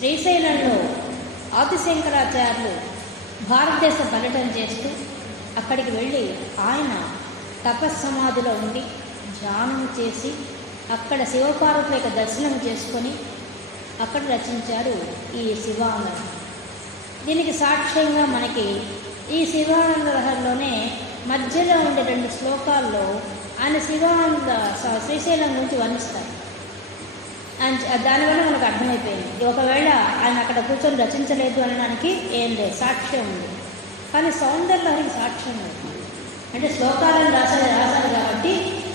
శ్రీశైలంలో ఆదిశంకరాచార్యులు భారతదేశ పర్యటన చేస్తూ అక్కడికి వెళ్ళి ఆయన తపస్సమాధిలో ఉండి ధ్యానం చేసి అక్కడ శివపార్వతుల యొక్క దర్శనం చేసుకొని అక్కడ రచించారు ఈ శివానంద. దీనికి సాక్ష్యంగా మనకి ఈ శివానంద లహరిలోనే మధ్యలో ఉండే 2 శ్లోకాల్లో ఆయన శివానంద శ్రీశైలం గురించి వర్ణిస్తారు. దానివల్ల మనకు అర్థమైపోయింది ఒకవేళ ఆయన అక్కడ కూర్చొని రచించలేదు అనడానికి ఏం లేదు, సాక్ష్యం ఉంది. కానీ సౌందర్య లహరికి సాక్ష్యం లేదు, అంటే శ్లోకాలను రాశారు కాబట్టి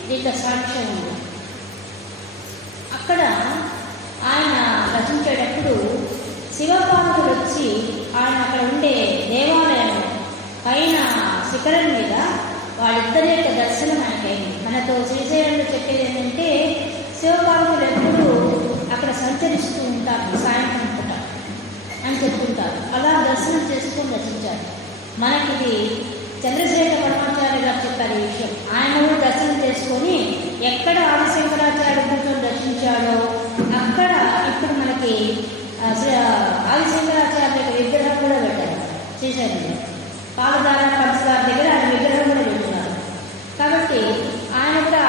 దీంట్లో సాక్ష్యం ఉంది. అక్కడ ఆయన రచించేటప్పుడు శివపార్వతులు వచ్చి ఆయన అక్కడ ఉండే దేవాలయం పైన శిఖరం మీద వాళ్ళిద్దరి యొక్క దర్శనం ఆయనకైంది. మనతో శ్రీశైలంలో చెప్పేది ఏంటంటే శివపార్వతులు ఎప్పుడూ అక్కడ సంచరిస్తూ ఉంటారు సాయంత్రం పూట అని చెప్తుంటారు. అలా దర్శనం చేసుకొని రచించారు. మనకి చంద్రశేఖర పరమాచార్య గారు చెప్పారు ఈ విషయం. ఆయన కూడా దర్శనం చేసుకొని ఎక్కడ ఆదిశంకరాచార్య కూర్చొని రచించాడో అక్కడ ఇప్పుడు మనకి ఆదిశంకరాచార్య యొక్క విగ్రహం కూడా పెట్టారు శ్రీశైలంలో. పాలధార పంచదార దగ్గర ఆయన విగ్రహం కూడా పెట్టున్నారు. కాబట్టి ఆయన కూడా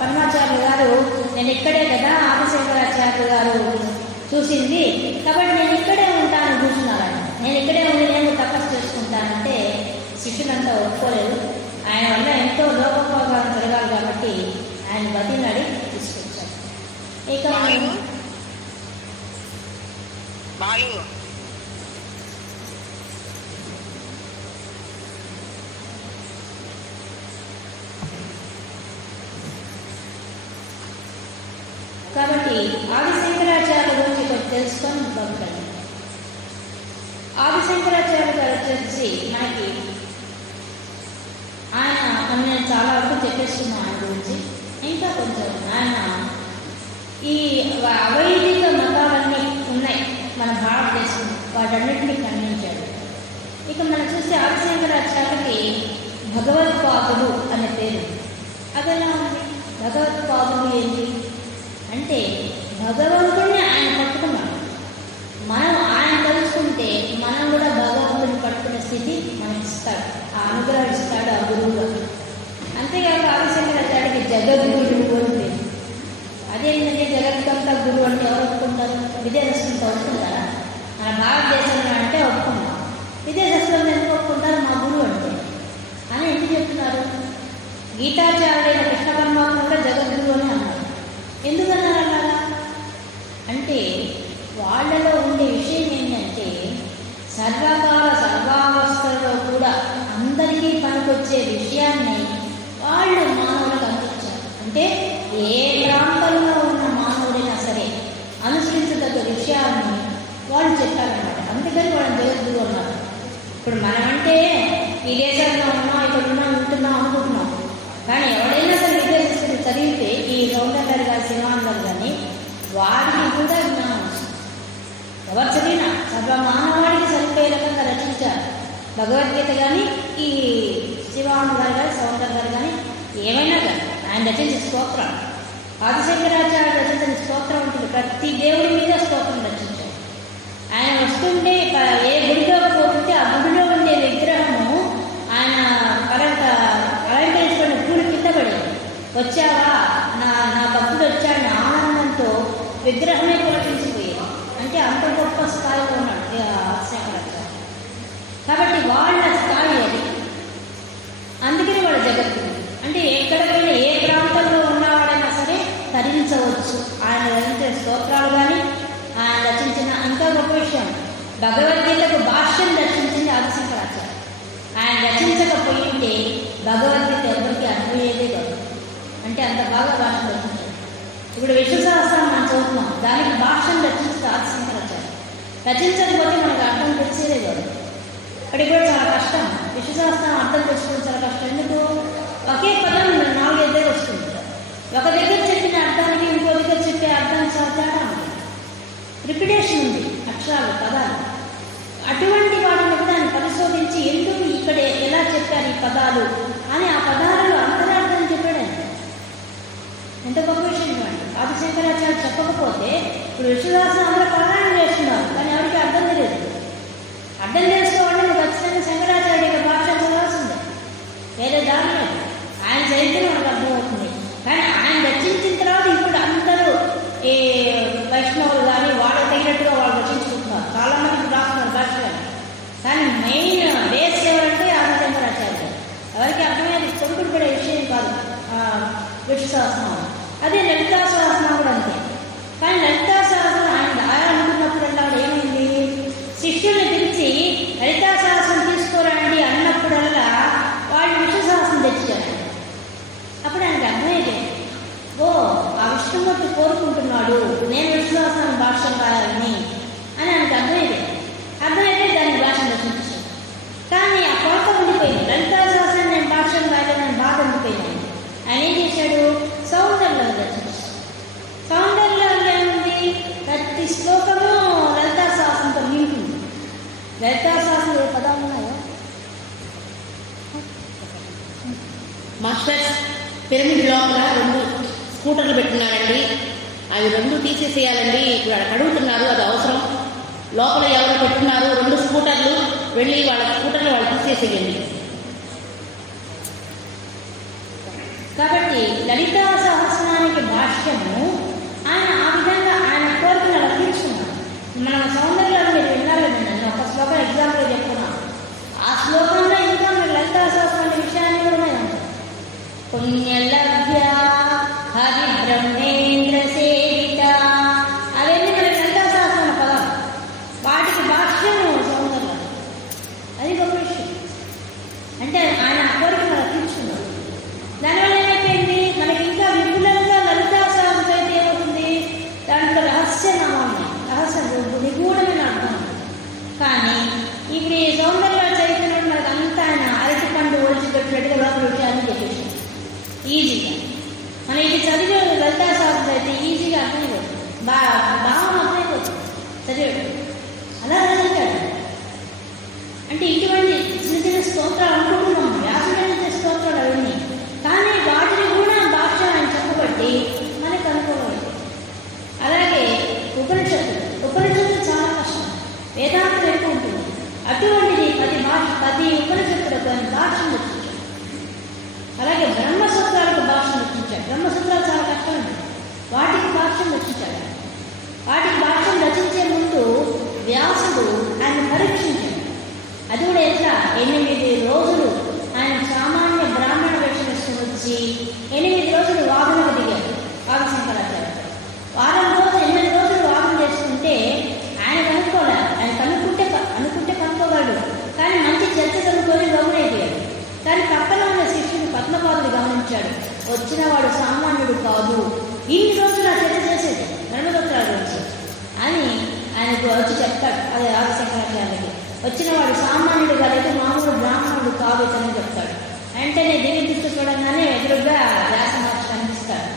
పరమాచార్య గారు నేను ఇక్కడే కదా ఆదిశంకరాచార్య గారు చూసింది కాబట్టి నేను ఇక్కడే ఉంటాను కూర్చున్నారని, నేను ఇక్కడే ఉండి నేను తపస్సు చేసుకుంటానంటే శిష్యులంతా ఒప్పుకోలేదు. ఆయన వల్ల ఎంతో లోకోపకారం జరగాలి కాబట్టి ఆయన బతిలాడి తీసుకొచ్చారు. ఇక కాబట్టి ఆదిశంకరాచార్య గురించి కొంచెం తెలుసుకొని బాగుంటుంది. ఆదిశంకరాచార్య గారు వచ్చేసి మనకి నేను చాలా వరకు చెప్పేస్తున్నాను ఆయన గురించి. ఇంకా కొంచెం ఆయన ఈ అవైదిక మతాలన్నీ ఉన్నాయి మన భారతదేశం, వాటన్నిటినీ ఖండించాడు. ఇక మనం చూస్తే ఆదిశంకరాచార్యకి భగవత్పాదులు అనే పేరు. అదెలా ఉంది? భగవత్పాదులు ఏంటి అంటే భగవంతుడిని ఆయన పట్టుకున్నాడు. మనం ఆయన తెలుసుకుంటే మనం కూడా భగవంతుడిని పట్టుకునే స్థితి మనకి ఇస్తాడు, ఆ అనుగ్రహం ఇస్తాడు ఆ గురువుగా. అంతేకాక ఆదిశంకరాచార్యకి జగద్గురువు అంటే అదేంటంటే జగత్కంతా గురువు అంటే ఎవరు ఒప్పుకుంటారు? విదేశంతో ఒప్పుకుంటారా? మన భారతదేశంలో అంటే ఒప్పుకుంటాం, విదేశంలో ఎందుకు ఒప్పుకుంటారు మా గురువు అంటే అని ఎందుకు చెప్తున్నారు? గీతాచార్యుడైన కృష్ణ పరమాత్మ కూడా జగద్గురువు అని అన్నారు. ఎందుకన్నారు అలాగా అంటే వాళ్ళలో ఉండే విషయం ఏంటంటే సర్వకాల సర్వావస్థలలో కూడా అందరికీ పనికొచ్చే విషయాన్ని వాళ్ళు మానవులకు అందించారు. అంటే ఏ ప్రాంతంలో ఉన్న మానవుడైనా సరే అనుసరించదగ్గ విషయాన్ని వాళ్ళు చెప్పారన్నమాట. అందుకని వాళ్ళని జగద్గురు అన్నారు. ఇప్పుడు మనం అంటే ఈ దేశంలో ఉన్నాం, ఇక్కడ ఉన్నాం, ఉంటున్నాం అనుకుంటున్నాం. కానీ ఎవడైనా సరే విదేశస్తులు చదివితే ఈ సౌందర్య గారి శివానందరు కానీ వాడికి కూడా జ్ఞానం వస్తుంది. ఎవరు చదివినా సర్వమానవాడికి సరిపోయే రకంగా రచించారు భగవద్గీత కానీ ఈ శివానంద గారి సౌందర్య గారు కానీ ఏమైనా కానీ ఆయన రచించిన స్తోత్రం. ఆదిశంకరాచార్య రచించిన స్తోత్రం ఉంటుంది. ప్రతి దేవుడి మీద స్తోత్రం రచించారు. ఆయన వస్తుంటే ఏ గుడిలో పోతుంటే ఆ గుడిలో ఉండే విగ్రహము ఆయన అలంకరించుకున్న పూలు కింద పడేది. వచ్చావా నా భక్తుడు వచ్చాడని ఆనందంతో విగ్రహమే పులకించిపోయేది. అంటే అంత గొప్ప స్థాయిలో ఉన్నాడు శంకరాచార్య. కాబట్టి వాళ్ళ స్థాయి అది. అందుకని వాళ్ళ జగత్తుడు. అంటే ఎక్కడికైనా ఏ ప్రాంతంలో ఉన్నవాడైనా సరే తరించవచ్చు. ఆయన రచించిన స్తోత్రాలు కానీ ఆయన రచించిన అంత గొప్ప విషయం. భగవద్గీతకు భాష్యం రచించింది ఆదిశంకరాచార్య. ఆయన రచించకపోయింటే భగవద్గీత ఎవరికి అర్థమయ్యేదే కాదు. అంటే అంత బాగా భాష రచించారు. ఇప్పుడు విష్ణు సహస్రం మనం చదువుతున్నాం, దానికి భాష్యం రచించింది ఆదిశంకరాచార్య. రచించకపోతే మనకు అర్థం తెలిసేదే కాదు. అక్కడికి కూడా చాలా కష్టం. విష్ణు సహస్రం అర్థం తెలుసుకోవడం చాలా కష్టం. ఎందుకు? ఒకే పదం 4-5 దగ్గర వస్తుంది. ఒక దగ్గర చెప్పిన అర్థానికి ఇంకో దగ్గర చెప్పే అర్థానికి చాలా తేడా ఉంది. రిపిటేషన్ ఉంది అక్షరాలు, పదాలు. అటువంటి వాటిని కూడా ఆయన పరిశోధించి ఎందుకు ఇక్కడ ఎలా చెప్పారు ఈ పదాలు అని ఆ పదాలలో అంతరార్థం చెప్పాడు. ఎంత గొప్ప విషయం ఇవ్వండి. ఆదిశంకరాచార్య చెప్పకపోతే ఇప్పుడు విశ్వదాసం అందరూ పారాయణ చేస్తున్నారు, కానీ ఎవరికి అర్థం తెలియదు. అర్థం చేసుకోవాలంటే నువ్వు ఖచ్చితంగా శంకరాచార్య యొక్క భాష చదవాల్సిందే, వేరే దారి లేదు. ఆయన చరిత్ర మనకు అర్థమవుతుంది. కానీ ఆయన రచించిన తర్వాత ఇప్పుడు అందరూ ఏ వైష్ణవులు కానీ వాళ్ళు తగినట్టుగా వాళ్ళు రచించుకుంటున్నారు. చాలా మంది రాస్తున్నారు భాషలు. కానీ మెయిన్ బేస్ ఎవరంటే ఆదిశంకరాచార్య. ఎవరికి అర్థమయ్యేది కొడుకుడు పడే విషయం కాదు విష్ణు సహస్రనామం. అదే లలితా సహస్రనామం కూడా అంతే. కానీ లలితా సహస్రం ఆయన అనుకున్నప్పుడల్లా ఏమైంది, శిష్యుల్ని పిలిచి లలితా సహస్రం తీసుకోరండి అన్నప్పుడల్లా వాళ్ళు విష్ణు సహస్రం తెచ్చారు. అప్పుడు ఆయనకి అర్థమయ్యేది, ఓ ఆ విష్ణుమూర్తి కోరుకుంటున్నాడు నేను విష్ణు సహస్రాన్ని భాష్యం రాయాలని అని ఆయనకు అర్థమయ్యేది. అర్థమైతే దాన్ని భాషను రచించాడు. కానీ ఆ కొరత ఉండిపోయింది. లలితా సహస్రాన్ని నేను భాష్యం రాయాలని బాధ ఉండిపోయింది. ఆయన ఏం చేశాడు, సౌందర్యంలో రచించాడు. సౌందర్యంలో ఏముంది, ప్రతి శ్లోకము లలితా సహస్రంతో నింపుంది. లలితా సహస్రం ఏ పదాలు ఉన్నాయో మాస్టర్స్ పిరమిడ్ లోపల 2 స్కూటర్లు పెట్టున్నారండి. అవి 2 తీసేసేయాలండి. ఇప్పుడు అక్కడ అడుగుతున్నారు, అది అవసరం. లోపల ఎవరు పెట్టున్నారు 2 స్కూటర్లు, వెళ్ళి వాళ్ళ స్కూటర్లు వాళ్ళు తీసేసేయండి. కాబట్టి లలితా సహస్రానికి భాష్యము ఆయన ఆ విధంగా ఆయన కోరికను అలా తీర్చుకున్నాడు. మనం సౌందర్యాలు మీరు విన్నారు కదండి, నేను ఒక శ్లోకం ఎగ్జాంపుల్ చెప్తున్నాను. ఆ శ్లోకంలో ఇంకా మీరు లలితా సహస్రాల విషయాన్ని కూడా ఉన్నాయి. పుణ్యలభ్య హరి బ్రహ్మేంద్ర సేవిత, అవన్నీ మన లలితా సహస్రాల పదం. వాటికి భాష్యము సౌందర్యం. అది గొప్ప విషయం. అంటే ఆయన కోరికను అలా తీర్చుకున్నాడు. దానివల్ల ఏమైపోయింది, మనకి ఇంకా విపులంగా లలితా సహస్రం అయితే ఏమవుతుంది, దాంట్లో రహస్యనామం ఉంది, రహస్య నిగూఢమైన అర్థం. కానీ ఇప్పుడు ఈ సౌందర్య చైతన్యం మనకు అంతా ఆయన అరటి పండు ఒలిచిపెట్టినట్టుగా లోపల విషయాన్ని చెప్పేసి ఈజీగా మనం ఇది చదివే లలితా సహస్రం అయితే ఈజీగా అర్థమైపోతుంది, భావం అర్థమైపోతుంది చదివాడు. అలా రచించాడు. అంటే ఇటువంటి చిన్న చిన్న స్తోత్రాలు అనుకుంటున్నాం, వ్యాస స్తోత్రాలు అవన్నీ. కానీ వాటిని కూడా భాష ఆయన చెప్పబట్టి మనకు అనుకూలమైంది. అలాగే ఉపనిషత్తులు చాలా కష్టం, వేదాంతం ఎక్కువ ఉంటుంది. అటువంటిది 10 ఉపనిషత్తులకు ఆయన భాషను రచించాడు. అలాగే బ్రహ్మసూత్రాలకు భాషను రచించాడు. బ్రహ్మసూత్రాలు చాలా కష్టం, వాటికి భాషను రచించాడు. వాటికి భాషను రచించే ముందు వ్యాసుడు ఆయన పరీక్షించాడు. అది కూడా ఎట్లా 8 రోజులు ఆయన సామాన్య బ్రాహ్మణ వేషం వచ్చి 8 రోజులు వాదనకు దిగారు ఆదిశంకరాచార్య. వారం రోజులు 8 రోజులు వాదన చేసుకుంటే ఆయన కనుక్కోలేదు. ఆయన అనుకుంటే కనుక్కో ఆయనకు వచ్చి చెప్తాడు. అదే ఆదిశంకరాచార్యులకి వచ్చిన వాడు సామాన్యుడుగా లేదు, మామూలు బ్రాహ్మణుడు కాదు అని చెప్తాడు. వెంటనే దివ్య దృష్టి చూడంగానే ఎదురుగా వ్యాస మహర్షి కనిపిస్తాడు.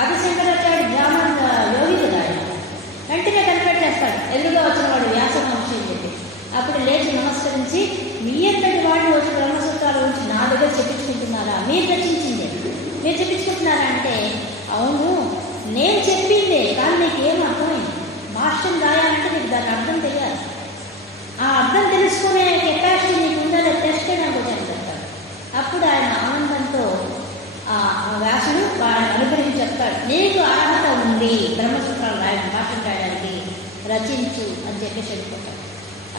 ఆదిశంకరాచార్యుడు బ్రాహ్మణ యోగి కదా ఆయన. వెంటనే కనిపెట్టేస్తాడు ఎదురుగా వచ్చిన వాడు వ్యాస మహర్షి అని చెప్పి. అప్పుడు లేచి నమస్కరించి, మీ ఎంతటి వాడిని వచ్చి బ్రహ్మసూత్రాల గురించి నా దగ్గర చెప్పించుకుంటున్నారా, మీరు రచించింది మీరు చెప్పించుకుంటున్నారా అంటే, అవును నేను చెప్పిందే, కానీ నీకు ఏం అర్థమైంది, భాష్యం రాయాలంటే నీకు దాని అర్థం తెలియాలి, ఆ అర్థం తెలుసుకునే కెపాసిటీ నీకు ఉందని టెస్ట్ నాకు చెప్తాడు. అప్పుడు ఆయన ఆనందంతో వ్యాసుడు వాడిని అనుగ్రహించి చెప్తాడు, నీకు అర్హత ఉంది బ్రహ్మసూత్రాలు రాయడం, భాష్యం రాయడానికి, రచించు అని చెప్పేసి వెళ్ళిపోతాడు.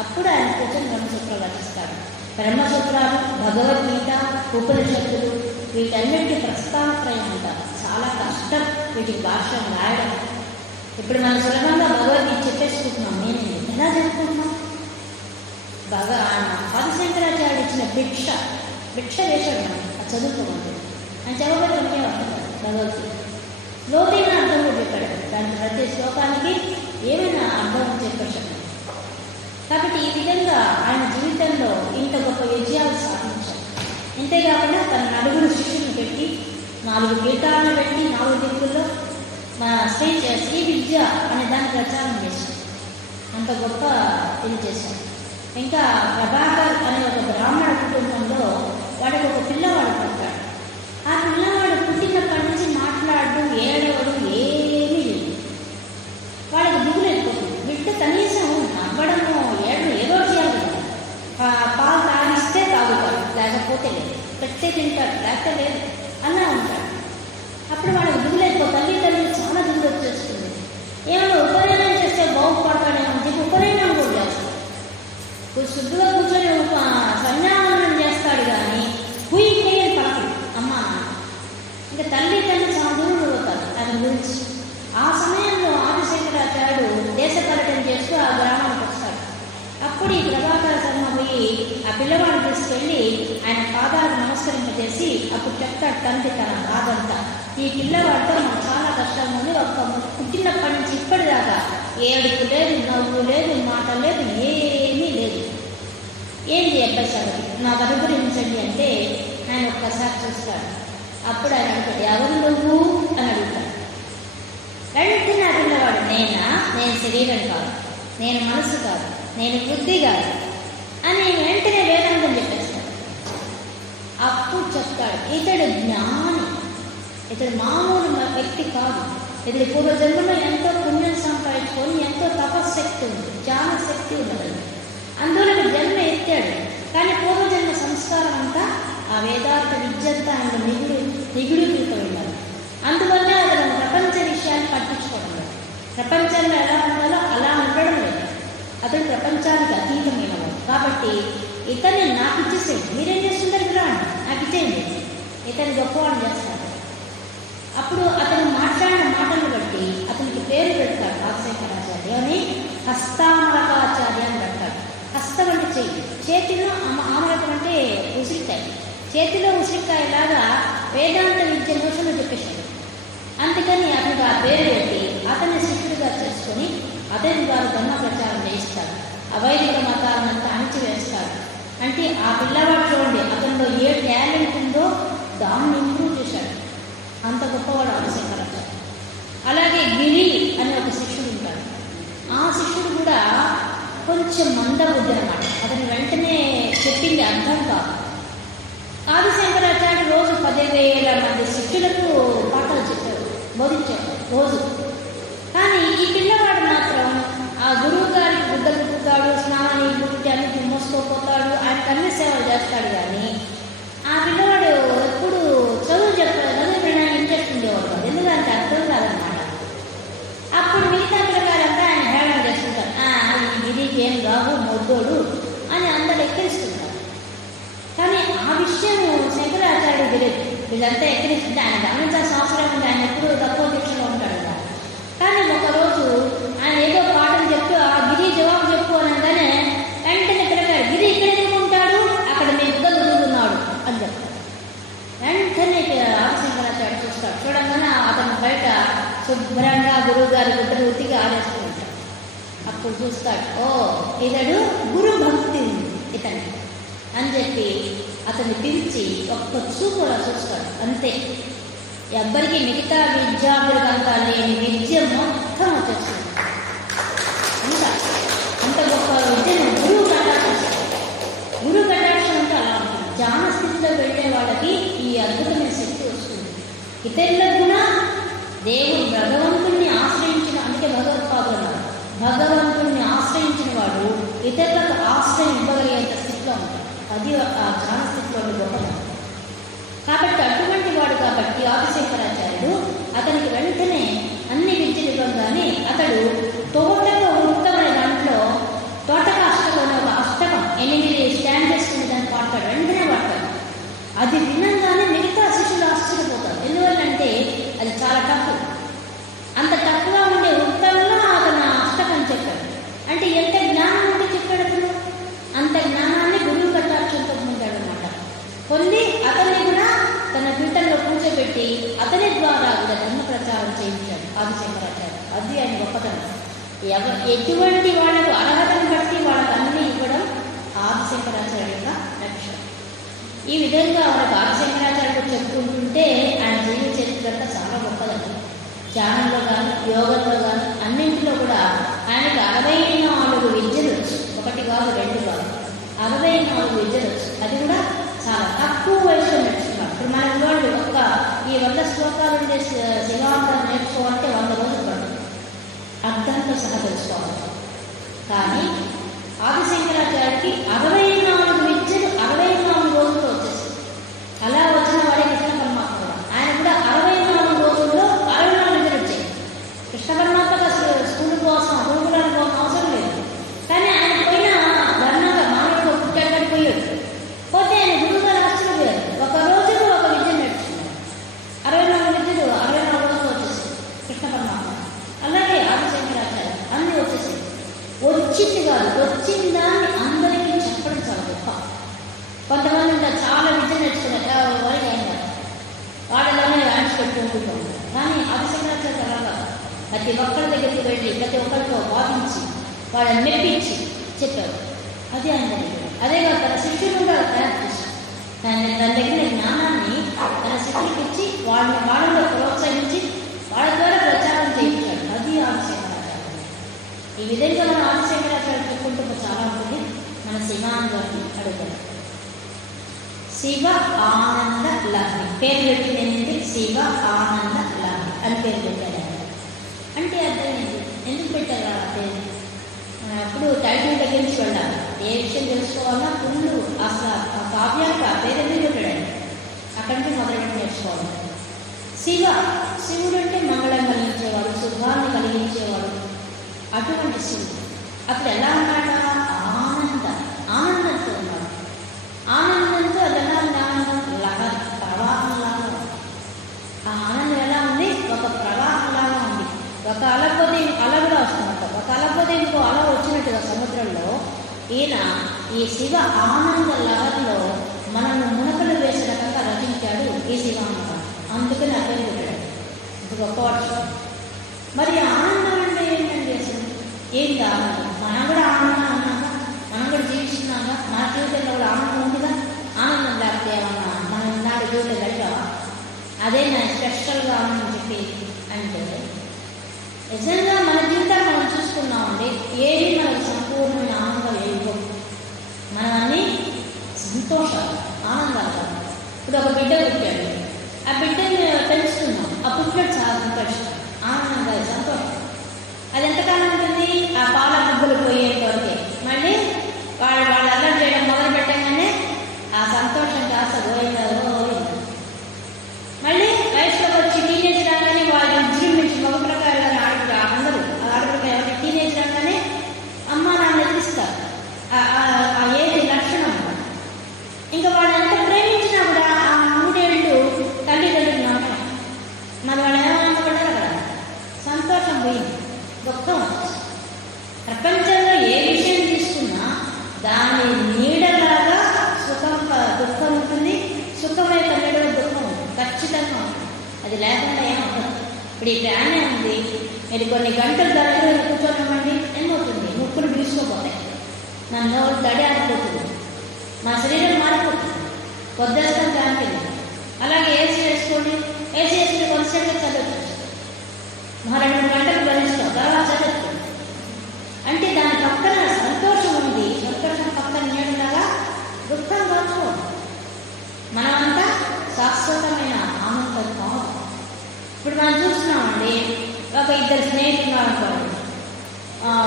అప్పుడు ఆయన కూర్చొని బ్రహ్మసూత్రాలు రచిస్తాడు. బ్రహ్మసూత్రాలు, భగవద్గీత, ఉపనిషత్తులు వీటన్నింటి ప్రస్థానత్రయం అంటారు. చాలా కష్టం వీటికి భాష్యం రాయడం. ఇప్పుడు మనం సులభంగా భగవద్గీత చెప్పేసుకుంటున్నాం, నేను ఎలా చెప్పుకుంటున్నాం? ఆదిశంకరాచార్యుడు ఇచ్చిన భిక్ష వేశాడు మనం అది చదువుకోవాలి. ఆయన చెప్పబోతే ఒకే అర్థం భగవద్గీత లోతైన అర్థం కూడా చెప్పాడు. దానికి ప్రతి శ్లోకానికి ఏమైనా అర్థం చెప్పేశాడు. కాబట్టి ఈ విధంగా ఆయన జీవితంలో ఇంత గొప్ప విజయాలు సాధించారు. ఇంతేకాకుండా తన 4 శిష్యులను పెట్టి 4 పీఠాలను పెట్టి 4 దిక్కుల్లో శ్రీ విద్య అనే దాన్ని ప్రచారం చేశారు. అంత గొప్ప ఇది చేశారు. ఇంకా ప్రభాకర్ అనే ఒక బ్రాహ్మణ కుటుంబంలో వాడికి ఒక పిల్లవాడు పుట్టాడు. ఆ పిల్లవాడు పుట్టినప్పటి నుంచి మాట్లాడడం, ఏడవడు ఏమీ లేదు. వాడికి దిగులు అయిపోతుంది. బిడ్డ కనీసం నవ్వడము, ఏడవ ఏదో చేయాలి కదా. పాలు తాగిస్తే తాగుతాడు, లేకపోతే లేదు. పెడితే తింటాడు, లేకపోతే లేదు, అలా ఉంటాడు. అప్పుడు వాడికి దిగులైపో తల్లిదండ్రులు చాలా దిగులు వచ్చేస్తుంది. ఏమన్నా ఉపనయనం చేస్తే బాగుపడతాడేమో అని చెప్పి ఉపనయనం కూడా చేస్తాడు. శుద్ధిగా కూర్చొని సంజ్ఞావనం చేస్తాడు, కానీ కుయ్యి కుయ్యని పలకడు అమ్మ. ఇంకా తల్లిదండ్రులు చాలా దూరం పోతారు దాని గురించి. ఆ సమయంలో ఆదిశంకరాచార్యుడు దేశ పర్యటన చేస్తూ ఆ గ్రామానికి వస్తాడు. అప్పుడు ఈ ప్రభాకర శర్మ పోయి ఆ పిల్లవాడిని తీసుకెళ్ళి ఆయన పాదాలకు నమస్కరింపజేసి అప్పుడు చెప్తాడు తండ్రి తన బాధంతా. ఈ పిల్లవాడితో మనకు చాలా కష్టంగా ఉంది. ఒక పుట్టినప్పటి నుంచి ఇప్పటిదాకా ఏడుపు లేదు, నవ్వు లేదు, మాట లేదు, ఏమీ లేదు. ఏంటి అబ్బాయి నాకు అనుగ్రహించండి అంటే ఆయన ఒక్కసారి చూస్తాడు. అప్పుడు ఆయన అడుగుతాడు, ఎవరు నువ్వు అని అడుగుతాడు. వెంటనే ఆ పిల్లవాడు, నేను శరీరం కాదు, నేను మనసు కాదు, నేను బుద్ధి కాదు అని వెంటనే వేదాంతం చెప్పేస్తాడు. అప్పుడు చెప్తాడు, ఇతడు జ్ఞాని, ఇతడు మామూలు వ్యక్తి కాదు. ఇతడి పూర్వజన్మలో ఎంతో పుణ్యం సంపాదించుకొని ఎంతో తపశక్తి ఉంది, జ్ఞాన శక్తి ఉన్నది. అందువల్ల జన్మ ఎత్తాడు. కానీ పూర్వజన్మ సంస్కారం అంతా ఆ వేదాంత విద్యంతా ఆయన నిగుడీకృతం ఉండాలి. అందువల్ల అతను ప్రపంచ విషయాన్ని పట్టించుకోవడం లేదు. ప్రపంచంలో ఎలా ఉండాలో అలా ఉండడం లేదు. అతడు ప్రపంచానికి అతీతమైనవాడు. కాబట్టి ఇతన్ని నాకు ఇచ్చేసేయండి, మీరేం చేస్తుంటారు కదా, నాకు ఇచ్చేయండి, ఇతను గొప్పవాడిని చేస్తాడు. అప్పుడు అతను మాట్లాడిన మాటలను బట్టి అతనికి పేరు పెడతాడు ఆదిశంకరాచార్య అని. హస్తామలకాచార్య అని పెడతాడు. హస్తం అంటే చెయ్యి, చేతిలో ఆమలకం అంటే ఉసిరికాయ, చేతిలో ఉసిరికాయలాగా వేదాంత విద్య మోసంలో చెప్పేశాడు. అందుకని అతనికి ఆ పేరు పెట్టి అతన్ని శిష్యుడిగా చేసుకొని అతని ద్వారా ధర్మ ప్రచారం చేయిస్తాడు. అవైదిక మతాలనంతా అణిచివేస్తాడు. అంటే ఆ పిల్లవాడు చూడండి, అతనిలో ఏ టాలెంట్ ఉందో దాన్ని ఇంప్రూవ్ చేశాడు. అంత గొప్పవాడు ఆదిశంకరాచార్య. అలాగే గిరి అనే ఒక శిష్యుడు ఉంటాడు. ఆ శిష్యుడు కూడా కొంచెం మందబుద్ధి అన్నమాట. అతను వెంటనే చెప్పింది అర్థం కాదు. ఆదిశంకరాచార్యుడు రోజు 10,000 మంది శిష్యులకు పాఠాలు చెప్పాడు, బోధించాడు రోజు. కానీ ఈ పిల్లవాడు మాత్రం ఆ గురువు గారికి గుడ్డలు పుట్టాడు, స్నానాలు పుట్టి అన్నిటి మోసుకోపోతాడు, ఆయనకు అన్ని సేవలు చేస్తాడు. కానీ ఆ పిల్లవాడు ఎప్పుడు చదువు వినడానికి ఇంట్రెస్ట్ ఉండేవాడు కాదు. ఎందుకంటే అర్థం కాదనమాట. అప్పుడు మిగతా పిల్లగారంతా ఆయన హేళన చేస్తుంటారు, ఈ గిరికి ఏం రావు మొద్దోడు అని అందరు ఎక్కిరిస్తుంటారు. కానీ ఆ విషయం శంకరాచార్యుడు తెలియదు. వీళ్ళంతా ఎక్కిరిస్తుంటే ఆయన గమనించాల్సిన అవసరం ఉంది. ఆయన ఎప్పుడు తక్కువ దీక్షలో ఉంటాడు కదా. కానీ ఒకరోజు ఆయన ఏదో పాఠం చెప్తూ ఆ గిరి జవాబు చెప్పు అనగానే వెంటనే పిల్లగాడు, గిరి ఇక్కడ ఎందుకుంటాడు, అక్కడ మీ ఇద్దరు దూరుతున్నాడు అని చెప్తాడు. వెంటనే ఆదిశంకరాచార్యుడు చూస్తాడు. చూడంగానే అతను బయట శుభ్రంగా గురువు గారి గుడ్డలు ఉతికి ఆడేస్తూ ఉంటాడు. అప్పుడు చూస్తాడు, ఓ ఇతడు గురు భక్తి ఉంది ఇతనికి అని చెప్పి అతన్ని పిలిచి ఒక్క చూపు కూడా చూస్తాడు. అంతే, ఎవ్వరికి మిగతా విద్యార్థులకంతా లేని విద్య మొత్తం వచ్చేస్తుంది. అంత గొప్ప విద్యను గురువు కటాక్షిస్తాడు. గురువు కటాక్షం అంటే అలా ఉంటుంది. ధ్యాన స్థితిలో వెళ్ళే వాళ్ళకి ఈ అద్భుతమైన శక్తి వస్తుంది. ఇతరులకు కూడా దేవుడు భగవంతుణ్ణి ఆశ్రయించిన, అందుకే భగవత్పాదులు అన్నారు, భగవంతుణ్ణి ఆశ్రయించిన వాడు ఇతరులకు ఆశ్రయం ఇవ్వగలిగేంత స్థితిలో ఉంటాడు. అది ఆ ధ్యాన స్థితిలో గొప్పతనం. కాబట్టి అటువంటి వాడు కాబట్టి ఆదిశంకరాచార్యుడు అతనికి వెంటనే అన్ని విద్యలు ఇవ్వగానే అతడు తోటలో ఉత్తమైన దాంట్లో తోటక అష్టకం ఒక అష్టకం 8 స్టాండర్స్ దాన్ని పాడతాడు. వెంటనే పాడతాడు. అది వినంగానే మిగతా శిష్యులు ఆశ్చర్యపోతారు. ఎందువల్లంటే అది చాలా టఫ్. అంత టఫ్గా ఉండే ఉత్తరంలో అతను అష్టకం చెప్పాడు. అంటే ఎంత జ్ఞానం ఉంటే చెప్పాడు అతను. అంత జ్ఞానాన్ని గురువు కటాక్షంతో పొందాడు అనమాట. పొంది అతన్ని కూడా తన పీఠంలో కూర్చోబెట్టి అతని ద్వారా కూడా ధర్మ ప్రచారం చేయించాడు ఆదిశంకరాచార్య. అది ఆయన గొప్పతనం. ఎటువంటి వాళ్ళకు అర్హతను బట్టి వాళ్ళకు అన్ని ఇవ్వడం ఆదిశంకరాచార్య యొక్క లక్ష్యం. ఈ విధంగా వాళ్ళకి ఆదిశంకరాచార్యుడు చెప్పుకుంటుంటే ఆయన జీవిత చరిత్ర చాలా గొప్పదండి. ధ్యానంలో కానీ యోగంలో కానీ అన్నింటిలో కూడా ఆయనకు 64 విద్యలు వచ్చు. 1 కాదు 2 కాదు, 64 విద్యలు వచ్చు. అది కూడా చాలా తక్కువ వయసులో నేర్చుకున్నాడు. ఇప్పుడు మన వాళ్ళు ఈ 100 శ్లోకాలు ఉండే శివాంతాన్ని నేర్చుకోవాలంటే 100 రోజులు పడుతుంది. అర్థంతో సహా తెలుసుకోవాలి. కానీ ఆదిశంకరాచార్యకి 64 విద్యలు 64 రోజుల్లో వచ్చేసింది. అలా వచ్చిన వాడే కృష్ణ పరమాత్మ. ఆయన కూడా 64 రోజుల్లో 64 విద్యలు వచ్చాయి. కృష్ణ పరమాత్మకు అసలు స్కూల్ కోసం గురుకులాల కోసం అవసరం లేదు. కానీ ఆయన పోయిన ధర్మంగా మానవుడు పుట్టాడు పోయాడు. పోతే ఆయన గురువుగారు ఆశ్చర్యపోయారు. ఒక రోజులో ఒక విద్య నేర్చుకున్నారు. 64 విద్యలు 64 రోజులు వచ్చేసాయి కృష్ణ పరమాత్మ. అలాగే ఆదిశంకరాచార్య అన్నీ వచ్చేసాయి. వచ్చింది కాదు, వచ్చిన దాన్ని అందరికీ చెప్పడం చాలా గొప్ప. కొంతమంది ఉంటారు చాలా విద్య నేర్చుకున్నారు, వారికి ఆయన వాళ్ళలోనే ర్యాంక్స్ పెట్టుకుంటూ ఉంటారు. కానీ ఆదిశంకరాచార్య అలా కాదు. ప్రతి ఒక్కరి దగ్గరికి వెళ్ళి ప్రతి ఒక్కరితో వాదించి వాళ్ళని మెప్పించి చెప్పారు. అది ఆయన దగ్గర. అదే కాదు తన శిష్యులు కూడా తయారు చేశారు. తన దగ్గర జ్ఞానాన్ని తన శిష్యులకు ఇచ్చి వాళ్ళలో ప్రోత్సహించి వాళ్ళ ద్వారా ప్రచారం చేయించాడు. అది ఆదిశంకరాచార్య. ఈ విధంగా మన ఆదిశంకరాచార్య చెప్పుకుంటూ చాలా ఉంటుంది. మన శివానందాన్ని అడుగుతారు. శివ ఆనంద లహరి పేరు పెట్టింది. శివ ఆనంద లహరి అని పేరు పెట్టారు. అంటే అర్థం ఏంటి? ఎందుకు పెట్టారు ఆ పేరు? అప్పుడు టైటిల్ దగ్గర నుంచి వెళ్ళాలి. ఏ విషయం తెలుసుకోవాలన్నా ఫుల్ అసలు ఆ కావ్యానికి ఆ పేరు ఎందుకు పెట్టాడు? అక్కడి నుంచి మొదలెట్టి నేర్చుకోవాలి. శివుడు అంటే మంగళం కలిగించేవాడు, శుభాన్ని కలిగించేవాడు. అటువంటి శివుడు అప్పుడు ఎలా ఉన్నాడ? ఆనందంతో ఉన్నాడు. ఆనందంతో అది ఎలా ఉంది? ఆనందం లహరి ప్రవాహంలాగా ఉంది. ఆ ఆనందం ఎలా ఉంది? ఒక ప్రవాహంలాగా ఉంది. ఒక అలపోతే అల కూడా వస్తుందంట. ఒక అలపోతే ఇంకో అల వచ్చినట్టుగా సముద్రంలో ఈయన ఈ శివ ఆనంద లహరిలో మనల్ని మునకలు వేసే రకంగా రచించాడు ఈ శివానందం. అందుకని అర్థం పెట్టాడు. ఇది గొప్ప వర్షం. మరి ఆనందం అంటే ఏంటండి? అసలు ఏంటి ఆనందం? మనం కూడా ఆనందంగా ఉన్నాగా, మనం కూడా జీవిస్తున్నాగా, మన జీవితంలో కూడా ఆనందం ఉందిగా. ఆనందం లేకపోతే ఏమన్నా మనం నాడు జీవితం గడిపావా? అదే నా స్పెషల్గా ఆనందం చెప్పేది. అంటే నిజంగా మన జీవితాన్ని మనం చూసుకున్నామండి, ఏది మనకు సంపూర్ణమైన ఆనందం ఏదో మనం అన్నీ సంతోషాలు ఆనందాలు కాదు. ఇప్పుడు ఒక బిడ్డ పుట్టాడు, ఆ బిడ్డని పెంచుతున్నాం, ఆ పుట్టినట్టు చాలా సంతోషం ఆనందంగా సంతోషం. అది ఎంతకాలం ఉంటుంది? ఆ పాల బుబ్బులు పోయేంత వరకే. మళ్ళీ వాళ్ళు అల్లరి చేయడం మొదలు పెట్టగానే ఆ సంతోషం కాస్త పోయిందో మళ్ళీ వయసులోకి వచ్చి టీనేజ్ రాగానే వాళ్ళు విజృంభించి మగ ప్రకారాలను అందరూ ఆడపిల్లలు టీనేజ్ రాగానే అమ్మ నాన్న ఎదిరిస్తారు. ఆ ఏది లక్షణం. ఇంకా వాళ్ళు ఎంత ప్రేమించినా కూడా ఆ 3 ఏళ్ళు తల్లిదండ్రులు నమ్మకం. మరి వాళ్ళు ఎలా నమ్మకపడ్డారు కదా? సంతోషం పోయింది, దుఃఖం. ప్రపంచంలో ఏ విషయం తీసుకున్నా దాని నీడలాగా దుఃఖం ఉంటుంది, సుఖమే కన్నడలో దుఃఖం ఉంటుంది, ఖచ్చితంగా ఉంటుంది. అది లేకుండా ఏమవుతుంది? ఇప్పుడు ఈ ఫ్యానే ఉంది, మీరు కొన్ని గంటలు దానిలో కూర్చోనివ్వండి, ఏమవుతుంది? స్నేహితుడు అనుకోండి,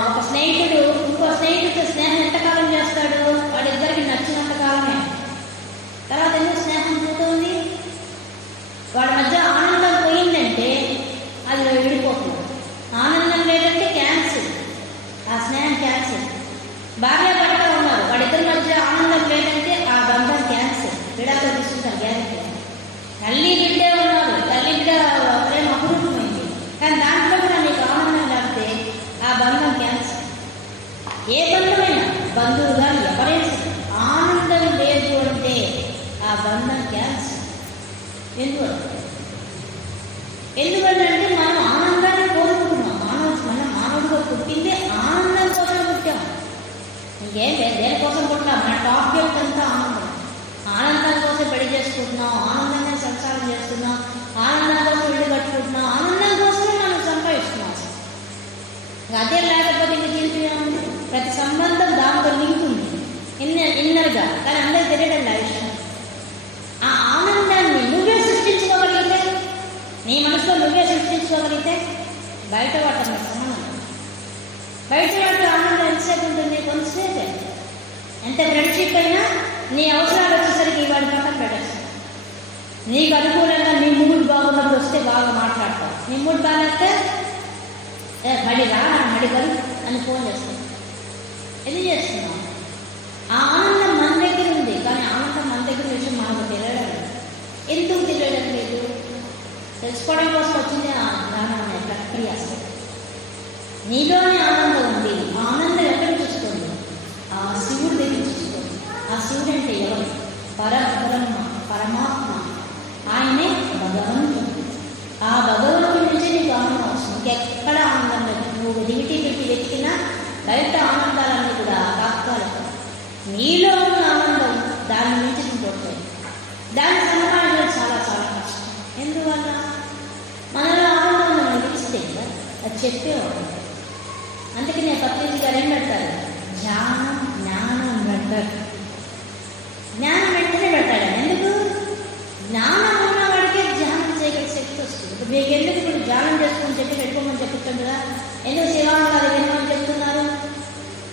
ఒక స్నేహితుడు ఇంకో స్నేహితుడితో స్నేహం ఎంతకాలం చేస్తాడు? వాడిద్దరికి నచ్చినంత కాలమే. తర్వాత ఎందుకు స్నేహం పోతుంది? వాడి మధ్య ఆనందం పోయిందంటే అది విడిపోతుంది. ఆనందం లేదంటే క్యాన్సిల్, ఆ స్నేహం క్యాన్సిల్. భార్య భర్త ఉన్నారు, వాడిద్దరి మధ్య ఆనందం లేదంటే ఆ బంధం క్యాన్సిల్, విడాకులు తీసుకుంటారు గ్యారెంటీ. తల్లి బిడ్డే ఉన్నారు, తల్లి బిడ్డ ప్రేమ అపురూపమైంది, కానీ దాంట్లో కూడా నీకు ఆనందం లేకపోతే ఆ బంధం క్యాన్సిల్. ఏ బంధమైనా, బంధువు కానీ ఎవరైనా ఆనందం లేదు అంటే ఆ బంధం క్యాన్సిల్. ఎందుకంటే మనం ఆనందాన్ని కోరుకుంటున్నాం. మనం మానవుడిగా పుట్టింది ఆనందం కోసం పుట్టాం. ఇంకేం లేదు, దేనికోసం పుట్టినాం? మన టార్గెట్ అంతా ఆనందం. ఆనందం కోసం పెళ్లి చేసుకుంటున్నాం, ఆనందంగా సంసారం చేస్తున్నాం, ఆనందం కోసం ఇల్లు కట్టుకుంటున్నాం, ఆనందం కోసమే మనం సంపాదిస్తున్నాం. అదే లేకపోతే ఇంక జీవితం ప్రతి సంబంధం దాంతో లింక్ ఉంది ఇన్నర్గా, కానీ అందరికి తెలియడం ఆ విషయం. ఆ ఆనందాన్ని నువ్వే సృష్టించుకోగలిగితే, నీ మనసులో నువ్వే సృష్టించుకోగలిగితే బయట వాటి సంబంధం. బయట వాటితో ఆనందం ఎంతసేపు ఉంటుంది? కొంతసేపే. ఎంత ఫ్రెండ్షిప్ అయినా నీ అవసరాలు వచ్చేసరికి వాడి పక్కన పెట్టేస్తావు. నీకు అనుకూలంగా నీ మూడ్ బాగున్నప్పుడు వస్తే బాగా మాట్లాడతావు, నీ మూడ్ బాగాలేస్తే మడి రా మడి కలు అని ఫోన్ చేస్తావు. ఎందుకు చేస్తున్నావు? ఆ ఆనందం మన దగ్గర ఉంది, కానీ ఆనందం మన దగ్గర విషయం మనకు తెలియడం లేదు. ఎందుకు తెలియడం లేదు? తెలుసుకోవడం కోసం వచ్చింది ఆ జ్ఞానం అనే ప్రక్రియ. నీలోనే ఆనందం ఉంది. ఆ ఆనందం ఎక్కడ చూస్తుంది? ఆ శివుడి దగ్గర చూస్తుంది. ఆ శివుడు అంటే ఎవరు? పరబ్రహ్మ, పరమాత్మ, ఆయనే భగవంతుడు. ఆ భగవంతుడి నుంచి నీకు ఆనందం వస్తుంది. ఇంకెక్కడ ఆనందం లేదు. నువ్వు దిగిటి పెట్టి వెతికినా బయట ఆనందాలన్నీ కూడా తాత్కాలికం. నీలో ఉన్న ఆనందం దాని నుంచి నువ్వు దాన్ని సంపాదించడం చాలా చాలా కష్టం. ఎందువల్ల? మనలో ఆనందం మనం తెలిస్తే అది చెప్పేవాడు. అందుకే నేను పత్రిక గారు ఏం పెడతారు? ధ్యానం, జ్ఞానం పెడతారు. జ్ఞానం వెంటనే పెడతాడు. ఎందుకు? జ్ఞానం ఉన్నవాడికే ధ్యానం చేయగల శక్తి వస్తుంది. ఇప్పుడు మీకు ఎందుకు ఇప్పుడు ధ్యానం చేసుకొని చెప్పి పెట్టుకోమని చెప్తుంది కదా? ఎందుకు శివాన్ గారు ఏమని చెప్తున్నారు?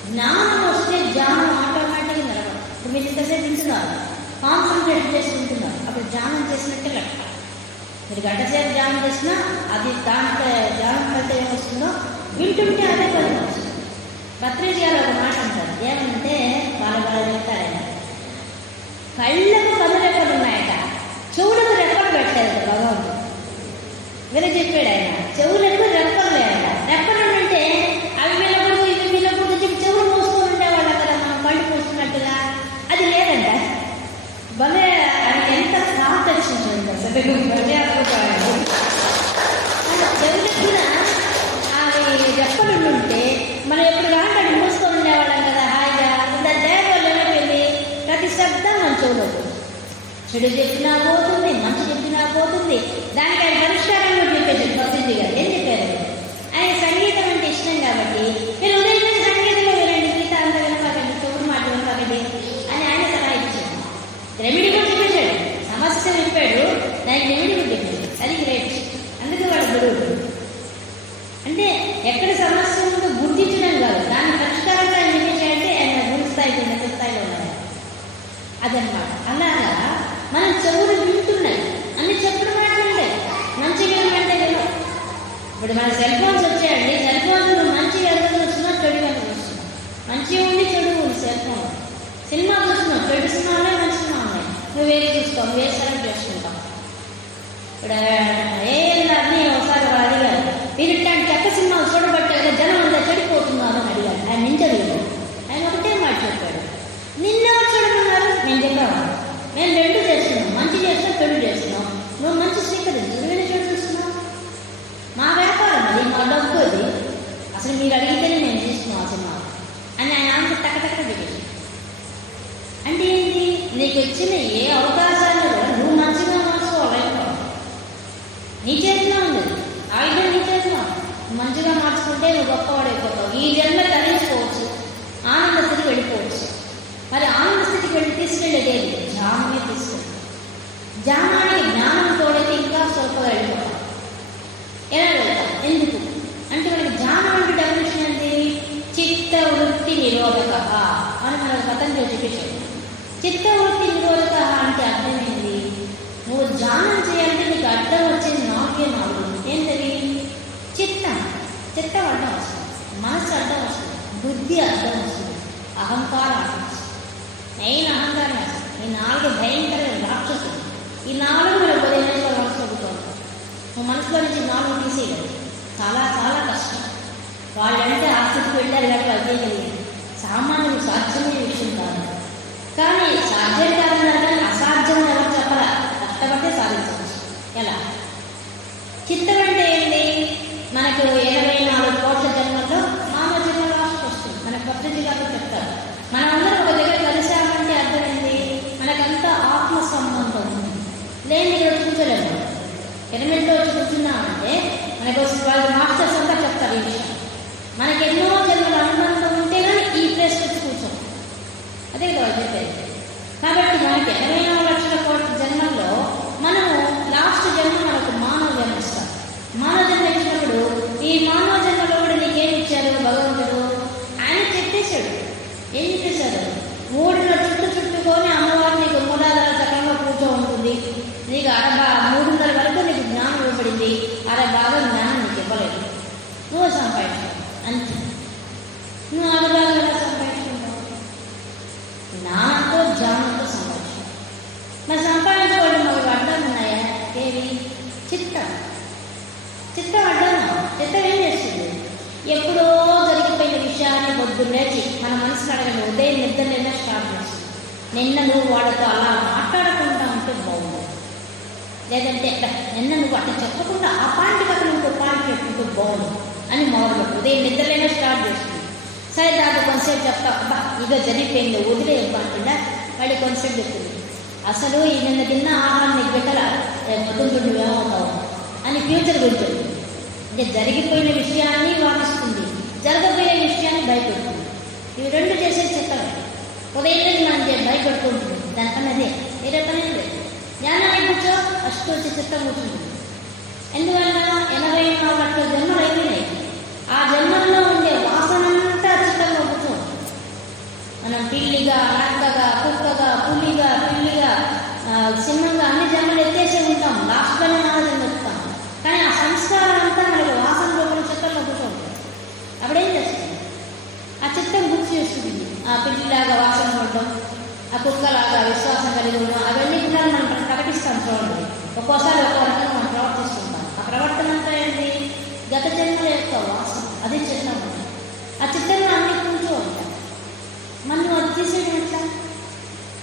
జ్ఞానం వస్తే ధ్యానం ఆటోమేటిక్గా నిలబడదు. ఇప్పుడు మీరు ఇంతసేపు వింటున్నారు, కాన్సన్ట్రేట్ చేసి వింటున్నారు, అప్పుడు ధ్యానం చేసినట్టే లెక్క. మీరు గంట సేపు ధ్యానం చేసినా అది దాంట్లో ధ్యానం ఫలితం ఏమొస్తుందో వింటుంటే అదే ఫలితం వస్తుంది. భత్రేజ్ గారు ఒక మాట అంటారు, ఏమంటే వాళ్ళు చెప్తారైనా కళ్ళకు కనురెక్కలు ఉన్నాయట, చెవులకు రెక్కలు పెట్టారు భగవంతుడు. వీళ్ళు చెప్పాడు ఆయన, చెవులకు రెక్కలు లేదట. రెక్కలు అంటే అవి వీళ్ళకూడదు ఇవి వీళ్ళకూడదు చెప్పి చెవులు మూసుకొని ఉండేవాళ్ళ కదా, మనం కళ్ళు మూసుకున్నట్టుగా. అది లేదంట. భలే అది ఎంత సాకర్షించింది అసలు. చెవులకు కూడా అవి రెక్కలు ఉంటే మనం ఎప్పుడు కాకుండా అది మూసుకొని ఉండేవాళ్ళం కదా హాయిగా. దయవల్ల ఏమైపోయింది? ప్రతి శబ్దం మన చెవులో చెడు చెప్పినా పోతుంది, మంచి చెప్పినా పోతుంది. దానికి ఆయన పరిష్కారం కూడా చెప్పేసాడు భక్తి గారు. ఏం చెప్పారు? ఆయన సంగీతం అంటే ఇష్టం కాబట్టి మీరు ఉదయం సంగీతంలో వినండి, గీత అంతా వినపాకండి, చెవుడు మాట వినపాకండి అని ఆయన సలహా ఇచ్చాడు. రెమెడీ కూడా చెప్పేశాడు. సమస్య చెప్పాడు, దానికి రెమెడీ కూడా చెప్పాడు. అది గ్రేట్. అందుకే వాడు గురువు. అంటే ఎక్కడ సమస్య ఉందో గుర్తించడం కాదు, దాని పరిష్కారంగా ఆయన చెప్పేశాడంటే ఆయన గురు స్థాయిలో ఉన్నత స్థాయిలో ఉన్నాడు. అదనమాట. అలాగా మనం చెవులు వింటున్నాయి అన్ని చెప్పడం మాట్లాడే మంచి వినమంటే కదా. ఇప్పుడు మన సెల్ ఫోన్స్ వచ్చాయండి, సెల్ ఫోన్స్ మంచి వెళ్తుంది వస్తున్నా, చెడు వెళ్తుంది వస్తున్నాం. మంచి ఉంది, చెడు ఉంది. సెల్ ఫోన్ సినిమా చూస్తున్నాం, చెడు సినిమా ఉన్నాయి, మంచి సినిమా ఉన్నాయి. నువ్వేది చూస్తావు, నువ్వే సెలెక్ట్ చేసుకుంటావు. ఇప్పుడు అన్నీ ఒకసారి అడిగారు, మీరు ఇట్లాంటి చెక్క సినిమాలు చూడబట్టాక జనం అంతా చెడిపోతున్నారు అని అడిగారు. ఆయన నించలేదు. ఆయన ఒకటే మాట చెప్పాడు, నిన్నెవరు చూడమన్నారు? నేను చెప్పాను, మేము రెండు చేస్తున్నాం, మంచి చేస్తున్నాం, చెడు చేస్తున్నాం. నువ్వు మంచి స్వీకరించు, నువ్వేనా చెడు చూస్తున్నావు? మా వ్యాపారం అది, మా డబ్బు అది. అసలు మీరు అడిగితేనే మేము తీసుకున్నాం ఆ సినిమా అని ఆయన ఆమె టక్కటక్క దిగేసి. అంటే ఏంటి? నీకు వచ్చిన ఏ అవకాశాన్ని కూడా నువ్వు మంచిగా మార్చుకోవాలి. నీ చేతిలో ఉంది ఆయుధం, నీ చేతిలో. మంచిగా మార్చుకుంటే నువ్వు గొప్పవాడైపోతావు. ఈ జన్మ తరించుకోవచ్చు, ఆనంద స్థితికి వెళ్ళిపోవచ్చు. మరి ఆనంద స్థితికి వెళ్ళి తీసుకెళ్ళేది ఏది? ధ్యానమే తీసుకెళ్ళి. ధ్యానానికి జ్ఞానం తోడైతే ఇంకా స్వల్పగా వెళ్ళిపోతాం. ఎలా వెళ్తాం? ఎందుకు అంటే చిత్తవృత్తి నిరోధక అంటే అర్థమైంది. నువ్వు ధ్యానం చేయాలంటే నీకు అడ్డం వచ్చేది 4 ఏంటది? చిత్తం అడ్డం వస్తుంది, మనసు అడ్డం వస్తుంది, బుద్ధి అడ్డం వస్తుంది, అహంకారం అడ్డం వస్తుంది. మెయిన్ అహంకారం వస్తుంది. ఈ 4 భయంకరమైన రాక్షసులు. ఈ 4 మీరు 15 నిమిషాలు మనసులో కూర్చోవాలి. నువ్వు మనసులో నుంచి 4 తీసేయలేదు. చాలా చాలా కష్టం. వాళ్ళంటే ఆసక్తికి వెళ్ళారు కాబట్టి అదేయగలిగారు. సామాన్యులు సాధ్యమైన విషయం కాదు. కానీ సాధ్యం కాదన్నారు, కానీ అసాధ్యం ఎవరు చెప్పరా? కష్టపడితే సాధించవచ్చు. ఎలా? చిత్తం అంటే ఏంటి? మనకు 84 కోట్ల జన్మల్లో మానవ జన్మ లాస్ట్ వస్తుంది. మనకు పద్ధతి కాబట్టి చెప్తారు. మనమందరం ఒక దగ్గర కలిసామంటే అర్థమైంది మనకంతా ఆత్మ సంబంధం ఉంది. లేని ఇక్కడ కూర్చోలేము. పిరమిడ్లో వచ్చి కూర్చున్నామంటే మనకు వాళ్ళు మాస్టర్స్ అంతా చెప్తారు ఈ విషయం. మనకి ఎన్నో జన్మల అనుబంధం ఉంటే కానీ ఈ ప్లేస్ వచ్చి కూర్చోం. అదే కదా చెప్పేది. కాబట్టి మనకి 84 లక్షల కోట్ల జన్మల్లో మనము లాస్ట్ జన్మ మనకు మానవ జన్మ ఇస్తారు. మానవ జన్మ ఇచ్చినప్పుడు ఈ మానవ జన్మలో కూడా నీకేమి ఇచ్చారు భగవంతుడు? ఆయన చెప్పేశాడు. ఏం చెప్పేశాడు? 3 చుట్టుకొని అమ్మవారు నీకు మూలాధార చక్రంలో కూర్చో ఉంటుంది. నీకు 300 వరకు నీకు జ్ఞానం ఇవ్వబడింది. భాగం జ్ఞానం నీకు ఇవ్వలేదు. నువ్వు సంపాదించావు అంతే. నువ్వు భాగం ఎలా సంపాదించుకుంటావు? జ్ఞానంతో ధ్యానంతో సంపాదించావు. మరి సంపాదించుకోవడం మాకు అడ్డం ఉన్నాయా? ఏవి? చిత్తం అడ్డం. చిత్తం ఏం చేస్తుంది? ఎప్పుడో జరిగిపోయిన విషయాన్ని పొద్దున్నేచి మన మనసును అడగండి. ఉదయం నిద్రనైనా స్టార్ట్ చేస్తుంది. నిన్న నువ్వు వాళ్ళతో అలా మాట్లాడకుండా ఉంటే బాగుంది, లేదంటే నిన్న నువ్వు అట్లా చెప్పకుండా ఆ పాయింట్ పక్కన ఇంకో పాయింట్ పెట్టుకుంటూ బాగుంది అని మొదలు ఉదయం నిద్రలైనా స్టార్ట్ చేస్తుంది. సరే దాంట్లో కొంతసేపు చెప్తా, ఇక జరిగిపోయింది వదిలే ఇవ్వకుండా మళ్ళీ కొంతసేపు చెప్తుంది. అసలు ఈ నిన్న తిన్న ఆహారం నీకు పెట్టాలా, పొద్దున్న నువ్వేమవుతావు అని ఫ్యూచర్ గురించి అంటే జరిగిపోయిన విషయాన్ని వాదిస్తుంది, జరగబోయే విషయాన్ని భయపెడుతుంది. ఇవి 2 చేసే చిత్తమే. ఉదయం మనం భయపెడుతూ ఉంటుంది. దానికన్నా అదే వేరే పని లేదు. జ్ఞానాన్ని కూర్చో ఫస్ట్ వచ్చి చిత్తం కూర్చుంటుంది. ఎందువల్ల 84 లక్షల జన్మలు అయిపోయినాయి. ఆ జన్మల్లో ఉండే వాసనంతా చిత్తంలో కూర్చోండి. మనం పిల్లిగా, నక్కగా, కుక్కగా, పులిగా, పిల్లిగా, సింహంగా అన్ని జన్మలు ఎత్తేసే ఉంటాం. లాస్ట్లోనే మనం చెప్తాం. కానీ ఆ సంస్కారం అంతా మనకి వాసన రూపంలో చిత్తంలో కూర్చోండి. అప్పుడేం చేస్తుంది? ఆ చిత్తం గుర్తు చేస్తుంది. ఆ పిల్లిలాగా వాసన ఉండడం, ఆ కుక్కలాగా విశ్వాసం కలిగి ఉండడం, అవన్నీ కూడా మనం ప్రకటిస్తాం. చూడండి, ఒక్కోసారి ఒక్కో రకంగా మనం ప్రవర్తిస్తుంటాం. ఆ ప్రవర్తన అంతా ఏంటి? గత జన్మల యొక్క వాసన. అది చిత్తం. ఆ చిత్తంలో అన్ని కూర్చో ఉంటాం. మనం అది తీసేయడం ఎట్లా?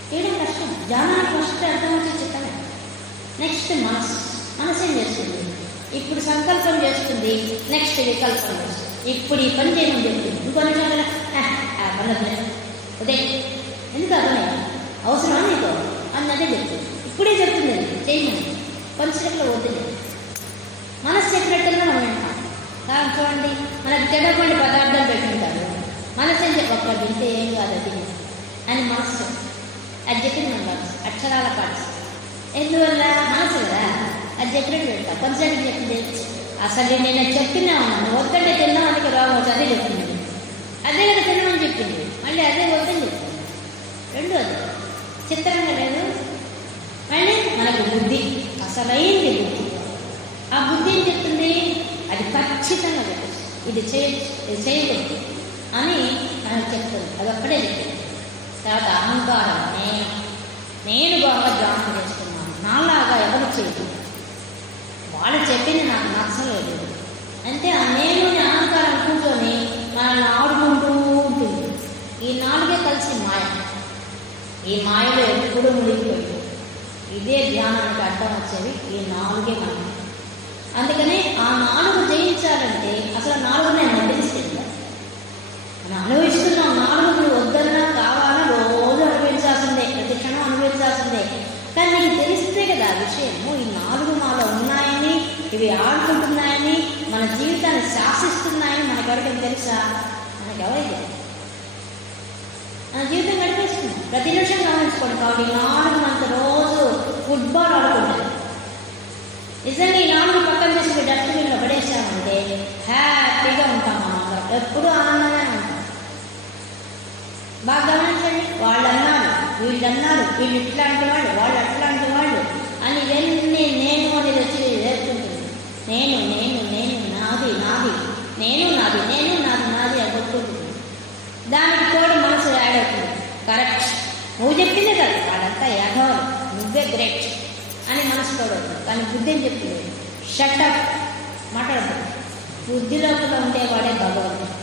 చేయడం కష్టం. జ్ఞానానికి ఫస్ట్ అర్థం వచ్చే చిత్తమే. నెక్స్ట్ మనసు ఏం చేస్తుంది? ఇప్పుడు సంకల్పం చేస్తుంది, నెక్స్ట్ వికల్పం చేస్తుంది. ఇప్పుడు ఈ పని చేయమని చెప్తుంది. ఇంకొన్ని పని ఉదయం ఎందుకు అర్థమే అవసరమా నీకు అన్నదే చెప్తుంది. ఇప్పుడే చెప్తుంది చేయమని. పరిస్థితుల్లో వద్దులేదు. మనసు చెప్పినట్టుగా మనం వింటాం. కానీ చూడండి, మనకు చెడపండి పదార్థం పెట్టుకుంటారు. మనసు ఏం చెప్ప ఒక్క వింటే ఏం కాదు అది అని మనసు అది చెప్పింది. మన మనసు అక్షరాల పాటిస్తాం. ఎందువల్ల మనసు కదా అది చెప్పినట్టు పెడతాం. కొంతసేపు చెప్పింది అసలు నేను చెప్పినా ఉన్నాను వద్దంటే తిన్నాం, అందుకే రోగం వచ్చి అదే చెప్పింది. అదే కదా తిన్నామని చెప్పింది, మళ్ళీ అదే వద్దని చెప్పింది. 2 అది చిత్రంగా లేదు. మళ్ళీ మనకు బుద్ధి, అసలైంది బుద్ధి. ఆ బుద్ధి ఏం చెప్తుంది? అది ఖచ్చితంగా చెప్తుంది. ఇది చేయొచ్చు, ఇది చేయకూడదు అని మనకు చెప్తుంది. అది ఒక్కడే చెప్తుంది. తర్వాత అహంకారం, నేను బాగా ధ్యానం చేస్తున్నాను, నాలాగా ఎవరు చేయదు, వాళ్ళు చెప్పింది నాకు నచ్చలేదు అంటే ఆ నేను అహంకారం కూర్చొని మనల్ని ఆడుకుంటూ ఉంటుంది. ఈ 4 కలిసి మాయ. ఈ మాయలో ఎప్పుడూ మునిగిపోయింది. ఇదే ధ్యానానికి అడ్డం వచ్చేవి ఈ 4 మనం. అందుకని ఆ 4 జయించాలంటే అసలు 4 నేను వదిలిస్తుంది. మనం అనుభవిస్తున్నాం. 4 వద్దన్నా కావాలా రోజు అనుభవించాల్సిందే, ప్రతి క్షణం అనుభవించాల్సిందే. కానీ నీకు తెలిస్తే కదా ఆ విషయము, ఈ 4 మాలో ఉన్నాయని, ఇవి ఆడుకుంటున్నాయని, మన జీవితాన్ని శాసిస్తున్నాయని మనకు ఎవరికైనా తెలుసా? మనకు ఎవరైతే మన జీవితం గడిపేస్తుంది. ప్రతి నిమిషం గమనించుకోండి. కాబట్టి 4 మనకు రోజు ఫుట్బాల్ ఆడుకుంటారు. నిజంగా ఈ 4 పక్కన చేసి డస్ట్బిన్లో పడేసామంటే హ్యాపీగా ఉంటాం. మనం ఎప్పుడూ ఆనందంగానే ఉంటాం. బాగా గమనించండి. వాళ్ళు అన్నారు వీళ్ళు అన్నారు, వీళ్ళు ఇట్లాంటి వాళ్ళు, వాళ్ళు అట్లాంటి వాళ్ళు అని ఇవన్నీ నేను అనేది వచ్చి నేర్చుకుంటుంది. నేను నేను నేను నాది నాది నేను నాది నేను నాది నాది అని కొట్టుకుంటుంది. దానికి కూడా మనసు యాడ్ అవుతుంది. కరెక్ట్, నువ్వు చెప్పిందే కదా, వాడంతా యాదవ్, నువ్వే గ్రేట్ అని మనసు తోడవుతుంది. కానీ బుద్ధి ఏం చెప్తుంది? షట్టప్, మాట్లాడదు. బుద్ధి లోపల ఉండేవాడే భగవంతుడు.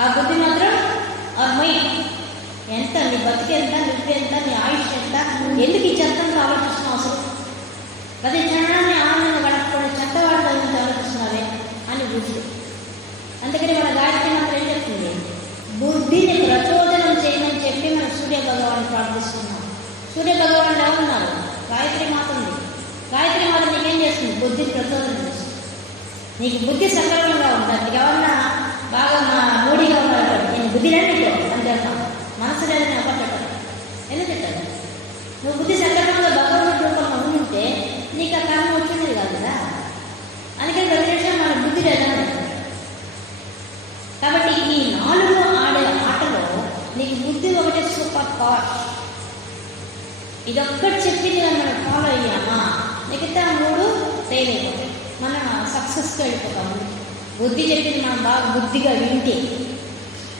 ఆ బుద్ధి మాత్రం మైండ్ ఎంత, నీ బతికెంత, నువ్వెంత, నీ ఆయుష్ ఎంత, ఎందుకు ఈ చెత్తను ఆలోచిస్తున్న అవసరం, ప్రతి క్షణాన్ని ఆనందంగా గడపడం చెత్తవాడి గురించి ఆలోచిస్తున్నావే అని బుద్ధి. అందుకని మన గాయత్రి మాత్రం ఏం చెప్తుంది? బుద్ధిని ప్రచోదనం చేయమని చెప్పి మనం సూర్య భగవాన్ని ప్రార్థిస్తున్నాం. సూర్య భగవానుడు ఏమన్నారు? గాయత్రి మాత ఉంది. గాయత్రి మాత నీకేం చేస్తుంది? బుద్ధిని ప్రచోదనం చేస్తుంది. నీకు బుద్ధి సక్రమంగా ఉంటుంది. నీకు ఎవరన్నా బాగా మూడిగా ఉన్నారు, నేను బుద్ధి రండి అని చెప్తాను. మనసు లేదని అవ్వట్లేదు. ఎందుకు చెప్తాను? నువ్వు బుద్ధి సక్రమంగా భగవంతుడి రూపంలో ఉంటే నీకు ఆ కర్మ వచ్చింది కాదు కదా. అందుకని ప్రతి విషయం మన బుద్ధి లేదని. కాబట్టి ఈ 4 ఆడే ఆటలో నీకు బుద్ధి ఒకటే సూపర్ పవర్. ఇదొక్కటి చెప్పింది మనం ఫాలో అయ్యామా, మిగతా 3 ఫెయిల్ అయిపోతాయి, మనం సక్సెస్గా వెళ్ళిపోతాము. బుద్ధి చెప్పింది మనం బాగా బుద్ధిగా వింటే,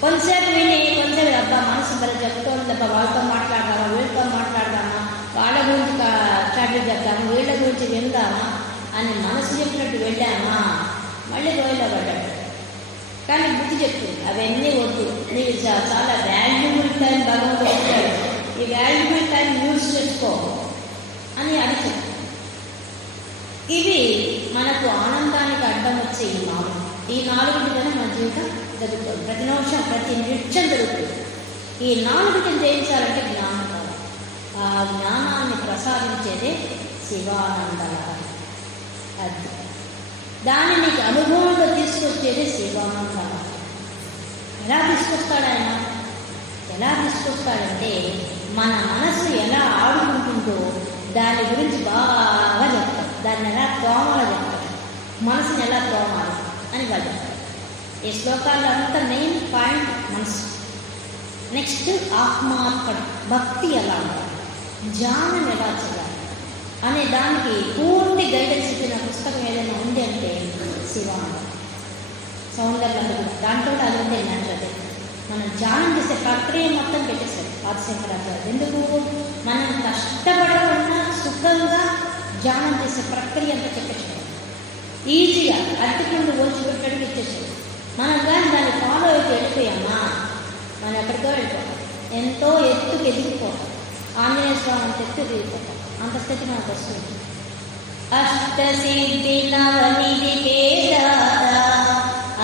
కొంతసేపు విని కొంతసేపు అబ్బా మనసు బలి చెప్తోంది, అబ్బా వాళ్ళతో మాట్లాడదామా, వీళ్ళతో మాట్లాడదామా, వాళ్ళ గురించి చాట్లు చెప్దామా, వీళ్ళ గురించి విందామా అని మనసు చెప్పినట్టు వెళ్ళామా, మళ్ళీ గోయిలో పడ్డాడు. కానీ బుద్ధి చెప్తుంది అవన్నీ వద్దు, నీకు చాలా వాల్యుబుల్ టైం భగవంతుడు ఇచ్చాడు, ఈ వాల్యుబుల్ టైం యూజ్ చేసుకో అని అడిగి. ఇవి మనకు ఆనందానికి అడ్డం వచ్చే ఈ 4 మన జీవితం జరుగుతుంది. ప్రతి నిమిషం ప్రతి నిత్యం జరుగుతుంది. ఈ 4 జయించాలంటే జ్ఞానం కావాలి. ఆ జ్ఞానాన్ని ప్రసాదించేదే శివానంద. అది దాన్ని నీకు అనుభవంలో తీసుకొచ్చేది శివానంద. ఎలా తీసుకొస్తాడు ఆయన? ఎలా తీసుకొస్తాడంటే మన మనసు ఎలా ఆడుకుంటుందో దాని గురించి బాగా చెప్తాడు. దాన్ని ఎలా తోమాలో చెప్తాడు, మనసుని ఎలా తోమాలి అని వాళ్ళు చెప్తారు. ఈ శ్లోకాల్లో అంతా మెయిన్ పాయింట్ మనసు. నెక్స్ట్ ఆత్మార్పణ, భక్తి ఎలా ఉండాలి, ధ్యానం ఎలా చేయాలి అనే దానికి పూర్తి గైడెన్స్ ఇచ్చిన పుస్తకం ఏదైనా ఉంది అంటే శివానంద. సౌందర్యం దాంట్లో అది ఉంటే న్యాచురల్. మనం ధ్యానం చేసే ప్రక్రియ మొత్తం పెట్టేశారు ఆదిశంకరాచార్య. ఎందుకు? మనం కష్టపడకుండా సుఖంగా ధ్యానం చేసే ప్రక్రియ అంతా చెప్పేసాడు. ఈజీగా అరటిపండు వచ్చి పెట్టడానికి ఇచ్చేసాడు. మనం కానీ దాన్ని ఫాలో అయితే వెళ్ళిపోయామా, మనం ఎక్కడికో వెళ్ళిపోతాం, ఎంతో ఎత్తుకు ఎదిగిపోతాం. ఆంజనేయ స్వామి అంత ఎత్తు ఎదిగిపోతాం. అంత స్థితి మనకు వస్తుంది. అష్టసిద్ధి నవనిధికే దాత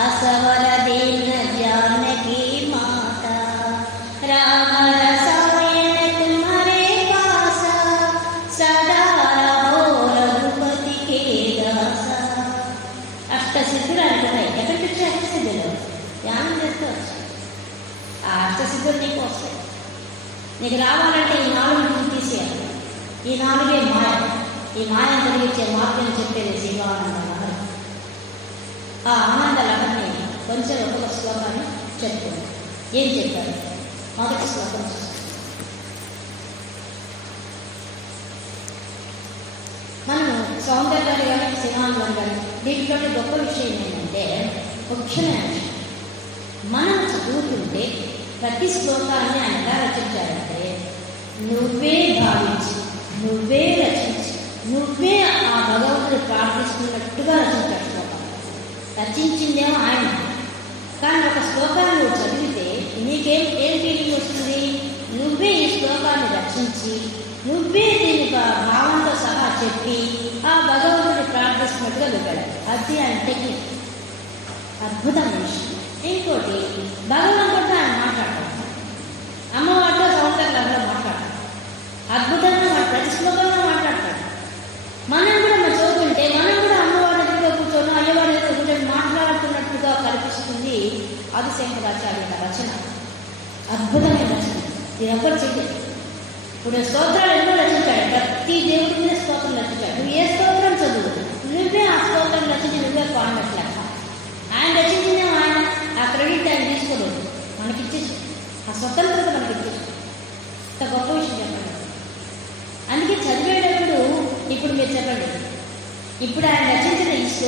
అసవర దీన జానకి మాత రామ రసాయన తుమరే పాస సదా రహో రఘుపతి కే దాస. అష్టసిద్ధులు అంటున్నాయి. ఎక్కడికి వచ్చి అష్టసిద్ధులు? ధ్యానం చేస్తూ వచ్చాయి. ఆ అష్టసిద్ధులు నీకు వస్తాయి. నీకు రావాలంటే ఈ 4 తీసేయాలి. ఈ 4 మాయ. ఈ మాయం కలిగించే మార్గం చెప్పేది శివానంద లహరి. ఆ ఆనంద లహరిని కొంచెం ఒక్కొక్క శ్లోకాన్ని చెప్తుంది. ఏం చెప్పారు? మొదటి శ్లోకం మనము సౌందర్యాలు కానీ శివానందం కానీ దీంట్లో గొప్ప విషయం ఏంటంటే, ముఖ్యమైన విషయం మనం చదువుతుంటే ప్రతి శ్లోకాన్ని ఆయన ఎలా రచించారంటే నువ్వే భావించి, నువ్వే రచించి, నువ్వే ఆ భగవంతుడు ప్రార్థిస్తున్నట్టుగా రచించాడు శ్లోకాలు. రచించిందేమో ఆయన, కానీ ఒక శ్లోకాన్ని నువ్వు చదివితే నీకేం ఫీలింగ్ వస్తుంది? నువ్వే ఈ శ్లోకాన్ని రచించి, నువ్వే దీని భావంతో సహా చెప్పి ఆ భగవంతుడిని ప్రార్థిస్తున్నట్టుగా వెళ్ళాడు. అది ఆయన టెక్నిక్. అద్భుతమైన విషయం. ఇంకోటి, భగవంతుడితో ఆయన మాట్లాడతాడు, అమ్మవారితో సౌందర్యంలో మాట్లాడతాడు, అద్భుతంగా ప్రతి శ్లోకంలో మాట్లాడతాడు. మనం కూడా మనం చదువుతుంటే మనం కూడా అమ్మవారి దగ్గర కూర్చొని అయ్యవారి దగ్గర కూర్చొని మాట్లాడుతున్నట్టుగా కనిపిస్తుంది. ఆదిశంకరాచార్య రచన అద్భుతమైన రచన. ఇది ఎవరు చెయ్యదు. ఇప్పుడు స్తోత్రాలు ఎన్నో రచించాడు. ప్రతి దేవుడి మీద స్తోత్రం రచించాడు. నువ్వు ఏ స్తోత్రం చదువు, నువ్వే ఆ స్తోత్రం రచించి నువ్వే పాడినట్లే. ఆయన రచించిందే ఆయన, ఆ క్రెడిట్ ఆయన తీసుకోలేదు, మనకిచ్చేసి ఆ స్వతంత్రత మనకి ఇచ్చేసి. ఇంత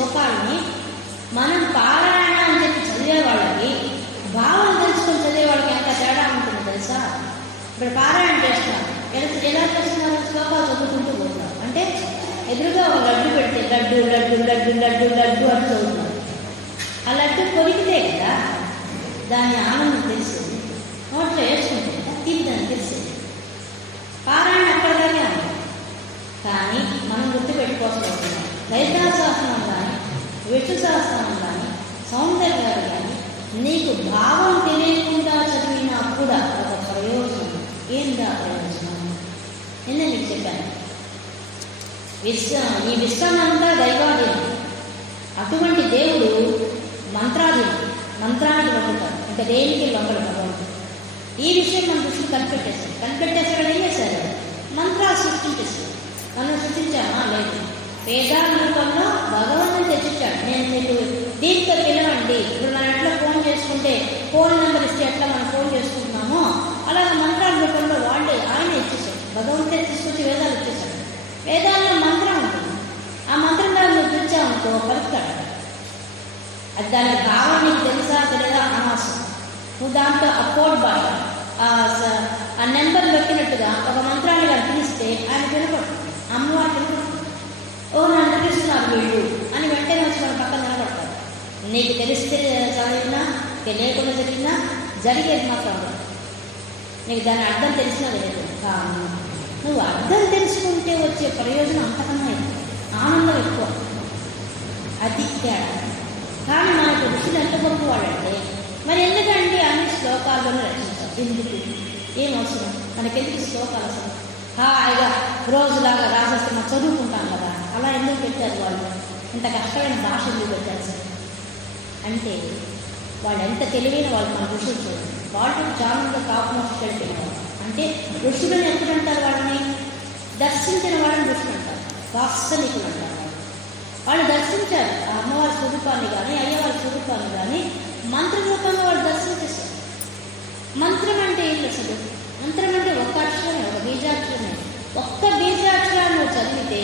శ్లోకాలని మనం పారాయణ అని చెప్పి చదివే వాళ్ళకి, భావం తెలుసుకొని చదివే వాళ్ళకి ఎంత తేడా ఉంటుందో తెలుసా? ఇప్పుడు పారాయణ చేస్తున్నారు, ఎలా చేస్తున్నారు? శ్లోకాలు చదువుకుంటూ పోతున్నారు. అంటే ఎదురుగా ఒక లడ్డు పెడితే లడ్డు లడ్డు లడ్డు లడ్డు లడ్డు అని చదువుతున్నారు. ఆ లడ్డు కొరికితే కదా దాని ఆనందం తెలిసింది, నోట్లో వేసుకుంటే తీర్థం తెలిసింది. పారాయణ అక్కడగానే ఉంది. కానీ మనం గుర్తుపెట్టుకోవాల్సిన లలితా సహస్రనామం కానీ, విష్ణు సహస్రనామం కానీ, సౌందర్యాలు కానీ నీకు భావం తెలియకుండా చదివినా కూడా ఒక ప్రయోజనం. ఏందా ప్రయోజనం? నిన్న నీకు చెప్పాను, ఈ విశ్వమంతా దైవాధీనం. అటువంటి దేవుడు మంత్రానికి లొంగుతాడు, ఇంకా దేనికి లొంగడు భగవంతుడు. ఈ విషయం మన దృష్టిని కనిపెట్టేసాడు. ఏం చేశారు? మంత్రాలు సృష్టించేశాడు. మనం సృష్టించామా? లేదు. వేదాల రూపంలో భగవంతుడు తెచ్చిచ్చాడు. నేను మీకు దీంతో పిలవండి. ఇప్పుడు మనం ఎట్లా ఫోన్ చేసుకుంటే ఫోన్ నెంబర్ ఇస్తే ఎట్లా మనం ఫోన్ చేసుకుంటున్నామో అలాగే మంత్రాల రూపంలో ఆయన ఇచ్చేసాడు. భగవంతుడే తీసుకొచ్చి వేదాలు ఇచ్చేసాడు. వేదాల్లో మంత్రం ఉంటుంది. ఆ మంత్రం ద్వారా నువ్వు పిలిచావనుకో పలుకుతాడు. అది దాని భావం నీకు తెలుసా తెలియదా అనవసరం. నువ్వు దాంట్లో ఆ కోడ్ భాష ఆ నెంబర్ పెట్టినట్టుగా ఒక మంత్రాన్ని కానీ పిలిస్తే ఆయన వినపడుతుంది. అమ్మవారు వినపడుతుంది. ఓ నన్ను పిలుస్తున్నారు వీళ్ళు అని వెంటనే వచ్చి మన పక్కన నిలబడతారు. నీకు తెలిస్తే చదివినా తెలియకుండా జరిగినా జరిగేది మాత్రం నీకు దాని అర్థం తెలిసినా లేదు. కానీ నువ్వు అర్థం తెలుసుకుంటే వచ్చే ప్రయోజనం అంతకన్నా ఆనందం ఎక్కువ. అది తేడా. కానీ మనకు ఋషులు ఎంత గొప్ప వాళ్ళంటే, మరి ఎందుకంటే అన్ని శ్లోకాల్లోనే రచించారు. ఎందుకు? ఏం అవసరం మనకెందుకు శ్లోకాలు? అసలు హాయిగా రోజులాగా రాసేస్తే మనం చదువుకుంటాం కదా, అలా ఎందుకు పెట్టారు వాళ్ళు? ఇంత కష్టమైన భాష ఎందుకు పెట్టారు సార్ అంటే వాళ్ళు ఎంత తెలివైన వాళ్ళు. మన ఋషులు చూడండి, వాళ్ళు చాలా కాపుమోస్ట్ వెళ్ళిపోయినారు. అంటే ఋషులను ఎప్పుడంటారు? వాళ్ళని దర్శించిన వాళ్ళని ఋషులు అంటారు, వాత్సలికులు అంటారు. వాళ్ళు దర్శించారు ఆ అమ్మవారి స్వరూపాన్ని కానీ అయ్యవారి స్వరూపాన్ని కానీ మంత్ర రూపంగా వాళ్ళు దర్శించేశారు. మంత్రం అంటే ఏం అసలు? మంత్రం అంటే ఒక్క అక్షరమే, ఒక బీజాక్షరమే. ఒక్క బీజాక్షరాన్ని చదివితే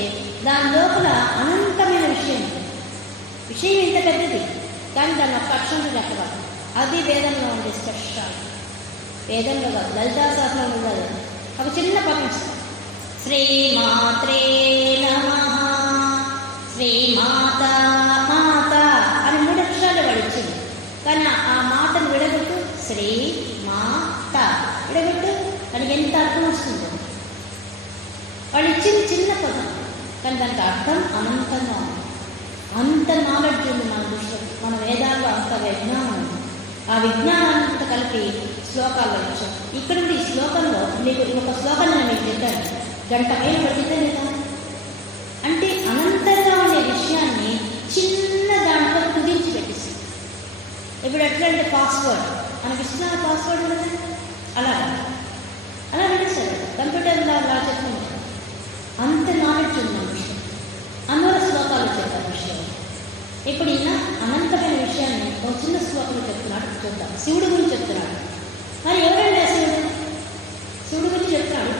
దాని లోపల అనంతమైన విషయం ఉంటుంది. విషయం ఇంత పెద్దది, కానీ దాన్ని ఒక్క అక్షరంలో చెప్పగలరు. అది వేదంలో ఉండే స్పెషల్. వేదంలో కాదు, లలితా సహస్రంలో కాదు. ఒక చిన్న పదం శ్రీమాత్రే నమః, శ్రీమాత మాత అని 3 అక్షరాలు వాడు ఇచ్చింది. కానీ ఆ మాటను విడగొట్టు శ్రీ మాత విడగొట్టు, దానికి ఎంత అర్థం వస్తుందో. వాళ్ళు ఇచ్చింది చిన్న పదం, కానీ దానికి అర్థం అనంతంగా ఉంది. అంత నాలెడ్జ్ ఉంది మన దృష్టిలో. మన వేదాల్లో అంత విజ్ఞానం ఉంది. ఆ విజ్ఞానాన్ని కలిపి శ్లోకాల్లో ఇచ్చాం. ఇక్కడ ఈ శ్లోకంలో మీకు ఒక శ్లోకం నేను మీకు చెప్పాను, గంట పైన పడితే లేదా అంటే అనంతంగా ఉండే విషయాన్ని చిన్న దాంట్లో కుదించి పెట్టేసి. ఇప్పుడు ఎట్లా అంటే పాస్వర్డ్ మనకి ఇస్తున్న పాస్వర్డ్ ఉండదు, అలా పెట్టేశారు. కంప్యూటర్లో అలా చెప్తుంది. అంత నాలెడ్జ్ ఉంది మన విషయం. అందువల్ల శ్లోకాలు చెప్పారు విషయం. ఇప్పుడు ఈయన అనంతమైన విషయాన్ని ఒక చిన్న శ్లోకంలో చెప్తున్నాడు, చూద్దాం. శివుడు గురించి చెప్తున్నాడు. మరి ఎవరండి శివుడు గురించి చెప్తున్నాడు.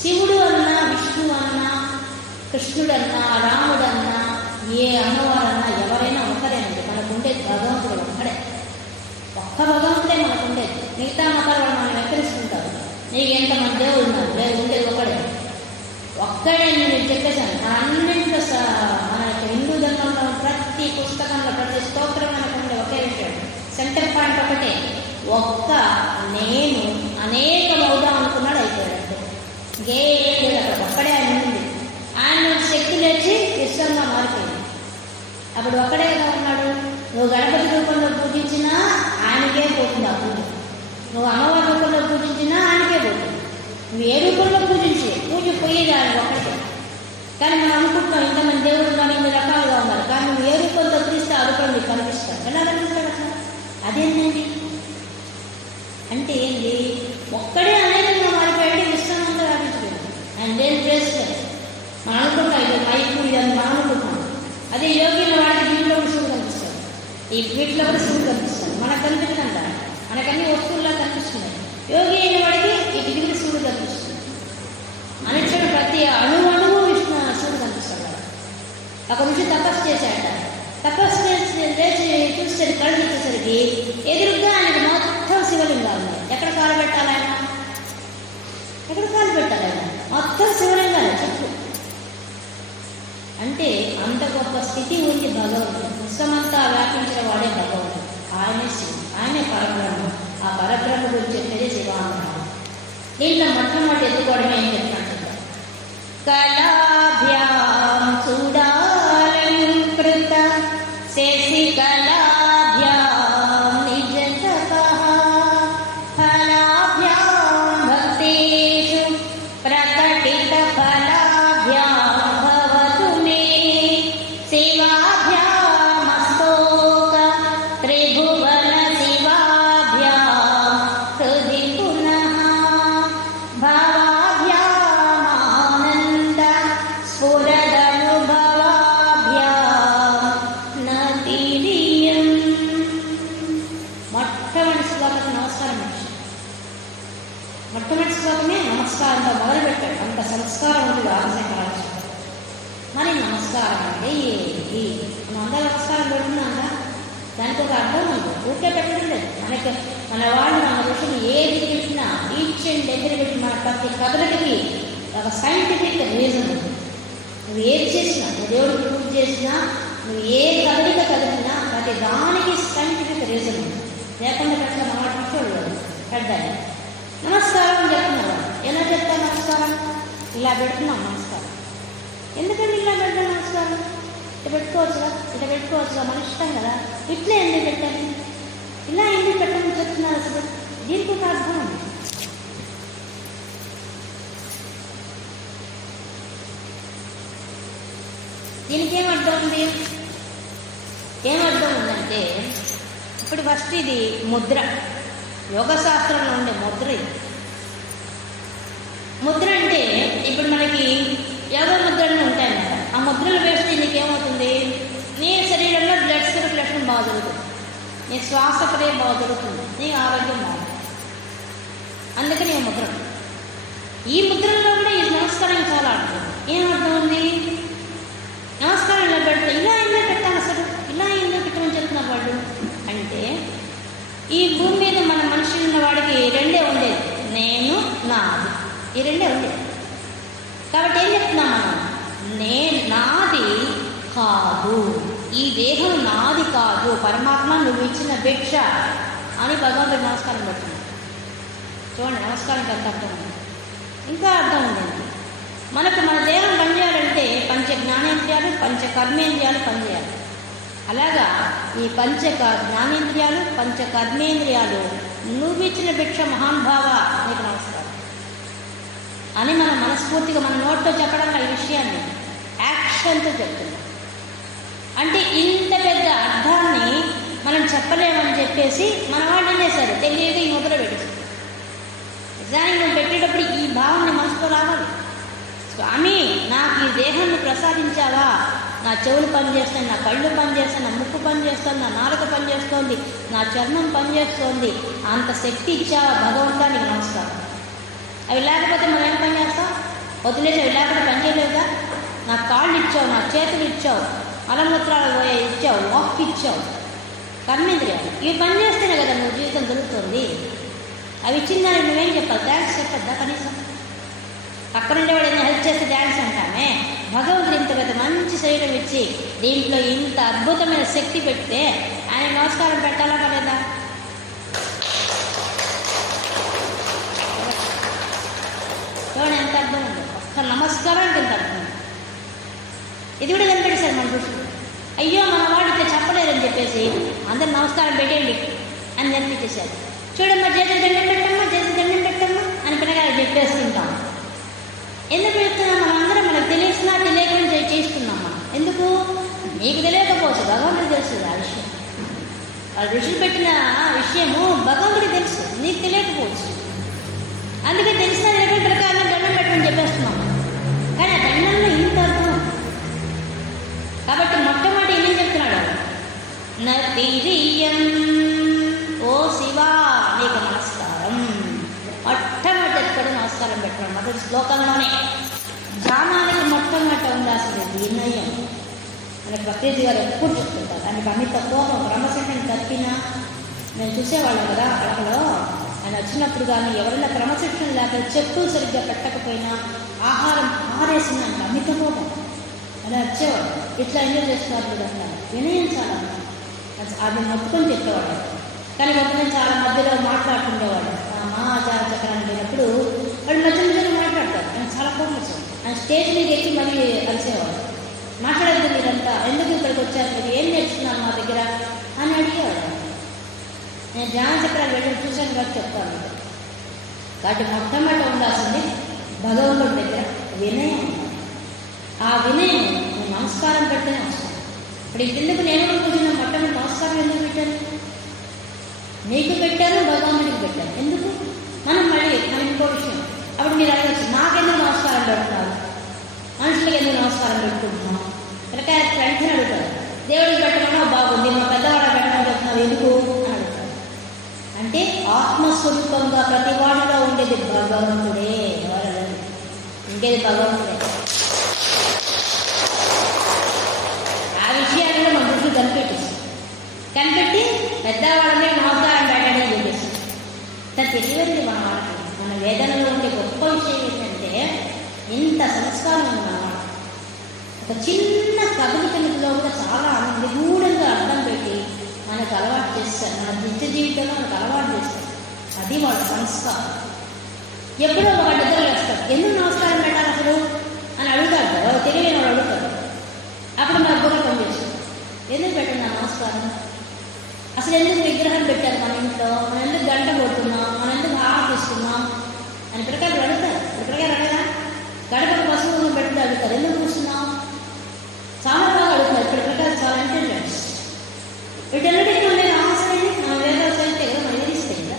శివుడు అన్నా, విష్ణు అన్నా, కృష్ణుడన్నా, రాముడన్నా, ఏ అమ్మవారన్నా ఎవరైనా ఒకరేనండి. మనకుండేది భగవంతుడు ఒక్కడే. ఒక్క భగవంతుడే మనకుండేది. మిగతా మతాలు వాళ్ళు మనం వెక్కరిస్తుంటారు. నీకు ఎంతమంది దేవుడు ఉన్నారు, లేదు ఉండేది ఒకడే. ఒక్కడే నేను చెప్పేశాను. అన్నింటిలో మన హిందూ ధర్మంలో ప్రతి పుస్తకంలో ప్రతి స్తోత్రం మనకుండే ఒకే విషయం. సెంటర్ పాయింట్ ఒకటే, ఒక్క నేను అనేకం అవుదాం అనుకున్నాడు, అయిపోయాడు. ఇంకేం లేదు అక్కడ. ఒక్కడే ఆయన ఉంది. ఆయన శక్తి లేచి విశ్వంగా మారిపోయింది. అప్పుడు ఒక్కడే కదా ఉన్నాడు. నువ్వు గణపతి రూపంలో పూజించినా ఆయనకే పోతుంది ఆ పూజ. నువ్వు అమ్మవారి రూపంలో పూజించినా ఆయనకే పోతుంది. నువ్వు ఏ రూపంలో పూజించి పూజ పోయేది ఆయన ఒక్కటే. కానీ మనం అనుకుంటున్నాం ఇంతమంది దేవుడు కానీ ఇన్ని రకాలుగా ఉన్నారు. కానీ నువ్వు ఏ రూపంతో తీస్తే ఆ రూపంలో నీకు కనిపిస్తాడు. ఎలా కనిపిస్తాడు అసలు? అదేంటండి అంటే ఏంటి? ఒక్కడే అనేకంగా మారిపోయాడు, విశ్వం అంతా వ్యాపించిపోయింది. ఆయన దేని ప్లేస్ లేదు. మనం అనుకుంటాం ఇది మైకు ఇదని మనం అనుకుంటున్నాం. అదే యోగిల వాడికి దీంట్లో శివుడు కనిపిస్తాడు, ఈ వీటిలో కూడా శివుడు కనిపిస్తాడు. మనకు కనిపించకుండా మనకన్నీ వస్తువుల్లా కనిపిస్తున్నాయి. యోగి అయిన వాడికి ఈ డిగ్రీ శివుడు కనిపిస్తుంది. అన్నింటి ప్రతి అణువు విష్ణు శివుడు కనిపిస్తాడు. ఒక ఋషి తపస్సు చేశాట. తపస్సు లేచి చూస్తే కళ్ళు చూసేసరికి ఎదురుగా ఆయనకు మొత్తం శివలింగాలు ఉన్నాయి. ఎక్కడ కాలు పెట్టాలి ఆయన? ఎక్కడ కాలు పెట్టాలి ఆయన? మొత్తం శివలింగాలు చుట్టూ. అంటే అంత గొప్ప స్థితి ఉంది భగవంతుడు. విశ్వమంతా వ్యాపించిన వాడే భగవంతుడు. ఆయనే శివుడు, ఆయనే పరబ్రహ్మ. ఆ పరబ్రహ్మ గురించి చెప్పేది శివానందం. దీంట్లో మొట్టమొదటి ఎత్తుకోవడమే ఏం చెప్తాను. కళాభ్యాం చూడాలంకృత శశికళాభ్యాం నిజతపః ఫలాభ్యాం భక్తేషు ప్రకటిత ఫలాభ్యాం భవతు మే శివాభ్యామస్తోక త్రిభువన శివాభ్యాం హృది పునః భావాభ్యామానంద స్ఫురదనుభవాభ్యాం నతిరియం. మొట్టమొదటి శ్లోకం నమస్కారం. మొట్టమొదటి శ్లోకమే నమస్కారంతో మొదలుపెట్టాడు. అంత సంస్కారం ఉంది రాజశేఖరాచార్య. మరి నమస్కారం అంటే ఏంటి? మనం అందరూ నమస్కారం పెడుతున్నాగా, దానికి ఒక అర్థం ఉంది. ఊరికే పెట్టడం లేదు. మన వాళ్ళు మన ఋషులు ఏది పెట్టినా ఈచ్ అండ్ దగ్గర పెట్టి మన ప్రతి కథలకి ఒక సైంటిఫిక్ రీజన్ ఉంది. నువ్వు ఏది చేసినా, నువ్వు దేవుడికి పూజ చేసినా, నువ్వు ఏ కదలిక కలిగినా ప్రతి దానికి సైంటిఫిక్ రీజన్ ఉంది. లేకుండా పెట్టిన మన పిచ్చోడు పెట్టాలి. నమస్కారం చెప్తున్నారు. ఎలా చెప్తారు నమస్కారం? ఇలా పెడుతున్నాం నమస్కారం. ఎందుకంటే ఇలా పెడతాం నమస్కారం? ఇట్లా పెట్టుకోవచ్చుగా, ఇట్లా పెట్టుకోవచ్చుగా, మన ఇష్టం కదా. ఇట్లా ఎందుకు పెట్టాలి, ఇలా ఎందుకు పెట్టమని చెప్తున్నారు? అసలు దీనికి ఒక అర్థం ఉంది. దీనికి ఏమర్థం ఉంది? ఏమర్థం ఉందంటే, ఇప్పుడు ఫస్ట్ ఇది ముద్ర, యోగశాస్త్రంలో ఉండే ముద్ర. ఇది ముద్ర అంటే ఇప్పుడు మనకి యోగ ముద్రలు ఉంటాయన్నమాట. ఆ ముద్రలు వేస్తే నీకేమవుతుంది? నీ శరీరంలో బ్లడ్ సర్క్యులేషన్ బాగా జరుగుతుంది, నీ శ్వాసక్రియ బాగా జరుగుతుంది, నీ ఆరోగ్యం బాగుంటుంది. అందుకని ఈ ముద్ర. ఈ ముద్రలో కూడా ఈ నమస్కారం చాలా అర్థం. ఏమర్థం ఉంది? నమస్కారం ఇలా పెడతా, ఇలా ఎందుకు పెట్టాలి అసలు? ఇలా ఎందుకు పెట్టమని చెప్తున్నారు వాళ్ళు అంటే, ఈ భూమి మీద మన మనిషి ఉన్న వాడికి రెండే ఉండేది, నేను నాది. ఈ రెండే ఉండేది. కాబట్టి ఏం చెప్తున్నాం మనం? నాది కాదు, ఈ దేహం నాది కాదు, పరమాత్మ నువ్వు ఇచ్చిన భిక్ష అని భగవంతుడు నమస్కారం పెడుతున్నాడు. చూడండి నమస్కారానికి ఎంత అర్థం ఉంది. ఇంకా అర్థం ఉందండి. మనకు మన దేహం పనిచేయాలంటే పంచ జ్ఞానేంద్రియాలు, పంచ కర్మేంద్రియాలు పనిచేయాలి. అలాగా ఈ పంచ జ్ఞానేంద్రియాలు, పంచ కర్మేంద్రియాలు నువ్వు ఇచ్చిన భిక్ష మహానుభావ, నీకు నమస్కారం అని మనం మనస్ఫూర్తిగా మన నోట్లో చెప్పడం ఈ విషయాన్ని యాక్షన్తో చెప్తున్నాం. అంటే ఇంత పెద్ద అర్థాన్ని మనం చెప్పలేమని చెప్పేసి మన వాళ్ళు ఏం చేశారు? తెలియక ఈ ముద్ర పెట్టేసి. నిజానికి నువ్వు పెట్టేటప్పుడు ఈ భావాన్ని మనసులో రావాలి. స్వామి నాకు ఈ దేహాన్ని ప్రసాదించావా? నా చెవులు పనిచేస్తాయి, నా కళ్ళు పనిచేస్తాయి, నా ముక్కు పనిచేస్తుంది, నా నాలుక పనిచేస్తోంది, నా చర్మం పనిచేస్తోంది, అంత శక్తి ఇచ్చావా భగవంతానికి నమస్కారం. అవి లేకపోతే మనం ఏం పని చేస్తాం? వదిలేసి అవి లేకపోతే పని చేయలేదా? నా కాళ్ళు ఇచ్చావు, నా చేతులు ఇచ్చావు, మలమూత్రాలు ఇచ్చావు, వాక్ ఇచ్చావు, కర్మేంద్రియాలు ఇవి పని చేస్తేనే కదా నువ్వు జీవితం దొరుకుతుంది. అవి ఇచ్చిన దానికి నువ్వేం చెప్పాలి? థ్యాంక్స్ చెప్పద్దా కనీసం? పక్కనుండే వాడు ఏదైనా హెల్ప్ చేస్తే థ్యాంక్స్ అంటామే. భగవంతుడు ఇంత పెద్ద మంచి శరీరం ఇచ్చి దీంట్లో ఇంత అద్భుతమైన శక్తి పెడితే ఆయన నమస్కారం పెట్టాలా కదా? చూడండి ఎంత అర్థం ఉంది. ఒక్క నమస్కారానికి ఎంత అర్థం. ఇది కూడా కనిపెట్టేశారు మన ఋషులు. అయ్యో మన వాడు ఇట్లా చెప్పలేరని చెప్పేసి అందరు నమస్కారం పెట్టేయండి అని నేర్పించేశారు. చూడమ్మా చేతులు దండం పెట్టమ్మా, చేతులు దండం పెట్టమ్మా అని పిల్లగారు చెప్పేస్తుంటాం. ఎందుకు చెప్తున్నాం? మనందరం మనకు తెలిసినా తెలియకుండా చేస్తున్నాం మనం. ఎందుకు? నీకు తెలియకపోవచ్చు, భగవంతుడికి తెలుస్తుంది ఆ విషయం. వాళ్ళు ఋషులు పెట్టిన విషయము భగవంతుడికి తెలుసు, నీకు తెలియకపోవచ్చు. అందుకే తెలిసినా తెలియకుండా ప్రకారం దండం పెట్టమని చెప్పేస్తున్నాం. కానీ ఆ దండంలో ఇంత అర్థం. కాబట్టి మొట్టమొదటి ఏం చెప్తున్నాడు? నతిరియం, ఓ శివా నీకు నమస్కారం. మొట్టమొదటి కూడా నమస్కారం పెట్టడం మొదటి శ్లోకంలోనే. ధ్యానానికి మొట్టమొదటి ఉండాల్సింది వినయం. మనకి భక్తేజీ గారు ఎప్పుడు చెప్తుంటారు. ఆయనకు అన్ని తక్కువ క్రమశిక్షణ తప్పినా మేము చూసేవాళ్ళం కదా అడగలో. ఆయన వచ్చినప్పుడు కానీ ఎవరైనా క్రమశిక్షణ లేక చెప్పులు సరిగ్గా పెట్టకపోయినా ఆహారం ఆరేసిన అంటే అమిత కోపం అలా వచ్చేవాడు. ఇట్లా ఎంజాయ్ చేస్తున్నారు కదా వినయం చాలా అది మొత్తుకొని చెప్పేవాడు. కానీ మొత్తం చాలా మధ్యలో మాట్లాడుతుండేవాడు. మా ఆచార చక్రాన్ని లేనప్పుడు వాడు మధ్య మధ్యలో మాట్లాడతారు. ఆయన చాలా కోపం వచ్చేవాడు. ఆయన స్టేజ్ మీద ఎక్కి మళ్ళీ కలిసేవాడు. మాట్లాడద్దు మీరంతా, ఎందుకు ఇక్కడికి వచ్చారు, మీరు ఏం నేర్చుకున్నారు మా దగ్గర అని అడిగేవాడు. నేను ధ్యాన చక్రాలు వెళ్ళి చూశాను కాబట్టి చెప్తాను. కాబట్టి మొట్టమొదట ఉండాల్సింది భగవంతుడి దగ్గర వినయం. ఆ వినయం నేను నమస్కారం పెట్టినే వస్తాను. ఇప్పుడు ఈ కిందకు నేను కూర్చున్న మొట్టమొదటి నమస్కారం ఎందుకు పెట్టాను? నీకు పెట్టాను, భగవంతుడికి పెట్టాను. ఎందుకు? మనం ఇంకో విషయం అప్పుడు మీరు అడగచ్చు, నాకెందుకు నమస్కారం పెడుతున్నారు, మనుషులకు ఎందుకు నమస్కారం పెట్టుకుంటున్నాం? కనుక వెంటనే అడుగుతారు, దేవుడికి పెట్టడమో బాగుంది, మా పెద్దవాళ్ళ పెట్టడం చెప్తున్నారు ఎందుకు అని అడుగుతారు. అంటే ఆత్మస్వరూపంగా ప్రతి వాడిలో ఉండేది భగవంతుడే, ఇంకేది భగవంతుడే. ఆ విషయాల్లో మన దృష్టి కనిపెట్టి పెద్దవాళ్ళని నమస్కారం పెట్టడం చేసేసి తెలియదు. మన వాళ్ళకి మన వేదనలో ఉండే గొప్ప విషయం ఏంటంటే ఇంత సంస్కారం ఉంది మన వాళ్ళకి. ఒక చిన్న కదలికలో కూడా చాలా నిగూఢంగా అర్థం పెట్టి మనకు అలవాటు చేస్తారు. మన నిత్య జీవితంలో మనకు అలవాటు చేస్తారు. అది వాళ్ళ సంస్కారం. ఎప్పుడో ఒక దగ్గర వేస్తారు, ఎందుకు నమస్కారం పెట్టాలి అసలు అని అడుగుతాడు. వాళ్ళు తెలియని వాళ్ళు అడుగుతారు. అప్పుడు మన బుర్ర పనిచేస్తారు. ఎందుకు పెట్టండి ఆ నమస్కారం? అసలు ఎందుకు విగ్రహం పెట్టారు మన ఇంట్లో, మనం ఎందుకు గంట కొడుతున్నాం, మనం ఎందుకు ఆరాధిస్తున్నాం అని ప్రకారం అడుగుతారు. ప్రకారం అడగరా? గడపకు పశువులను పెట్టి అడుగుతారు, ఎందుకు కూర్చున్నాం? చాలా బాగా అడుగుతారు. ఇక్కడ ప్రకారం చాలా ఇంటెలిజెన్స్. వీటన్నిటికీ నేను ఆశయండి మనం వేరే చదివితే కదా మనం తెలిస్తే కదా,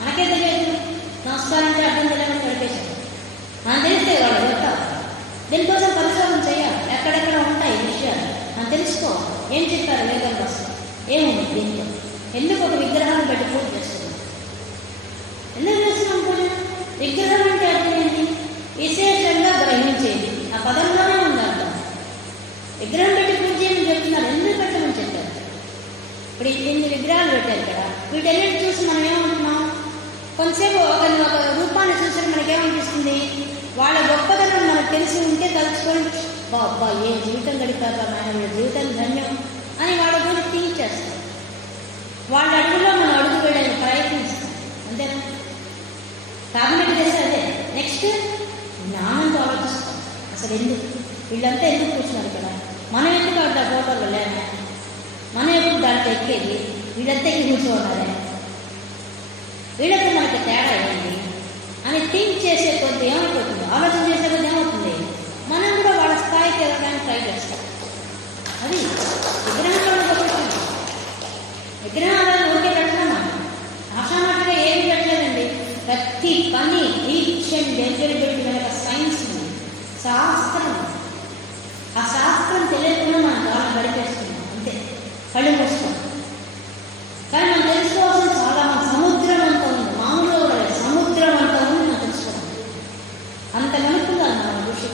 మనకే తెలియదు. నమస్కారం అంటే అర్థం తెలియని గడిపేశారు. మనం తెలిస్తే వాళ్ళు చెప్తారు. దీనికోసం పరిశోధన చేయాలి. ఎక్కడెక్కడ ఉంటాయి విషయాలు మనం తెలుసుకోవాలి. ఏం చెప్పారు వేదం కోసం, ఏముంది దీంట్లో, ఎందుకు ఒక విగ్రహాన్ని పెట్టి పూజ చేస్తున్నాం, ఎందుకు చేస్తున్నాం పూజ? విగ్రహం అంటే అర్థం ఏంటి? విశేషంగా గ్రహించేది. ఆ పదంలోనే ఉంది అర్థం. విగ్రహం పెట్టి పూజ చేయమని చెప్తున్నారు, ఎందుకు పెట్టమని చెప్పారు? ఇప్పుడు ఇన్ని విగ్రహాలు పెట్టారు కదా, వీటన్నిటి చూసి మనం ఏమంటున్నాం? కొంతసేపు ఒక రూపాన్ని చూసి మనకేమనిపిస్తుంది? వాళ్ళ గొప్పతనం మనకు తెలిసి ఉంటే తలుచుకొని బాబా ఏ జీవితం గడిపారా నాయన, వీళ్ళ జీవితం ధన్యం అని వాళ్ళ గురించి థింక్ చేస్తాం. వాళ్ళ అడుగులో మనం అడుగు వేయడానికి ప్రయత్నిస్తాం. అంతేనా? కాబట్టి చేస్తే అదే. నెక్స్ట్ జ్ఞానంతో ఆలోచిస్తాం. అసలు ఎందుకు వీళ్ళంతా ఎందుకు కూర్చున్నారు ఇక్కడ, మనం ఎందుకు అట్లా ఫోటోలో లేనా, మనం ఎప్పుడు దాంట్లో ఎక్కేది, వీళ్ళంతా ఎక్కి కూర్చోవాలి, వీళ్ళతో మనకి తేడా ఏంటి అని థింక్ చేసే కొద్ది ఏమైపోతుంది, ఆలోచన చేసే కొద్ది ఏమవుతుంది, మనం కూడా వాళ్ళ స్థాయికి వెళ్ళడానికి ట్రై చేస్తాం. అది విగ్రహంలో విగ్రహాలను ఊరికే పెట్టడమా? ఆషామాటగా ఏమి పెట్టలేదండి. ప్రతి పని ఈచ్ అండ్ ఎవ్రీ బిట్ వెనక సైన్స్ ఉంది, శాస్త్రం. ఆ శాస్త్రం తెలియకుండా మనం కాలం గడిపేస్తున్నాం అంతే, కళ్ళు మూస్తాం. కానీ మనం తెలుసుకోవాల్సిన చాలా మన సముద్రం అంతా ఉంది, మామూలుగా కూడా సముద్రం అంతా ఉంది మనం తెలుసుకోవాలి. అంత కనుక్కుందాం మన ఋషి.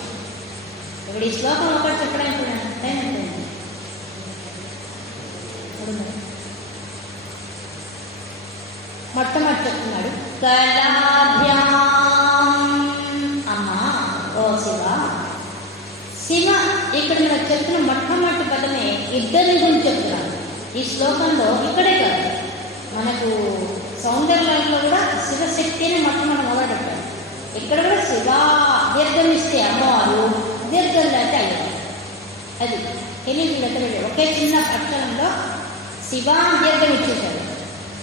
ఇప్పుడు ఈ శ్లోకం ఒకటి చెప్పడానికి టైం అయిపోయింది. మొట్టమొదటి చెప్తున్నాడు కళాభ్యాం. అమ్మా ఓ శివ, శివ ఇక్కడ మనకు చెప్తున్న మొట్టమొదటి పదమే ఇద్దరిని గురించి చెప్తున్నాడు ఈ శ్లోకంలో. ఇక్కడే కాదు, మనకు సౌందర్యంలో కూడా శివశక్తిని మొట్టమొదటి పెట్టాడు. ఇక్కడ కూడా శివ దీర్ఘం ఇస్తే అమ్మవారు, దీర్ఘం లేకపోతే అయ్యారు. అది తెలియదు. ఒకే చిన్న అక్షరంలో శివ దీర్ఘం ఇచ్చేశాడు.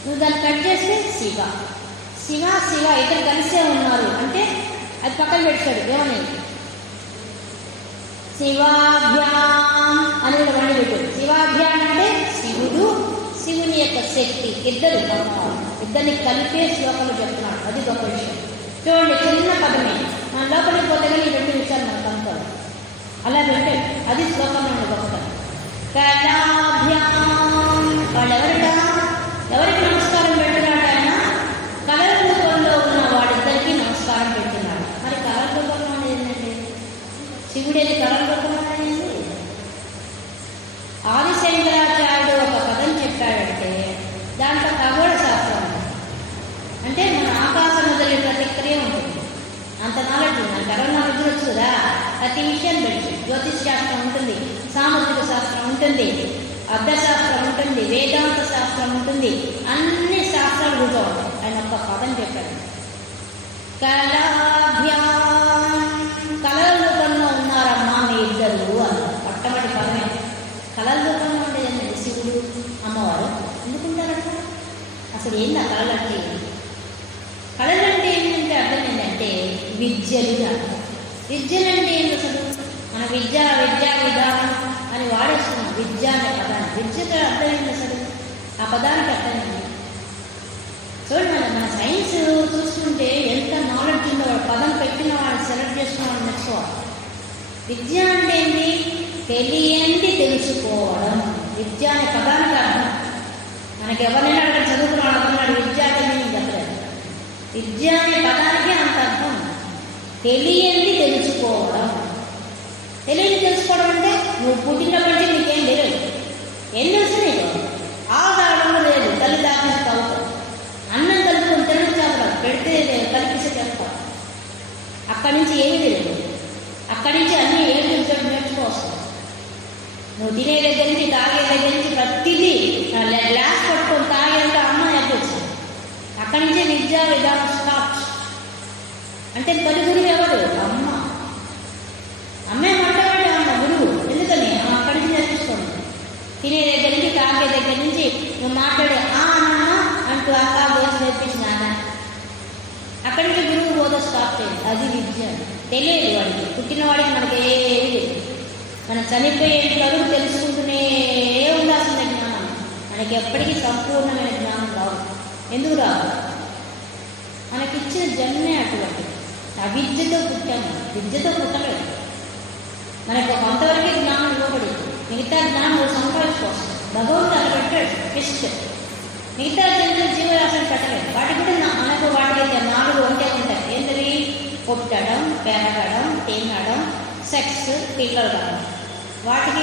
నువ్వు దాన్ని కట్ చేస్తే శివ శివ శివ ఇద్దరు కలిసే ఉన్నారు అంటే అది పక్కన పెట్టాడు. ఏమని శివాభ్యాం అని కూడా వండి పెట్టాడు. శివాభ్యాం అంటే శివుడు, శివుని యొక్క శక్తి, ఇద్దరు ఇద్దరిని కలిపే శ్లోకంలో చెప్తున్నాడు. అది గొప్ప విషయం. చూడండి, చిన్న పదమే మన లోపలికి పోతే కానీ ఈ రెండు విషయాలు మనకు కనుకోవాలి. అలా పెట్టాడు. అది శ్లోకంలో గొప్పతనం. కళాభ్యాం వాళ్ళు ఎవరికి నమస్కారం పెడుతున్నాడు? ఆయన కలల రూపంలో ఉన్న వాడిద్దరికి నమస్కారం పెడుతున్నాడు. మరి కలల రూపంలో అనేది ఏంటంటే శివుడేది కలల రూపంలో అనేది ప్రతి విషయాన్ని పెట్టి జ్యోతిష్ శాస్త్రం ఉంటుంది, సాముద్రిక శాస్త్రం ఉంటుంది, అర్థశాస్త్రం ఉంటుంది, వేదాంత శాస్త్రం ఉంటుంది, అన్ని శాస్త్రాలు కూర్చోవాలి. ఆయన ఒక్క పదం చెప్పాడు, కళాభ్యాం. కళల రూపంలో ఉన్నారమ్మా మీ ఇద్దరు అని మొట్టమొదటి పదమే. కళల రూపంలో ఉండేదండి శివుడు అమ్మవారు. ఎందుకుంటారట? అసలు ఏంది ఆ కళలంటే? కళలంటే ఏంటంటే అర్థం ఏంటంటే విద్యలు అర్థం. విద్యలంటే ఏంటి అసలు? మన విద్యా విధానం అని వాడేస్తున్నాం విద్య అనే పదాన్ని. విద్యతో అర్థం ఏంటి అసలు? ఆ పదానికి అర్థం ఏంటి? చూడండి, మన సైన్స్ చూసుకుంటే ఎంత నాలెడ్జ్ ఉందో వాడు పదం పెట్టిన వాడిని సెలెక్ట్ చేసుకున్న వాడిని నేర్చుకోవాలి. విద్య అంటే ఏంటి? తెలియంది తెలుసుకోవడం. విద్య అనే పదానికి అర్థం. మనకి ఎవరైనా అక్కడ చదువుకున్నాడు అనుకున్నాడు విద్య అంటే నేను చెప్పలేదు. విద్య అనే పదానికి అంత అర్థం. తెలియంది తెలుసుకోవడం. తెలియని తెలుసుకోవడం అంటే నువ్వు పుట్టినప్పటి నీకేం తెలియదు. ఏం తెలుసు నీకు? ఆధారం లేదు, తల్లి దాచిన తవ్వుతావు. అన్నం కలుపుకొని తెలుగు చేపలు పెడితే కలిపిస్తే చేస్తావు. అక్కడి నుంచి ఏమీ తెలియదు. అక్కడి నుంచి అన్నీ ఏం తెలుసు నేర్చుకోవచ్చు. నువ్వు తినే దగ్గర నుంచి తాగే దగ్గర నుంచి ప్రతిదీ గ్లాస్ పట్టుకొని తాగేంత అమ్మ ఎగ్గొచ్చు. అక్కడి నుంచే విద్యా విధానం స్టార్ట్. అంటే తల్లి గురువు ఎవరు? అమ్మ. అమ్మే మొట్టమొదటి అమ్మ గురువు. ఎందుకని? అక్కడి నుంచి నేర్చుకోండి. తినే దగ్గర నుంచి తాగే దగ్గర నుంచి నువ్వు మాట్లాడే అంటూ అక్క దోశ నేర్పించిన అక్కడి నుంచి గురువు బోధ స్టార్ట్ అయ్యింది. అది విద్య. తెలియదు వాడికి, పుట్టిన వాడికి మనకి ఏది లేదు. మనం చనిపోయేంత వరకు తెలుసుకుంటూనే ఉండాల్సిన జ్ఞానం. మనకి ఎప్పటికీ సంపూర్ణమైన జ్ఞానం రాదు. ఎందుకు రాదు? మనకిచ్చిన జన్మే అటువంటి. అవిద్యతో పుట్టాము, విద్యతో పుట్టలేదు. మనకు కొంతవరకే జ్ఞానం ఇవ్వబడింది. మిగతా జ్ఞానం సంపాదించుకోవచ్చు. భగవంతుడు అలా పెట్టాడు ఫిస్ట్. మిగతా జంతువులు జీవరాశిని పెట్టలేదు. వాటికి కూడా మనకు వాటికి 4 ఒంటే ఉంటాయి. ఏంటవి? పుట్టడం, పెరగడం, తినడం, సెక్స్, పిల్లలు కావడం. వాటికి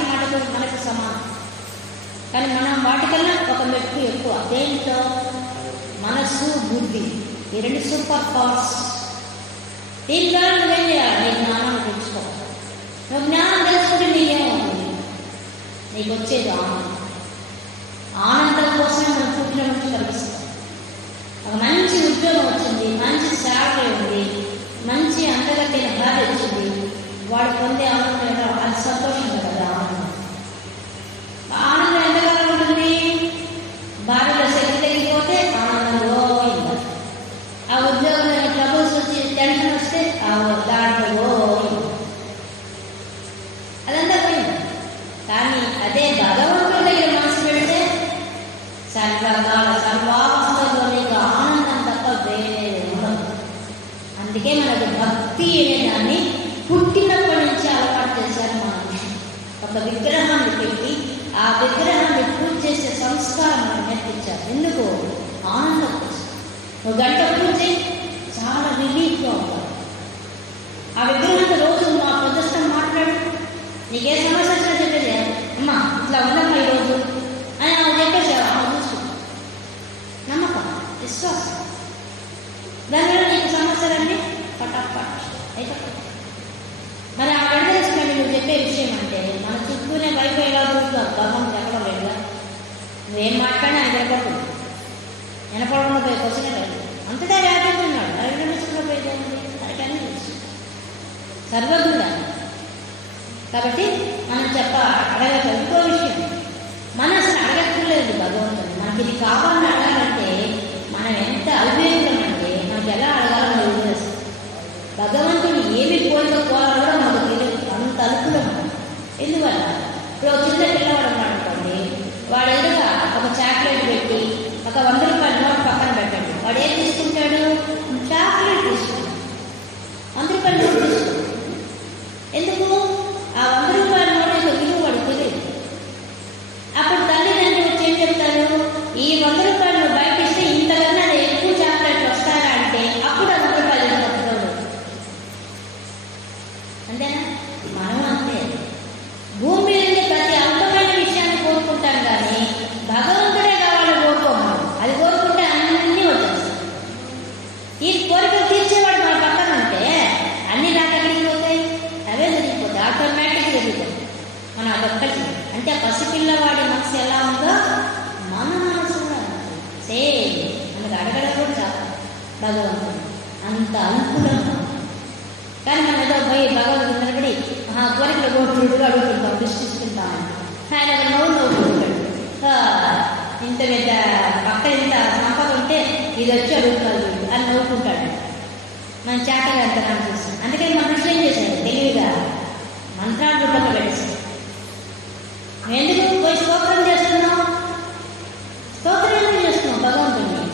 మనకు సమానం. కానీ మనం వాటికన్నా ఒక మెట్టు ఎక్కువ. దేంట్లో? మనస్సు, బుద్ధి, ఈ 2 సూపర్ పవర్స్. దీని ద్వారా నువ్వేం చేయాలి? నీ జ్ఞానాన్ని తెలుసుకోవాలి. నువ్వు జ్ఞానం తెలుసుకుంటే నీకేమవుతుంది? నీకు వచ్చేది ఆనందం. ఆనందం కోసమే మనం పుట్టిన నుంచి కల్పిస్తాం. ఒక మంచి ఉద్యోగం వచ్చింది, మంచి శాలరీ ఉంది, మంచి అంతగట్టిన భార్య వచ్చింది, వాడు పొందే ఆనందం అది సంతోషం కదా. ఆనందం ఎంతకాలం ఉంటుంది? భార్యలో శక్తి తగ్గిపోతే ఆనందంలో పోయింది. ఆ ఉద్యోగంలో ట్రబుల్స్ వచ్చి టెన్షన్ వస్తే దాంట్లో పోయింది. అదంతా పోయింది. కానీ అదే భగవంతుడి దగ్గర మనసు పెడితే సర్వకాల సర్వావస్థలో నీకు ఆనందం తప్ప వేరే ఉండదు. అందుకే మనకు భక్తి అనే దాన్ని పుట్టినప్పటి నుంచి అలవాటు చేశారు మన మనుషులు. ఒక విగ్రహాన్ని పెట్టి ఆ విగ్రహాన్ని పూజ చేసే సంస్కారం మనకు నేర్పించారు. ఎందుకు? ఆనందం కోసం. ఒక గంట పూజ చేయి, చాలా రిలీఫ్గా ఉంటారు. ఆ విగ్రహంతో రోజు మా ప్రదర్శన మాట్లాడు. నీకే సమస్య వచ్చినా చెప్పేది, అమ్మా ఇట్లా ఉండమ్మా ఈరోజు అని ఆమె చెప్పేసి చూసుకుంటాం. నమ్మకం, విశ్వాసం. దానివల్ల నీకు సమస్యలన్నీ పటాపట్ అయిపోతాయి. మరి ఆ గంటలుసుకొని నువ్వు చెప్పే విషయం అంటే మన చుట్టూనే వైపు ఎలా చూస్తావు? భగవంతుడు ఎక్కడ లేదుగా. నువ్వేం మాట్లాడినా ఆయన వినపడకుండా పోయి క్వశ్చనే లేదు. అంతటా వ్యాపించి ఉన్నాడు. అరగ తీసుకుని పోయేది అరగ అన్నీ తెలుసు. సర్వజ్ఞుడు. కాబట్టి మనం అడగదు. ఇంకో విషయం, మనం అసలు అడగక్కర్లేదు భగవంతుడు. మనకి ఇది కావాలని అడగాలంటే మనం ఎంత అవివేకులం అంటే మనకి ఎలా అడగాలో మనకు తెలుసు. భగవంతుడు ఏమి కోరుకోవాలో కూడా మనకు తెలియదు. అంత అలుపులం. ఎందువల్ల? ఇప్పుడు ఒక చిన్న పిల్లవాడు అనుకోండి, వాడు ఎదురుగా ఒక చాక్లెట్ పెట్టి ఒక 100 రూపాయల నోట్ పక్కన పెట్టండి. వాడు ఏం తీసుకుంటాడు? చాక్లెట్ తీసుకుంటాడు. 100 రూపాయల నోట్ తీసుకుంటాడు. ఎందుకు? ఆ 100 రూపాయల నోట్ యొక్క విలువ వాడు తెలియదు. అప్పుడు తల్లిదండ్రులు వచ్చి ఏం చెప్తారు? ఈ 100 రూపాయలు బయట భగవంతుడు అంత అనుకూలంగా. కానీ మనం ఏదో పోయి భగవంతుడు నిలబడి కోరికలు కోరుకుంటూ అడుగుతుంటాం, దృష్టిస్తుంటాం. ఆయన నవ్వుకుంటాడు. ఇంత పెద్ద పక్క ఇంత సంపద ఉంటే ఇది వచ్చి అడుగుతాడు అని నవ్వుకుంటాడు. మనం చేతగా ఎంత కనిపిస్తాం. అందుకని మన దృష్టి ఏం చేశాడు తెలివిగా మంత్రాలు గుడ్డకు పెట్టేశాడు. ఎందుకు పోయి స్తోత్రం చేస్తున్నాం? స్తోత్రం ఎందుకు చేస్తున్నాం? భగవంతుడిని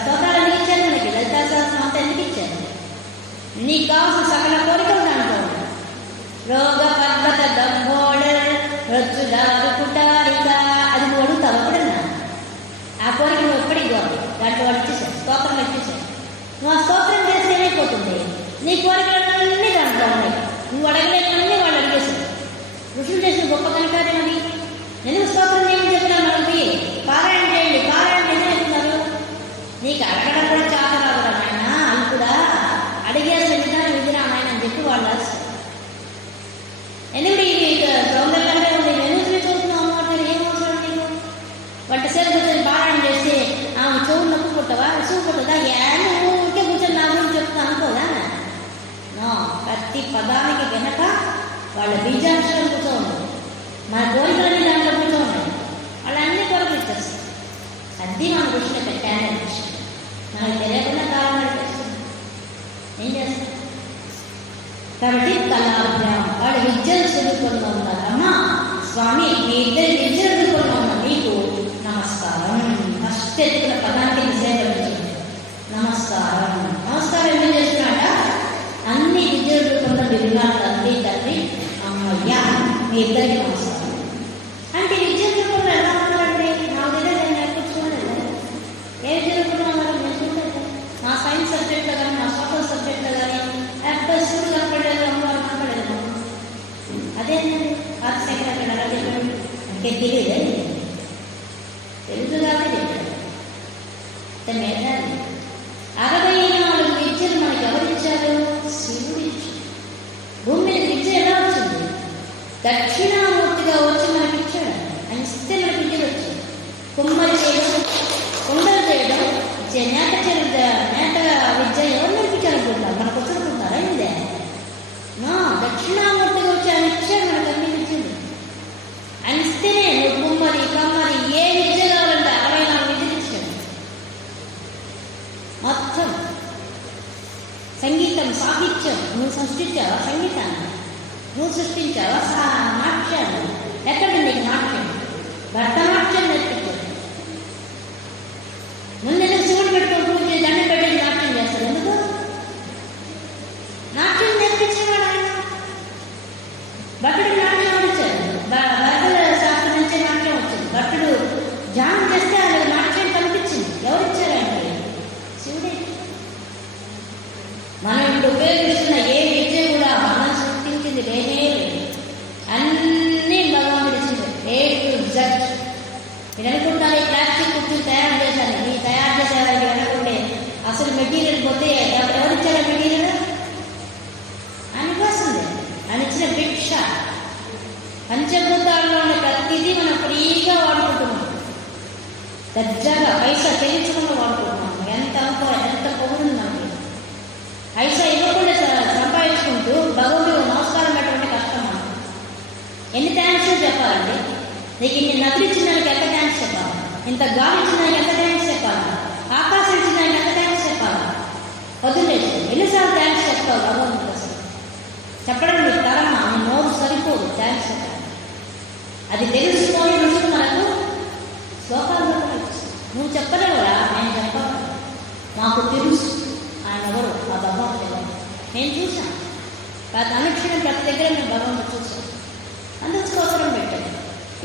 స్తోత్రాలు ఎందుకు ఇచ్చారు? మనకి లలితా సహస్రం అంతా ఎందుకు ఇచ్చారు? నీకు కావాల్సిన సకల కోరికలు దాంట్లో రోగ పర్వత దంభోళ రొచ్చుదారు కుటారిక అది నువ్వు అడుగుతావు ఎప్పుడన్నా? ఆ కోరిక నువ్వు ఎప్పటికి కావాలి దాంట్లో వాడు ఇచ్చేసాడు, స్తోత్రం ఇచ్చేసాడు. నువ్వు ఆ స్తోత్రం చేస్తే ఏమైపోతుంది? నీ కోరికలన్నీ దాంట్లో ఉన్నాయి. నువ్వు అడగలేకన్నీ వాళ్ళు అడిగేశారు. ఋషులు చేసిన గొప్ప కనికార్యం అది. ఎందుకు స్తోత్రం చేయమని చెప్పినాను మనకి? పారాయణ చేయండి, పారాయణ చేస్తున్నారు. నీకు అడగడం కూడా చేత రాదురా నాయన, అని కూడా అడిగేసిన విధానం విధిరా నాయన అని చెప్పి వాళ్ళు రాస్తారు. ఎందుకంటే ఇది సౌందర్యంగా ఉంది. ఎందుకు చూస్తున్నావు అంటే ఏం అవసరం నీకు? వంట సేపు కూర్చొని పారాయణ చేసి ఆమె చెవులు నొప్పి పుట్టవా, విసుగు పుట్టదా? నువ్వు ఉంటే కూర్చొని నా గురించి చెప్తా అనుకోదా? ప్రతి పదానికి వెనక వాళ్ళ బీజాక్షరం కూర్చో ఉంది. మన కోరికలన్నీ దాంట్లో కూర్చో ఉన్నాయి. వాళ్ళు అన్ని కొరకు ఇచ్చేస్తారు. అది మన దృష్టిలో పెట్టానే దృష్టి. మనకు తెలియకుండా కాలం నడిపిస్తుంది. ఏం చేస్తాం? కాబట్టి కళాభ్యాం వాడు విద్యను చదువుకుని ఉన్నారు. అమ్మా స్వామి మీ ఇద్దరు విద్యను చదువుకుని ఉన్న మీకు నమస్కారం. ఫస్ట్ ఎత్తుకున్న పదానికి నిషేధించండి. నమస్కారం. నమస్కారం ఎందుకు చేస్తున్నాడా? అన్ని విద్యలు చదువుకున్న విధాలు తండ్రి తండ్రి అమ్మయ్య మీ ఇద్దరికి నమస్కారం. అంటే విద్య చదువుకున్న ఎలా ఉన్నారండి? నాకు తెలియదు, నేను నేర్పించుకోలేదు. ఏ విద్య చదువుకున్నామని నేను చూడలేదు. నా సైన్స్ సబ్జెక్ట్లో కానీ నా సోషల్ సబ్జెక్ట్లో కానీ శివుడు కనపడలేదు, అమ్మవారు కనపడలేదు. అదేంటండి రాజశేఖర్ అక్కడ అలా చెప్పాడు. అంటే తెలియదే, తెలుసు కాబట్టి చెప్పాడు. మేధావి 64 విద్యలు మనకి ఎవరిచ్చారు? శివుడు ఇచ్చాడు. భూమి మీద విద్య ఎలా వచ్చింది? దక్షిణామూర్తిగా వచ్చి మనకి ఇచ్చాడు. ఆయన ఇస్తే మనకి విద్యలు వచ్చాయి. కుమ్మరి చేయడం, కుండలు చేయడం, నేత విద్య ఎవరు నేర్పించాలనుకుంటున్నారు? మనకు వచ్చనుకుంటున్నారా? ఇదే దక్షిణామూర్తిగా వచ్చి ఆయన ఇచ్చాడు. మనకు అన్ని విద్యలు ఆయన ఇస్తేనే నువ్వు కుమ్మరి కమ్మరి ఏ విద్య కావాలంటే 64 విద్యలు ఇచ్చాడు. మొత్తం సంగీతం, సాహిత్యం నువ్వు సృష్టించావా? సంగీతాన్ని నువ్వు సృష్టించావా? నాట్యాన్ని ఎక్కడ నీకు నాట్యం? భరతనాట్యం నేర్పించాడు. ముందు శివుడు పెట్టుకుని పూజ చేసి దండం పెట్టి నాట్యం చేస్తారు. ఎందుకు? నాట్యం నేర్పించేవాడు ఆయన. భట్టుడు నాట్యం వచ్చాడు. భరతుల శాస్త్రం నుంచే నాట్యం వచ్చింది. భట్టుడు ధ్యానం చేస్తే ఆయన నాట్యం కనిపించింది. ఎవరిచ్చారంటే శివుడే. మనం ఇప్పుడు ఉపయోగిస్తున్న ఏ విద్య కూడా మనం సృష్టించింది లేనే లేదు. అన్నీ భగవంతుడు ఇచ్చింది. A to Z. మీరు అనుకుంటారు ఈ ప్లాస్టిక్ కుర్చీలు తయారు చేశాను. ఈ తయారు చేసేవారికి అనుకుంటే అసలు మెటీరియల్ పోతే ఎవరిచ్చారా మెటీరియల్? అనిపిస్తుంది. ఆయన ఇచ్చిన భిక్ష. పంచభూతాల్లో ఉన్న ప్రతిదీ మనం ఫ్రీగా వాడుకుంటున్నాం. దర్జాగా పైసా చెల్లించకుండా వాడుకుంటున్నాం. ఎంత పొగుడుంది మనకి. పైసా ఇవ్వకుండా సంపాదించుకుంటూ భగవంతుడు నమస్కారం పెట్టమంటే కష్టం. మనం ఎన్ని థ్యాంక్స్ చెప్పాలండి? నీకు ఇన్ని నదులు ఇచ్చిన దానికి ఎంత థ్యాంక్స్ చెప్పాలి? ఇంత గాలి ఇచ్చిన దానికి ఎంత థ్యాంక్స్ చెప్పాలి? ఆకాశం ఇచ్చిన దానికి ఎంత థ్యాంక్స్ చెప్పాలి? వదిలేదు ఎన్నిసార్లు థ్యాంక్స్ చెప్తావు భగవంతుడు? అసలు చెప్పడం నీకు తరమా? నీ నోరు సరిపోదు థ్యాంక్స్ చెప్పాలి. అది తెలుసుకొని రుచులు మనకు శ్లోకాల్లో నువ్వు చెప్పలేవురా, నేను చెప్పాను. మాకు తెలుసు ఆయన ఎవరు, ఆ భగవంతుడు ఎవరు. నేను చూశాను. ప్రతి అనుక్షణం ప్రతి దగ్గర మేము భగవంతుడు చూసాం. అందుకు స్తోత్రం పెట్టాను.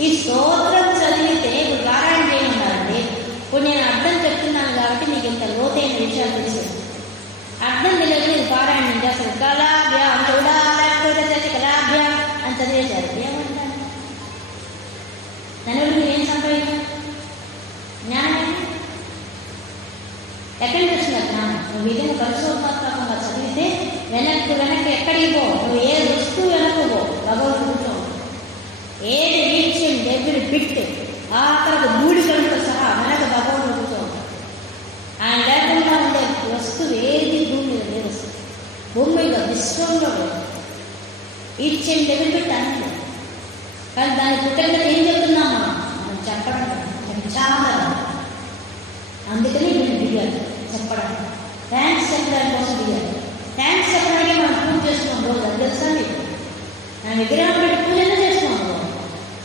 ఈ స్తోత్రం చదివితే ఇప్పుడు పారాయణ చేయమన్నారండి. ఇప్పుడు నేను అర్థం చెప్తున్నాను కాబట్టి మీకు ఇంత లోతైన విషయాలు తెలిసింది. అర్థం తెలియదు నేను పారాయణ చేస్తాను. కళాభ్య చూడా లేకపోతే కళాభ్య అని చదివేశారు. ఏమంటాను దానివల్ల మీరు ఏం సంపాదించారు? జ్ఞానం ఎక్కడి నుంచి వచ్చిన జ్ఞానం? నువ్వు విధంగా పరిశోధనాత్మకంగా చదివితే వెనక్కి ఎక్కడికి పో, నువ్వు ఏ వస్తువు వెనక్కు పో, భగవంతుడితో ఏది వీక్షం డెబ్బిడి పిట్ ఆఖరికి మూడికలతో సహా వెనక భగవంతుడితో ఆయన లేకుండా ఉండే భూమి మీద విశ్వంలో ఈచ్ అండ్ ఎవరి పెట్టాను. కానీ దాని కృతజ్ఞత ఏం చెప్తున్నాం మనం చెప్పడం చాలా. అందుకని నేను దిగాను చెప్పడం, థ్యాంక్స్ చెప్పడానికి కోసం దిగాను. థ్యాంక్స్ చెప్పడానికే మనం పూజ చేస్తున్నాం రోజు, అది తెలుసా మీకు? నా విగ్రహం పెట్టి పూజ చేస్తున్నాం రోజు,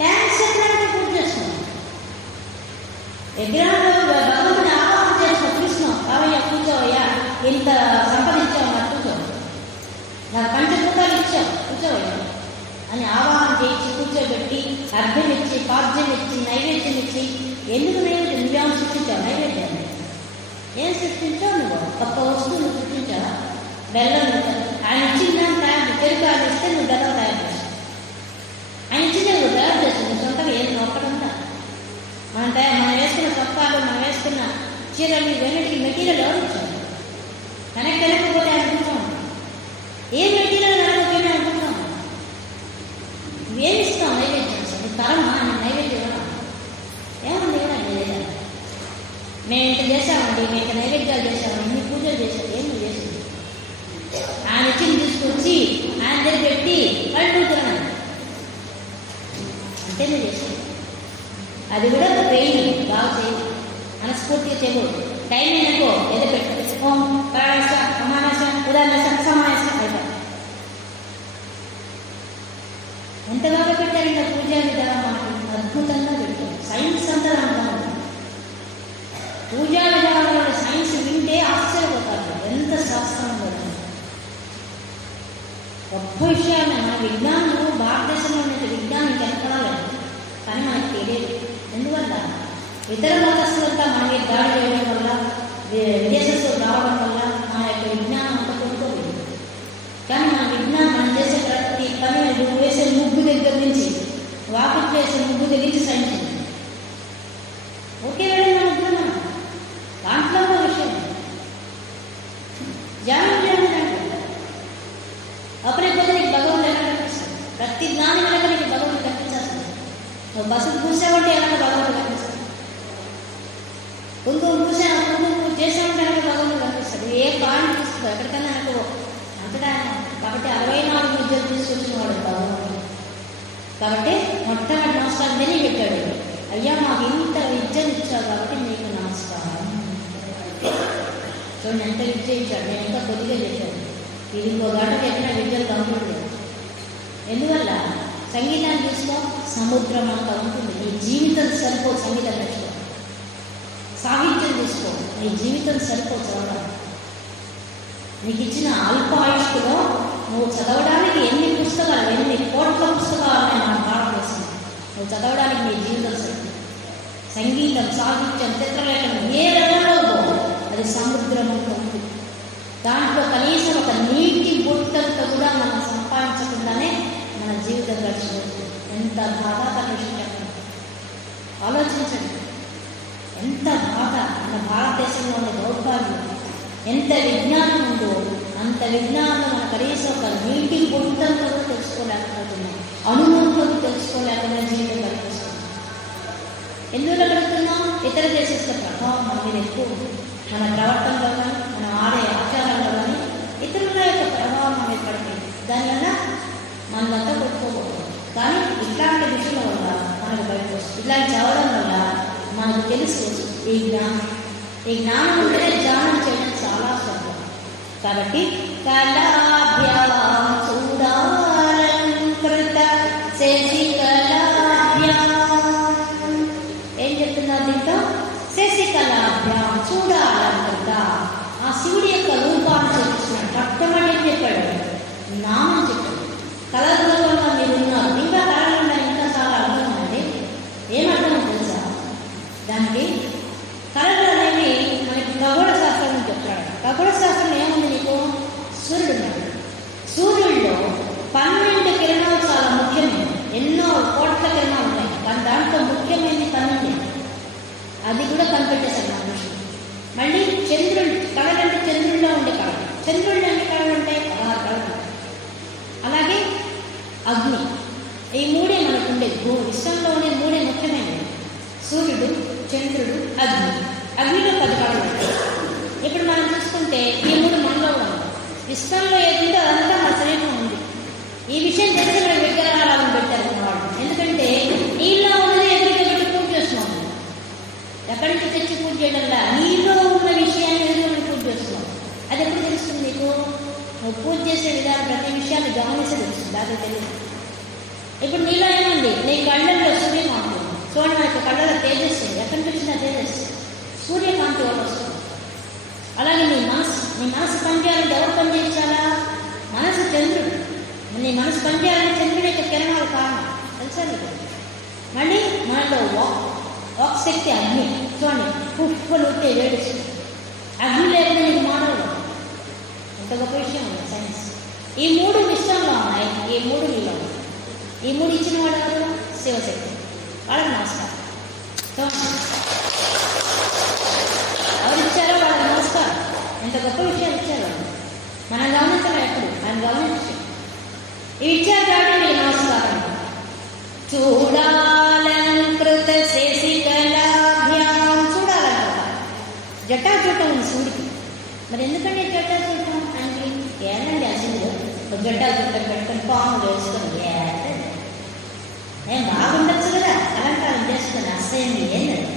థ్యాంక్స్ చెప్పడానికి పూజ చేస్తున్నాం. విగ్రహంలో భగవంతుని ఆవాహన చేస్తున్నాం, చూస్తున్నాం అవయ్యా కూర్చోవయ్యా, ఇంత సంపాదించావు నాకు కూర్చో, నాకు పంచభూతాలు ఇచ్చావు కూర్చోవయ్యా అని ఆవాహన చేయించి కూర్చోబెట్టి అర్ఘ్యం ఇచ్చి పాద్యం ఇచ్చి నైవేద్యం ఇచ్చి. ఎందుకు నైవేద్యం? నువ్వేమో సృష్టించావు నైవేద్యాన్ని? ఏం సృష్టించావు నువ్వు? ఒక్క వస్తువు నువ్వు సృష్టించావా? బెల్లం ఆయన ఇచ్చిన తయారు చెరుకు ఆయన ఇస్తే నువ్వు బెల్లం తయారు చేస్తావు. ఆయన ఇచ్చిందే నువ్వు తయారు చేస్తావు, నువ్వు సొంతగా ఏం ఒక్కడంతా. మనం వేసుకున్న సొక్కాలు, మనం వేసుకున్న చీరలు, ఇవన్నిటికీ మెటీరియల్ ఎవరు ఇచ్చారు? వెనక్కి వెళ్ళకపోతే అనుకుంటాం, ఏ మెటీరియల్ రాకపోయినా అనుకుంటాం. ఏమి ఇస్తాం నైవేద్యం? అసలు తరమా నైవేద్యం ఇవ్వడం? ఏముంది కూడా లేదా? మేము ఇంత చేసామండి, మేము ఇంత నైవేద్యాలు చేసాము, ఇన్ని పూజలు చేసాము, ఏం నువ్వు చేసింది? ఆయన ఇచ్చింది తీసుకొచ్చి ఆయన దగ్గర పెట్టి పడుకుంటున్నాను అంటే నువ్వు చేసావు. అది కూడా ట్రైన్ బాగా చేయాలి, మనస్ఫూర్తిగా చేయకూడదు. టైం అయినకో ఏదో పెట్టు, ఓం పరాశ అమానాశ ఉదాహరణ సమావేశం అయిపోయి ఎంత బాగా పెట్టారు ఇంకా పూజా విధానం. మనకి అద్భుతంగా పెట్టారు. సైన్స్ అంతా అంటారు. పూజా విధానంలో సైన్స్ వింటే ఆశ్చర్యపోతారు, ఎంత శాస్త్రం కూడా. గొప్ప విషయాన్ని మన విజ్ఞానం భారతదేశంలో ఉన్న విజ్ఞానం ఇంకెక్కడా లేదు, కానీ మనకు తెలియదు. ఎందువల్ల? ఇతర మతస్థులంతా మన మీద దాడి చేయడం వల్ల, విదేశస్తులు రావడం వల్ల మన యొక్క విజ్ఞానం అంతా కొట్టుకోలేదు. కానీ మన విజ్ఞానం మనం చేసే ప్రతి పని, నువ్వు వేసే ముగ్గు దగ్గర నుంచి, వాకిట్ చేసే ముగ్గు దగ్గర నుంచి సైన్స్ ఉంది. ఒకే విధంగా ముగ్గురు దాంట్లో ఒక విషయం ధ్యానం చేయడం. అప్పుడే కొద్ది నీకు భగవంతుడు ఎక్కడ కనిపిస్తాడు? ప్రతి జ్ఞానం వెనక నీకు భగవంతుడు కనిపించాల్సింది. నువ్వు బస్సుకు పూసావంటే ఎక్కడ భగవంతుడు కనిపిస్తాడు? కుంకుమ పూసావు, కుంకుమ చేసామంటే ఎక్కడ భగవంతుడు కనిపిస్తాడు? ఏ పాయింట్ తీసుకో, ఎక్కడికైనా అనుకో అంతటా. కాబట్టి 64 విద్యలు తీసుకొచ్చిన వాడు భగవంతుడు. కాబట్టి మొట్టమొదటి నమస్కారం తిని పెట్టాడు, అయ్యా మాకు ఇంత విద్యను ఇచ్చావు కాబట్టి నీకు నమస్కారం. చూడండి ఎంత విద్య ఇచ్చాడు. నేను ఇంకా కొద్దిగా చెప్పాను, ఇది ఇంకో గంటకు ఎక్కడ విద్యలు కంప్లీట్ లేదు. ఎందువల్ల? సంగీతాన్ని చూసుకో, సముద్రం అంతా ఉంటుంది, నీ జీవితం సరిపో. సంగీతం నేర్చుకో. సాహిత్యం తీసుకో, నీ జీవితం సరిపో చదవడం. నీకు ఇచ్చిన అల్ప ఆయుష్లో నువ్వు చదవడానికి ఎన్ని పుస్తకాలు, ఎన్ని కోట్ల పుస్తకాలు ఉన్నాయి మన భారతదేశం. నువ్వు చదవడానికి నీ జీవితం సరిపో. సంగీతం, సాహిత్యం, చిత్రలేఖనం ఏ రంగంలో అది సముద్రం ఉంటుంది. దాంట్లో కనీసం ఒక నీటి బొట్టంత కూడా మనం సంపాదించకుండానే మన జీవితం గడిచిపోతుంది. ఎంత బాధాకర విషయం చెప్పండి, ఆలోచించండి. ఎంత బాధ! మన భారతదేశంలో ఉన్న దౌర్భాగ్యం. ఎంత విజ్ఞానం ఉందో అంత విజ్ఞానం మన కనీసం ఒక నీటి బొట్టంతో తెలుసుకోలేకపోతున్నాం, అనుభవంతో తెలుసుకోలేకుండా జీవితం గడిపిస్తున్నాం. ఎందుకు గడుపుతున్నాం? ఇతర దేశస్తుల ప్రభావం మన మీద ఎక్కువ ఉంది. మన ప్రవర్తనలో కానీ, మనం ఆడే ఆచారాల్లో కానీ ఇతరుల యొక్క ప్రభావం మన మీద పడిపోయింది. దానివల్ల మనమంతా కొట్టుకోకూడదు. కానీ ఇట్లాంటి విషయాల వల్ల మనకు బయటకు వస్తుంది. ఇట్లాంటి చదవడం వల్ల మనకు తెలుసు ఈ జ్ఞానం ఉంటేనే ధ్యానం చేయడం చాలా సులభం. కాబట్టి కళాభ్యాం చూడాలంకృత శశికళాభ్యాం ఏం చెప్తున్నారు దీంతో? శశికళాభ్యాం చూడాలంకృత. ఆ శివుడి యొక్క రూపాన్ని చూపించినాడు. మొట్టమొదటి ఏం చెప్పాడు? నామం చెప్పాడు. కళల రూపంలో మీరు ఉన్నారు. ఇంకా కళలు ఉన్నాయి, ఇంకా చాలా అర్థం ఉంది. ఏమర్థం తెలుసా దానికి? కళలు అనేవి మనకి ఖగోళ శాస్త్రం చెప్తాడు. ఖగోళ శాస్త్రంలో ఏముంది నీకు? సూర్యుడు ఉన్నాడు. సూర్యుడిలో 12 కిరణాలు చాలా ముఖ్యమైనవి. ఎన్నో కోట్ల కిరణాలు ఉన్నాయి, కానీ దాంట్లో ముఖ్యమైనది 12. అది కూడా కనిపెట్టేశారు మన మనుషులు. మళ్ళీ చంద్రుడు, కళలంటే చంద్రుడిలో ఉండే కళలు. చంద్రుడిలో ఎన్ని కళలు ఉంటాయి? 16 కళలు ఉంటాయి. అలాగే అగ్ని. ఈ మూడే మనకు ఉండేది. విశ్వంలో ఉండే మూడే ముఖ్యమైనవి: సూర్యుడు, చంద్రుడు, అగ్ని. అగ్నిలో 10 కళలు ఉంటాయి. ఇప్పుడు మనం చూసుకుంటే ఈ 3 మనలో ఉన్నాయి. విశ్వంలో ఏది అలాగే నీ మనసు పనిచేయాలంటే ఎవరు పని చేయించాలా? మనసు చంద్రుడు. నీ మనసు పనిచేయాలంటే చంద్రుడి యొక్క కిరణాలు కారణం, తెలుసా నీకు? మళ్ళీ మనలో వాక్ శక్తి అగ్ని. చూడండి, పుష్పలు ఉంటే వేడిస్తుంది. అగ్ని లేకుండా నీకు మానవుడు. ఎంత గొప్ప విషయం ఉంది సైన్స్. ఈ 3 విషయంలో ఉన్నాయి, ఈ 3 నీలో ఉన్నాయి. ఈ 3 ఇచ్చిన వాడు ఎవరు? శివశక్తి. వాళ్ళకి నమస్కారం. చూడండి, ఎవరు ఇచ్చారో వాళ్ళకి నమస్కారం. ఎంత గొప్ప విషయాలు ఇచ్చారు వాళ్ళు. మనం గమనించడం ఎప్పుడు? ఆయన గమనించాం. ఇవి ఇచ్చారు కాబట్టి మీకు నమస్కారం. చూడాలంకృత శశికళాభ్యాం. చూడాలంట జటాజూటం ఉంది శివుడికి. మరి ఎందుకంటే జటాజూటం అంటే ఏనండి? అసలు జటాజూటం పెట్టుకొని పాము వేసుకొని నేను బాగుండొచ్చు కదా, అలంకారం చేసుకొని అసహ్యండి ఏంటండి?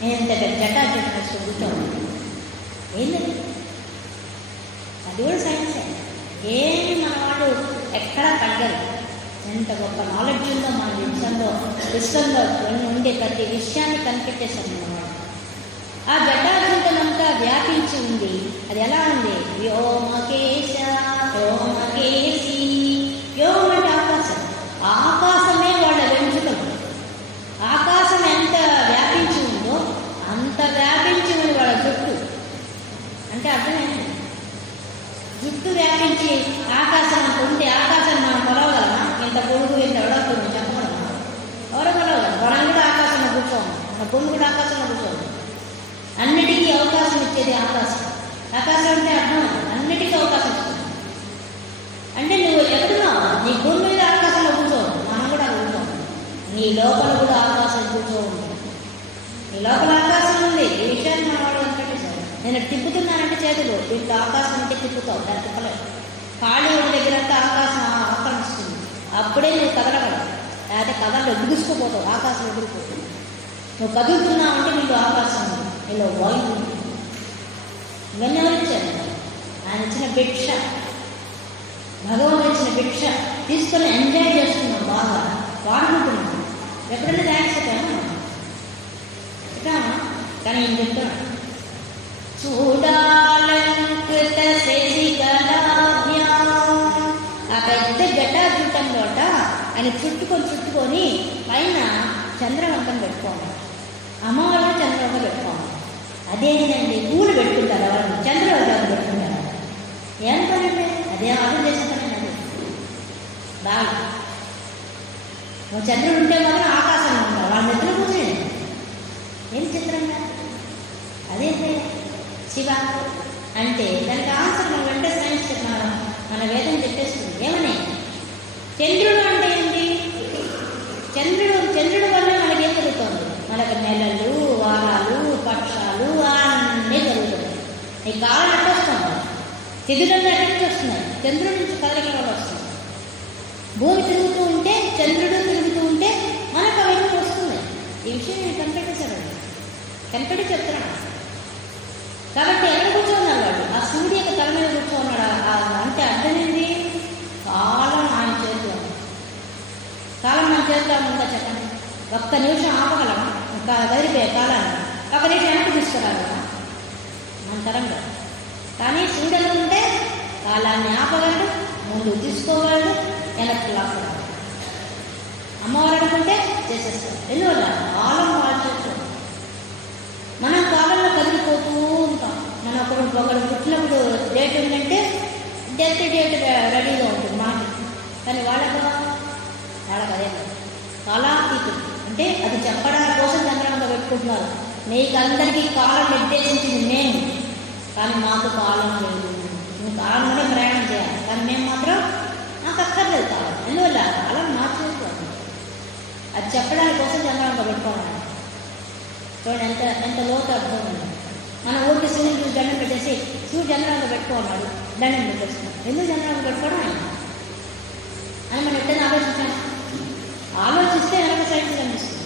నేను ఇంత జటాజూటం వేసుకొని కూర్చోండి ఏంటండి? అది కూడా సైన్సే. ఏమి మన వాళ్ళు ఎక్కడా తగ్గరు. ఎంత గొప్ప నాలెడ్జ్ ఉందో మన విశ్వంలో ఉండే ప్రతి విషయాన్ని కనిపెట్టేశాం మనం. ఆ జటాజూటమంతా వ్యాపించి ఉంది. అది ఎలా ఉంది? వ్యోమకేశ వ్యోమకేశి. వ్యోమ అంటే ఆకాశం. ఆకాశమే వాళ్ళ వెంట్రుకలు. ఆకాశం ఎంత వ్యాపించి ఉందో అంత వ్యాపించి ఉంది వాళ్ళ జుట్టు. అంటే అర్థమైంది, జుట్టు వ్యాపించి ఆకాశం అంత ఉంటే ఆకాశం మనం కొలవగలమా? ఇంత పొడుగు ఇంత ఎడవుతుంది చెప్పగలమా? ఎవరో కొలవగలరు. మనం కూడా ఆకాశంలో కూర్చోము, మన పొంగు కూడా ఆకాశంలో కూర్చోము. అన్నిటికీ అవకాశం ఇచ్చేది ఆకాశం. ఆకాశం అంటే అర్థం, అన్నిటికీ అవకాశం ఇస్తుంది. అంటే నువ్వు ఎక్కడున్నావు? నీ భూమి మీద ఆకాశంలో కూర్చోవు, మనం కూడా కూర్చోము. నీ లోపల కూడా ఆకాశం కూర్చోవు. నీ లోపల ఆకాశం ఉంది. ఈ విషయాన్ని మన వాళ్ళు కనిపెట్టేశారు. నేను తిప్పుతున్నానంటే చేతులు వీటితో ఆకాశం అంటే తిప్పుతావు, దాన్ని తిప్పలేదు. ఖాళీ ఒక దగ్గర అంతా ఆకాశం ఆక్రమిస్తుంది. అప్పుడే నువ్వు కదలగలవు, లేకపోతే కదల్లో ఎదుగుసుకుపోతావు, ఆకాశం ఎదురుపోతుంది. నువ్వు కదులుతున్నావు అంటే నీలో ఆకాశం ఉంది, నీలో వాయువు ఉంది. ఇవన్నీ ఎవరు ఇచ్చారు? ఆయన ఇచ్చిన భిక్ష, భగవంతుడు ఇచ్చిన భిక్ష తీసుకొని ఎంజాయ్ చేస్తున్నాం, బాగా వాడుకుంటున్నాం. ఎప్పుడైనా థ్యాంక్స్ చెప్పాను కానీ ఏం చెప్తాను? చూడాలంకృత శశికళాభ్యాం. ఆ పెద్ద జటాజూటంలో ఆయన చుట్టుకొని పైన చంద్రవంకం పెట్టుకోవాలి. అమ్మవారు చంద్రవంకం పెట్టుకోవాలి. అదేంటండి పూలు పెట్టుకుంటారు, వాళ్ళు చంద్రవంకం పెట్టుకుంటారు. ఏం పనండి? అదే ఆర్డర్ చేసిన పని. అది బాగా నువ్వు చంద్రుడు ఉంటే మాత్రం ఆకాశంలో ఉంటావు, వాళ్ళ నిద్ర కూర్చొని ఏం చిత్రంగా. అదే శివ అంటే దానికి ఆన్సర్ మనం వెంటనే సైన్స్ చెప్పాలి. మన వేదం చెప్పేస్తుంది ఏమని? చంద్రుడు అంటే ఏంటి? చంద్రుడు వల్ల మనకి ఏం జరుగుతుంది? మనకు నెలలు, వారాలు, పక్షాలు అన్నీ జరుగుతున్నాయి. నీ కాలం ఎట్టు వస్తుంది? తిరుగుతుంది ఎక్కడికి వస్తున్నాయి? చంద్రుడి నుంచి కదలిక వల్ల వస్తుంది. భూమి తిరుగుతూ ఉంటే, చంద్రుడు తిరుగుతూ ఉంటే మనకు అవన్నీ వస్తున్నాయి. ఈ విషయం నేను కనిపెట్టి చెప్తున్నాను. కాబట్టి ఎక్కడ కూర్చోన్నారు వాళ్ళు? ఆ సూర్య యొక్క తల మీద కూర్చోన్నాడు. అంటే అర్థమైంది, కాలం ఆయన చేతిలో. కాలం మన చేతిలో ఉందా చెప్పండి? ఒక్క నిమిషం ఆపగలమా? గదిలిపోయే కాలాన్ని ఒక నిమిషం వెనక్కి తీసుకురాగలమా? మన తరంగా. కానీ సూర్యుడు ఉంటే కాలాన్ని ఆపగలడు, ముందు తీసుకోగలడు, వెనక్కి లాక్కగలడు. అమ్మవారు అనుకుంటే చేసేస్తాడు. ఎందువల్ల? కాలం వాళ్ళ చేతిలో. మనం కాలంలో కదిలిపోతూ ఉంటాం. మనం ఒకడు పుట్టినప్పుడు డేట్ ఉందంటే డెత్ డేట్ రెడీగా ఉంటుంది మాట. కానీ వాళ్ళకు అదే కాలాతీతం. అంటే అది చెప్పడానికి కోసం చంద్రమంగా పెట్టుకుంటున్నారు. మీకు అందరికీ కాలం నిర్దేశించింది మేము, కానీ మాకు కాలం లేదు. నువ్వు కాలంలోనే ప్రయాణం చేయాలి, కానీ మేము మాత్రం నాకు అక్కర్లేదు కాలం. ఎందువల్ల? కాలం మార్చేసుకోవాలి. అది చెప్పడానికి కోసం చంద్రమంగా పెట్టుకోవాలి. చూడండి ఎంత లోతు అర్థం ఉంది. మన ఊరికి సూర్యుడు చూసి దండం పెట్టేసి సూర్యుడు చంద్రమంగా పెట్టుకోన్నాడు, దండం పెట్టేస్తున్నాం. ఎందుకు చంద్రమంగా పెట్టుకోవడం ఆయన అని మనం ఎట్టని ఆలోచిస్తే వెనక సైన్స్ కనిపిస్తుంది.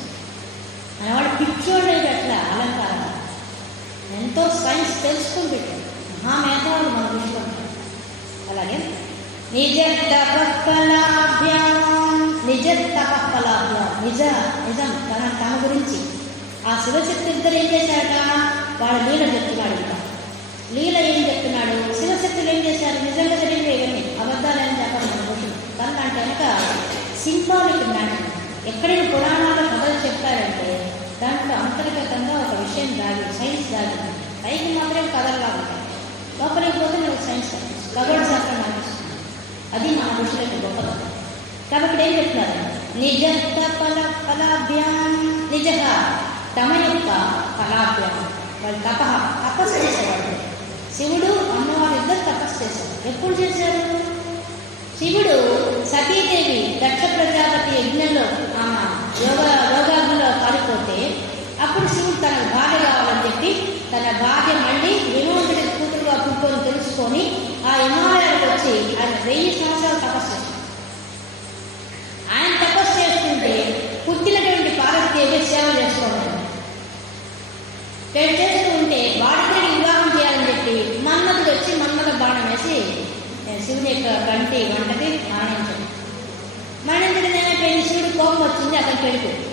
మన వాడు పిచ్చోడు అట్లా అలంకారం ఎంతో సైన్స్ తెలుసుకుని పెట్టాడు. మహామేధావులు మన విషయంలో. అలాగే నిజం తన గురించి ఆ శివశక్తి ఇద్దరు ఏం చేశారట? వాళ్ళ లీల చెప్తున్నాడు. ఇంకా లీల ఏం చెప్తున్నాడు, శివశక్తులు ఏం చేశారు, నిజంగా జరిగిన ఇవన్నీ అబద్ధాలని చెప్పడం మన ఋషులు. కనుక అంటే కనుక సింబాలిక్ మ్యాటర్. ఎక్కడికి పురాణాలు కథలు చెప్తారంటే దాంట్లో అంతర్గతంగా ఒక విషయం దాగి, సైన్స్ దాగి. పైకి మాత్రమే కథలుగా ఉంటాయి, లోపలికి పోతే మనకు సైన్స్ ఖగోళ శాస్త్రం అనిపిస్తుంది. అది మన ఋషులకు గొప్పతనం. కాబట్టి ఏం చెప్తున్నారు, నిజ ఫలాభ్యాం, నిజ తమ యొక్క ఫలాభ్యాం, వాళ్ళు తపస్సు చేసేవాళ్ళు. శివుడు అమ్మవారు ఇద్దరు తపస్సు చేశారు. ఎప్పుడు చేశారు? శివుడు సతీదేవి దక్ష ప్రజాపతి యజ్ఞంలో ఆమె యోగాగ్నిలో కాలిపోతే అప్పుడు శివుడు తన భార్య కావాలని చెప్పి తన భార్య మళ్ళీ వినోదుడి కూతురుగా పుట్టుకొని తెలుసుకొని ఆ హిమాలయాలకు వచ్చి ఆయన 1000 సంవత్సరాలు తపస్సు చేశారు. ఆయన తపస్సు చేస్తుంటే పుట్టినటువంటి పార్వతీదేవి సేవ చేసుకోవాలి. చేస్తూ ఉంటే వాడికి వివాహం చేయాలని చెప్పి మన్మధుడు వచ్చి మన్మథ బాణం వేసి శివుని యొక్క కంటి వంటకి మరణించడం ఏమైపోయింది, శివుడు కోపం వచ్చింది, అతను పెడిపోయింది.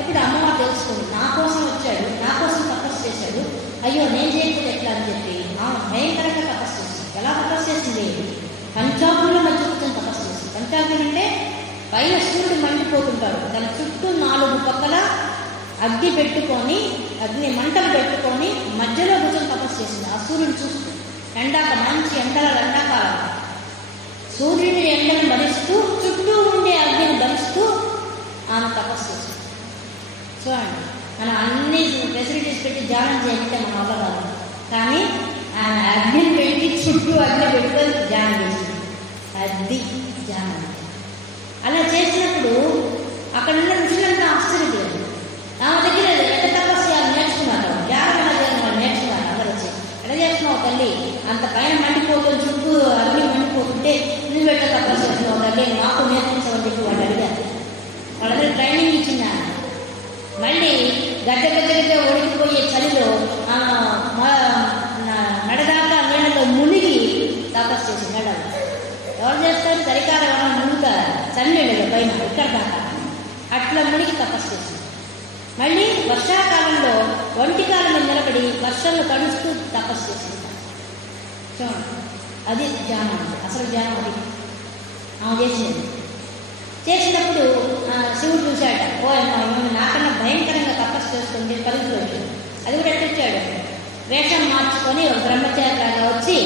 ఇప్పుడు అమ్మవారు తెలుసుకుంది, నా కోసం వచ్చాడు, నా కోసం తపస్సు చేశాడు, అయ్యో నేను చేయకపోతే ఎట్లా అని చెప్పి భయంకరంగా తపస్సు చేసింది. ఎలా తపస్సు చేసింది? పంచాగ్నుల మధ్య కూర్చొని తపస్సు చేసింది. పంచాగ్నులు అంటే పైన సూర్యుడు మండిపోతుంటాడు, తన చుట్టూ 4 పక్కల అగ్ని పెట్టుకొని, అగ్ని మంటలు పెట్టుకొని మధ్యలో కూర్చొని తపస్సు చేసింది. ఆ సూర్యుడు చూస్తూ మంచి ఎండాకాలం సూర్యుని ఎండను భరిస్తూ చుట్టూ ఉండే అగ్నిని భరిస్తూ ఆమె తపస్సు చేసింది. చూడండి, మనం అన్ని ఫెసిలిటీస్ పెట్టి ధ్యానం చేస్తే మన వల్ల కాదు, కానీ ఆమె అగ్నిని పెట్టి చుట్టూ అగ్ని పెట్టుకొని ధ్యానం చేసింది. అది ధ్యానం. అలా చేసినప్పుడు అక్కడ ఉన్న ఋషులంతా ఆశ్చర్యపోయారు. ఆమె దగ్గర ఎంత తపస్సు నేర్చుకున్నారు, ధ్యానం ఎలా చేయాలి వాళ్ళు నేర్చుకున్నారు. అందరూ వచ్చి ఎలా చేస్తున్నావు తల్లి, అంత పైన మండిపోతుంది, చుట్టూ అగ్ని మండిపోతుంటే నువ్వు ఎట్లా తపస్సు చేస్తున్నావు తల్లి, మాకు నేర్పించమని చెప్పి వాళ్ళు అడిగారు. వాళ్ళందరూ ట్రైనింగ్ ఇచ్చింది. మళ్ళీ గడ్డ ఒడికిపోయే చలిలో నడదాకా నీళ్ళలో మునిగి తపస్సు చేసి నడవాలి. ఎవరు చేస్తారు? చలికాలం ఎవరైనా మునుగుతారు చన్నీళ్ళలో పైన ఇక్కడ దాకా, అట్లా మునిగి తపస్సు చేసింది. మళ్ళీ వర్షాకాలంలో ఒంటికాలం మీద నిలబడి వర్షంలో తడుస్తూ తపస్సు చేసింది. చూడండి, అది ధ్యానం. అసలు ధ్యానం అది ఆమె చేసింది. చేసినప్పుడు శివుడు చూశాడ, నాకన్నా భయంకరంగా తపస్సు చేస్తుంది, పలుకులు వచ్చాడు. అది కూడా ఎట్టొచ్చాడు, వేషం మార్చుకొని ఒక బ్రహ్మచారిలాగా వచ్చి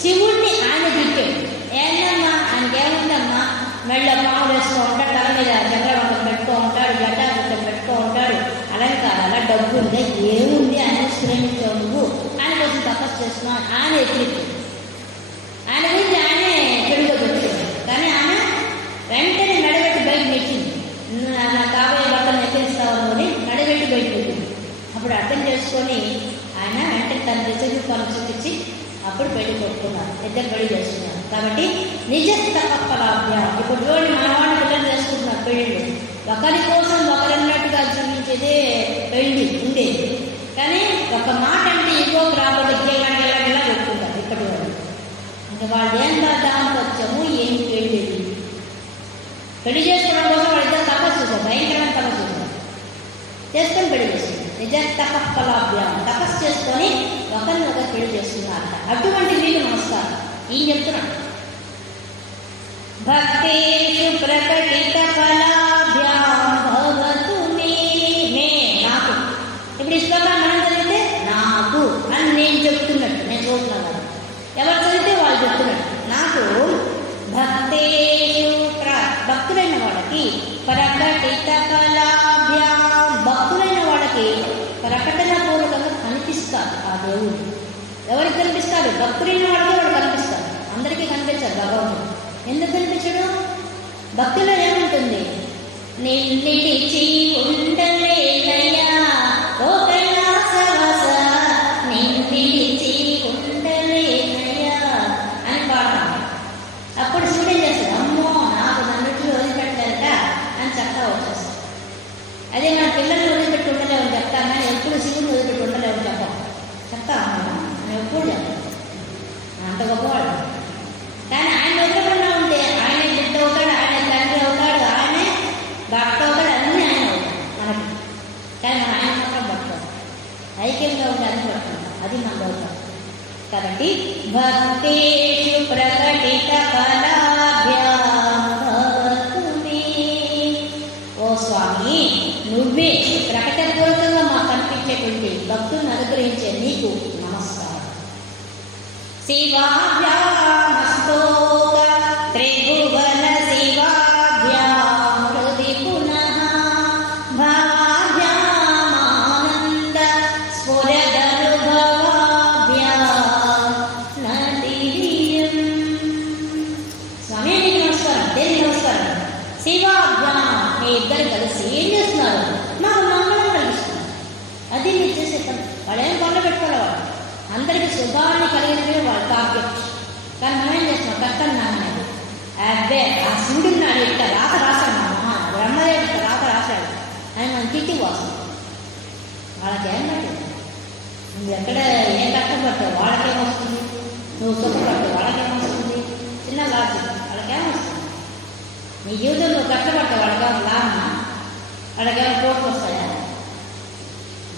శివుడిని ఆయన తిట్టాడు. ఏంటమ్మా, ఆయనకి ఏముందమ్మా, మెళ్ళ పాము వేస్తూ ఉంటాడు, తల మీద చంద్రవంకం పెట్టుకో ఉంటాడు, గడ్డాగుట్టం పెట్టుకో ఉంటాడు, అలంకారాల డబ్బు ఉందా, ఏముంది, ఆయన ప్రేమించావు నువ్వు, ఆయన కోసం తపస్సు చేస్తున్నావు, ఆయన ఎత్తిరిచ్చాడు. ఆయన గురించి ఆయనే చెడుగా పెట్టాడు. కానీ ఆమె వెంటనే నడబెట్టి బయట పెట్టింది. నా కాబోయే భర్తను ఎక్కిరిస్తావు అని నడబెట్టి బయట పెట్టింది. అప్పుడు అర్థం చేసుకొని ఆయన వెంటనే తన రిజర్వ్ చూపించి అప్పుడు పెళ్లి కొట్టుకున్నారు, ఇద్దరు పెళ్లి చేస్తున్నారు. కాబట్టి నిజ తపఫలాభ్య. ఇప్పుడు చూడండి, మనవాళ్ళు పిల్లలు చేసుకుంటున్నారు పెళ్ళిళ్ళు. ఒకరి కోసం ఒకరన్నట్టుగా జీవించేదే పెళ్లి ఉండేది. కానీ ఒక మాట అంటే ఇంకో రాబోతే ఇలా కొట్టుకుంటారు ఇప్పటి వాళ్ళు. అంటే వాళ్ళు ఏం దాంపత్యము, ఏం పెళ్ళి పెళ్లి చేసుకోవడం కోసం వాళ్ళిద్దరు తపస్సు చేశారు, భయంకరమైన తపస్సు చేశారు, చేసుకొని పెళ్లి చేశారు. నిజ తపఫలాభ్యం, తపస్సు చేసుకొని ఒకరిని ఒకరు పెళ్లి చేస్తున్నారు. అటువంటి వీళ్ళు నమస్కారం. ఈయన చెప్తున్నాడు, భక్తేషు ప్రకటిత ఫలాభ్యాం భవతు మే. నాకు ఇప్పుడు ఈ శ్లోకాన్ని మనం చదివితే నాకు అని నేను చెప్తున్నట్టు, నేను చూస్తున్నాను కదా, ఎవరు చదివితే వాళ్ళు చెప్తున్నట్టు. నాకు భక్తేషు భక్తులైన వాళ్ళకి ప్రకటిత ఫలాభ్యాం, భక్తులైన వాళ్ళకి ప్రకటన పూర్వకంగా కనిపిస్తారు ఆ దేవుడు. ఎవరికి కనిపిస్తారు? భక్తులైన వాళ్ళకి వాడు కనిపిస్తారు, అందరికీ కనిపించారు భగవంతుడు. ఎందుకు కనిపించడు? భక్తిలో ఏముంటుంది? నిలిచి ఉండలేనయ్యా ఓ కైలాసవాస, నిలిచి ఉండలేనయ్యా అని పాడతాం. అప్పుడు శివుడు ఏం చేస్తాడు? అమ్మో, నాకు నన్నుట్లు వదిలిపెట్టారట అని చెప్తా వచ్చేస్తాడు. అదే మన పిల్లల్ని వదిలిపెట్టి ఉండలేమని చెప్తాను, కానీ ఎప్పుడు శివుడిని వదిలిపెట్టి ఉండలేమని చెప్తాను అని ఎప్పుడు చెప్తాను. అంత గొప్పవాడు. కానీ ఆయన వదిలేకుండా ఉంటే ఆయనే బిడ్డ అవుతాడు, ఆయనే తండ్రి అవుతాడు, ఆయనే భర్త అవుతాడు, అన్నీ ఆయన అవుతాడు మనకి. కానీ మనం ఆయన మాత్రం పట్టుకోవాలి, ఐక్యంగా ఉంటే అన్ని పట్టుకుంటాం. అది మన అవుతాం. కాబట్టి భక్తేషు ప్రకటిత ఫలాభ్యాం భవతు మే. ఓ స్వామి, నువ్వే ప్రకటపూర్వకంగా మాకు కనిపించేటువంటి భక్తులను అనుగ్రహించే నీకు నమస్కారం. శివాభ్యామస్తోక త్రిభువన శివాభ్యాం హృది పునః భావ్యామానంద స్ఫురదనుభవాభ్యాం నదీయం. స్వామి నీకు నమస్కారం. దేనికి నమస్కారం? శివాభ్యాం. మీ ఇద్దరు కలిసి ఏం చేస్తున్నారు? మాకు మంగళం కలిగిస్తున్నారు. అది మీరు చేసే పని. వాళ్ళేం పనులు పెట్టుకోవాలి. అందరికీ శుభాన్ని కలిగినవే వాళ్ళ టార్గెట్. కానీ మనం ఏం చేస్తున్నాం? కట్టన్నాను అదే ఆ శివుడున్నాడు, ఇట్ట రాత రాశాడు, బ్రహ్మదేవుడు ఇట్ట రాత రాశాడు అని మనం తిట్టి వాసం. వాళ్ళకి ఏం పట్టింది? నువ్వు ఎక్కడ ఏం కష్టపడతావు వాళ్ళకేమొస్తుంది, నువ్వు సుఖపడతావు వాళ్ళకేమొస్తుంది? చిన్న లాజిక్. వాళ్ళకేమొస్తుంది? నీ జీవితంలో నువ్వు కష్టపడతావు వాళ్ళకేమో లాభమా? వాళ్ళకేమో కోట్లు వస్తాయా?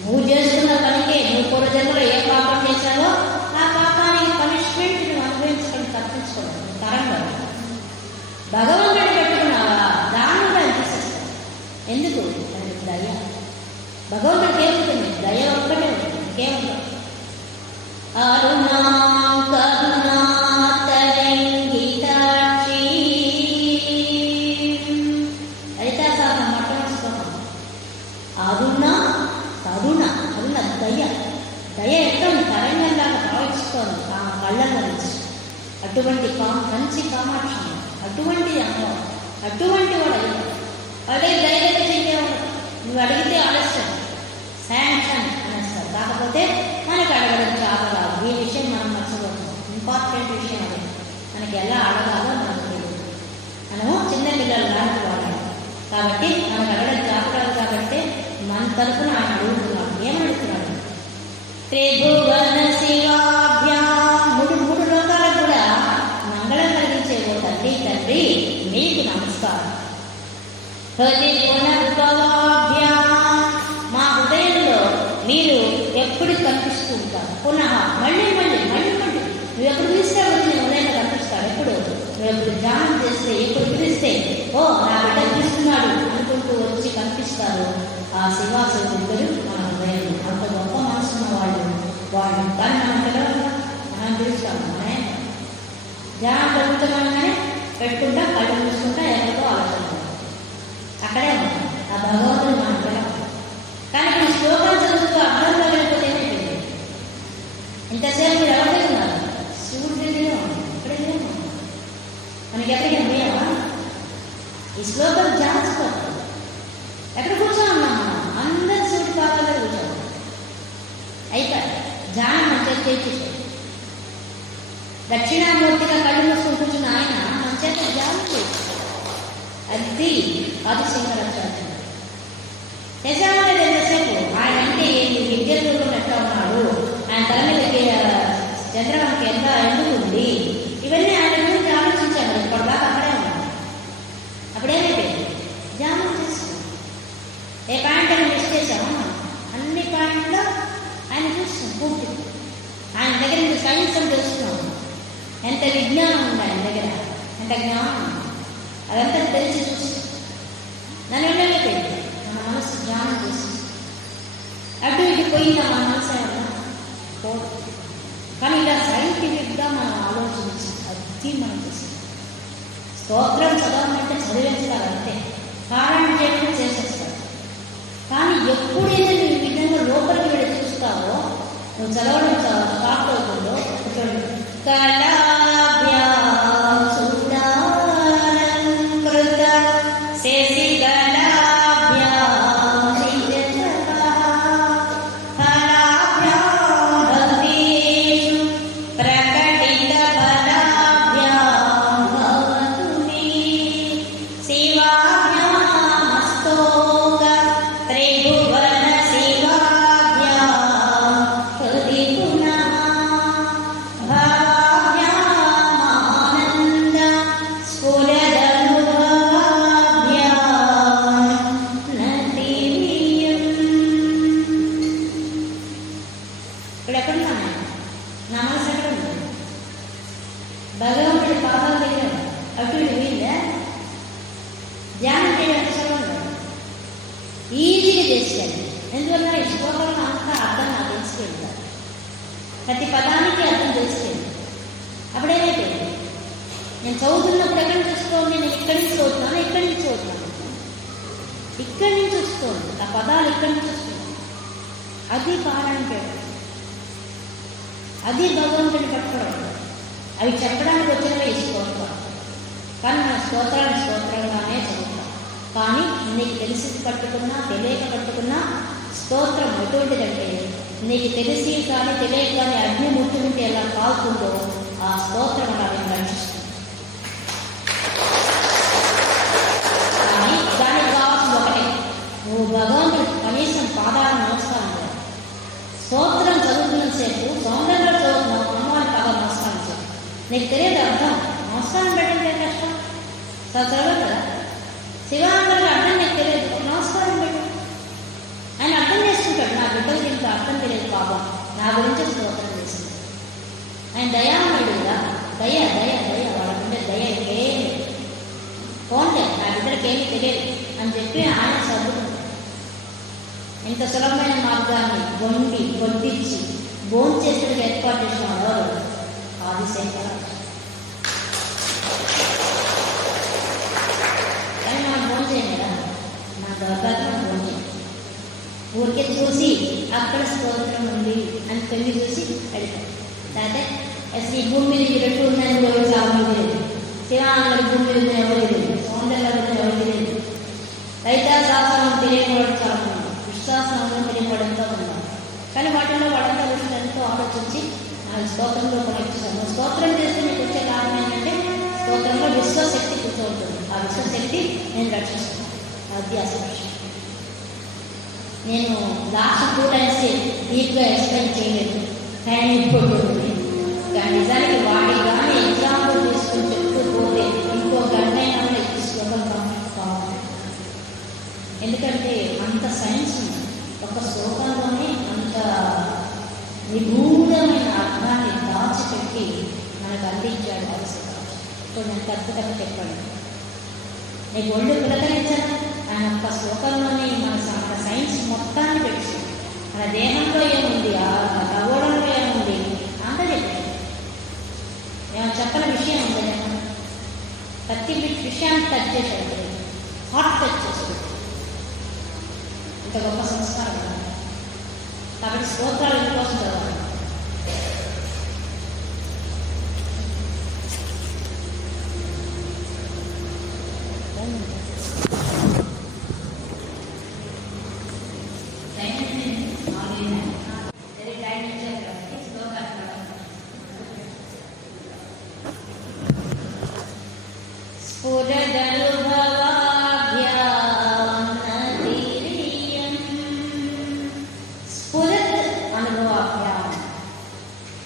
నువ్వు చేస్తున్న పనికి నువ్వు పూర్వ జన్మలో ఏ పాపం చేశావో ఆ పాపానికి పనిష్మెంట్ నువ్వు అనుభవించుకొని తప్పించుకోవాలి. తరంగా భగవంతుడు పెట్టుకున్నావా దాన్ని కూడా తీసేస్తావు. ఎందుకు? అది దయ. భగవంతుడికి ఏముంటుంది? దయ ఒక్కటే ఉంటుంది, ఇంకేముంటుంది. అరుణాం కరుణా తరంగితాక్షి హరితాసారం మొట్టమొదటి. అరుణ కరుణ. కరుణ దయ. దయ ఎక్కడ తరంగంలాగా ప్రవహిస్తోంది ఆ కళ్ళల్లో నుంచి. అటువంటి మంచి కామాక్షి, అటువంటి అమ్మ, అటువంటి వాడు అదే ధైర్యం చెయ్యవు. నువ్వు అడిగితే ఆలస్యం, శాంక్షన్ అనేస్తారు. కాకపోతే మనకి అడగడం చాలా రాదు. ఈ విషయం మనం మర్చిపోతాం. ఇంపార్టెంట్ విషయం అది. మనకి ఎలా అడగాలో మనకు తెలియదు. మనము చిన్న పిల్లలు లాంటి వాడాలి. కాబట్టి మనకు అడగడం జాగ్రత్తలు. కాబట్టి మన తరఫున ఆయన అడుగుతున్నాడు. ఏమడుగుతున్నాడు? త్రిభువన శివాభ్యాం. మూడు లోకాలకు కూడా మంగళం కలిగించే ఓ తండ్రి తండ్రి మీకు నమస్కారం. హృది పునఃభవాభ్యాం. మా హృదయంలో మీరు ఎప్పుడు కనిపిస్తూ ఉంటారు. పునః మళ్ళీ మళ్ళీ మళ్ళీ మళ్ళీ నువ్వు ఎప్పుడు పిలిస్తే వచ్చి నేను ఉదయం కనిపిస్తాడు. ఎప్పుడు నువ్వు ఎప్పుడు ధ్యానం చేస్తే, ఎప్పుడు పిలిస్తే ఓ నా బిడ్డ పిలుస్తున్నాడు అనుకుంటూ వచ్చి కనిపిస్తారు ఆ శివాసుడు ఇద్దరు మన హృదయంలో. అంత గొప్ప మనసున్న వాళ్ళు కానీ మనం పిలవాలి, మనం పిలుస్తాము. మనమే ధ్యానం జరుగుతున్నామని పెట్టుకుంటా, కళ్ళు మూసుకుంటా, ఎవరితో ఆలోచన అక్కడే ఉంటాం. ఆ భగవంతుడు మనం పిలవాలి. కానీ ఇప్పుడు శ్లోకం చదువుతూ అర్థంలో లేకపోతే ఏమైపోయింది? ఇంతసేపు మీరు ఎవరి దగ్గర ఉన్నారు? శివుడి దగ్గరే ఉంది. ఇక్కడే ఉంది. మనకి ఎక్కడికి పోయావా? ఈ శ్లోకం జాగ్రత్త. ఎక్కడ కూర్చోన్నాం మనం? అందరు శివుడి పాదాలు కూర్చోం. అయితే ధ్యానం మంచిగా చేసేసాడు. దక్షిణామూర్తిగా కళ్ళు మూసుకొని కూర్చున్న ఆయన మన చేత ధ్యానం చేశాడు. అది ఆదిశంకరాచార్యుడు చేశామనే ఎంతసేపు. ఆయన అంటే ఏంటి? విద్యార్థులు ఎట్లా ఉన్నాడు, ఆయన తల మీద చంద్రవంకి ఎంత ఎందుకు ఉంది, ఇవన్నీ ఆయన గురించి ఆలోచించాను. ఇప్పటిదాకా అక్కడే ఉన్నాడు. అప్పుడేమైపోయింది? ధ్యానం చేస్తున్నాం. ఏ పాయింట్ అని మిస్ చేసాము? అన్ని పాయింట్లో ఆయన చూస్తున్నాం పూర్తి. ఆయన దగ్గర ఇంత సైన్స్ అని తెలుస్తున్నాం. ఎంత విజ్ఞానం ఉంది ఆయన దగ్గర, ఎంత జ్ఞానం అదంతా తెలిసి చూసి నన్ను వెళ్ళలేకపోయింది. మన మనసు ధ్యానం చేసి అటు ఇటు పోయిందా మన మనసు ఏమన్నా పోదు. కానీ ఇలా సైంటిఫిక్గా మనం ఆలోచించి అది మనం చేస్తాం. స్తోత్రం చదవమంటే చదివేస్తారు అంతే, పారాయణ చేయడం చేసేస్తారు. కానీ ఎప్పుడైతే నువ్వు ఈ విధంగా లోపలికి వెళ్ళి చూస్తావో, నువ్వు చదవడం స్టార్ట్ అవుతుందో కళాభ్యాం సుధారంకృత శశికళాభ్యాం ఫలాభ్యాం భక్తేషు ప్రకటిత ఫలాభ్యాం భవతు మే. శివాభ్యాం స్తోక త్రిభువన శివాభ్యాం హృది పునః భావ్యామానంద స్ఫురదనుభవాభ్యాం నదీయం. ఇక్కడ ఎక్కడున్నాను? నా మనసు ఎక్కడ భగవంతుడి పాదాల దగ్గర అటు ఇటు వీళ్ళే ధ్యానం చేయడానికి చదవండి, ఈజీగా చేసేయాలి. ఎందువల్ల ఈ శ్లోకంలో అంతా అర్థం నాకు తెలిసిపోయింది, ప్రతి పదానికి అర్థం తెలిసిపోయింది. అప్పుడేమైతే నేను చదువుతున్నప్పుడు ఎక్కడి నుంచి వస్తుంది, నేను ఇక్కడి నుంచి చదువుతున్నాను, ఇక్కడి నుంచి చదువుతున్నాను, ఇక్కడి నుంచి వస్తుంది, ఆ పదాలు ఇక్కడి నుంచి వస్తుంది. అది పారాయణ చేయడం, అది భగవంతుని పట్టుకోవడం. అవి చెప్పడానికి వచ్చినవే ఈ స్తోత్రం. కానీ మన స్తోత్రాన్ని స్తోత్రంగానే చదువుతాం. కానీ నీకు తెలిసి పట్టుకున్నా తెలియక పట్టుకున్నా స్తోత్రం ఎటువంటిదంటే, నీకు తెలిసి కానీ తెలియక కానీ అగ్ని ముట్టుకుంటే ఎలా కాల్తుందో ఆ స్తోత్రం అలా నేను రక్షిస్తుంది. కానీ దానికి కావాల్సింది ఒకటే, నువ్వు భగవంతుడు కనీసం పాదాలను నమస్కారం చేయాలి. స్తోత్రం చదువుతున్నంతసేపు సౌందర్యంలో చదువుతున్నావు, అమ్మవారి పాదాలు నమస్కారం చేయాలి. నీకు తెలియదు అర్థం, నమస్కారం పెట్టండి కష్టం, చదవదు కదా. శివానందరికి అర్థం నీకు తెలియదు, నమస్కారం పెట్టు. ఆయన అర్థం చేసుకుంటాడు, నా బిడ్డలు దీంట్లో అర్థం తెలియదు పాపం, నా గురించి స్తోత్రం చేసింది. ఆయన దయామయుడు కదా, దయ దయ దయ వాళ్ళకుంటే దయ ఏమి పోన్లే, నా బిడ్డలకి ఏమీ తెలియదు అని చెప్పి ఆయన చదువుకుంటాడు. ఇంత సులభమైన మార్గాన్ని వడ్డించి భోంచేతుడికి ఏర్పాటు చేసిన వారు ఆదిశంకరాచార్య. కానీ మనం భోంచేయం కదా, మన దొరకదు, మనం భోంచేయం. ఊరికే చూసి అక్కడ స్తోత్రం ఉంది అని పెళ్లి చూసి అడిగారు. అయితే అసలు ఈ భూమి మీద ఈ రెండు ఉన్నాయని రోజు చాలా మంది లేదు, శివానందరి భూమి మీద ఉన్న ఎవరు లేదు, సౌందర్యంలో ఉన్న ఎవరు లేదు, రైతా శాస్త్రం తెలియకపోవడం చాలా మంది, విశ్వాసం తెలియకపోవడంతో ఉన్నారు. కానీ వాటిల్లో వాళ్ళంతా గురించి ఎంతో ఆలోచించి ఆ స్తోత్రంలో కొనెక్కిస్తాను. స్తోత్రం చేస్తే నీకు వచ్చే లాభం ఏంటంటే, స్తోత్రంలో విశ్వశక్తి కూర్చోంటుంది. ఆ విశ్వశక్తి నేను రక్షిస్తున్నాను. అది అసలు నేను లాస్ట్ 2 times డీప్గా ఎక్స్ప్లెయిన్ చేయలేదు, టైం ఇప్పుడు. కానీ నిజానికి వాడి కానీ ఎగ్జాంపుల్ తీసుకుని చెప్తూ పోతే ఇంకో గంటైనా కూడా ఈ శ్లోకం కంప్లీట్ కావాలి. ఎందుకంటే అంత సైన్స్ ఉంది ఒక శ్లోకంలోనే, అంత నిగూఢమైన అర్థాన్ని దాచిపెట్టి మనకు అందించాడు ఆదిశంకరాచార్య. ఇప్పుడు నేను అద్భుతంగా చెప్పండి, నీకు ఒళ్ళు పిలకరించాను. ఆయన ఒక్క శ్లోకంలోనే మన సైన్స్ మొత్తాన్ని పెట్టి, మన దేహంలో ఏముంది, ఆ ఖగోళంలో ఏముంది అంతా చెప్పాడు. నేను చెప్పని విషయం ఉంది, ప్రతి విషయాన్ని టచ్ చేశాడు, హార్ట్ టచ్ చేశాడు. ఇంత గొప్ప సంస్కారం కాబట్టి స్తోత్రాలు ఇంకోసం చదవాలి.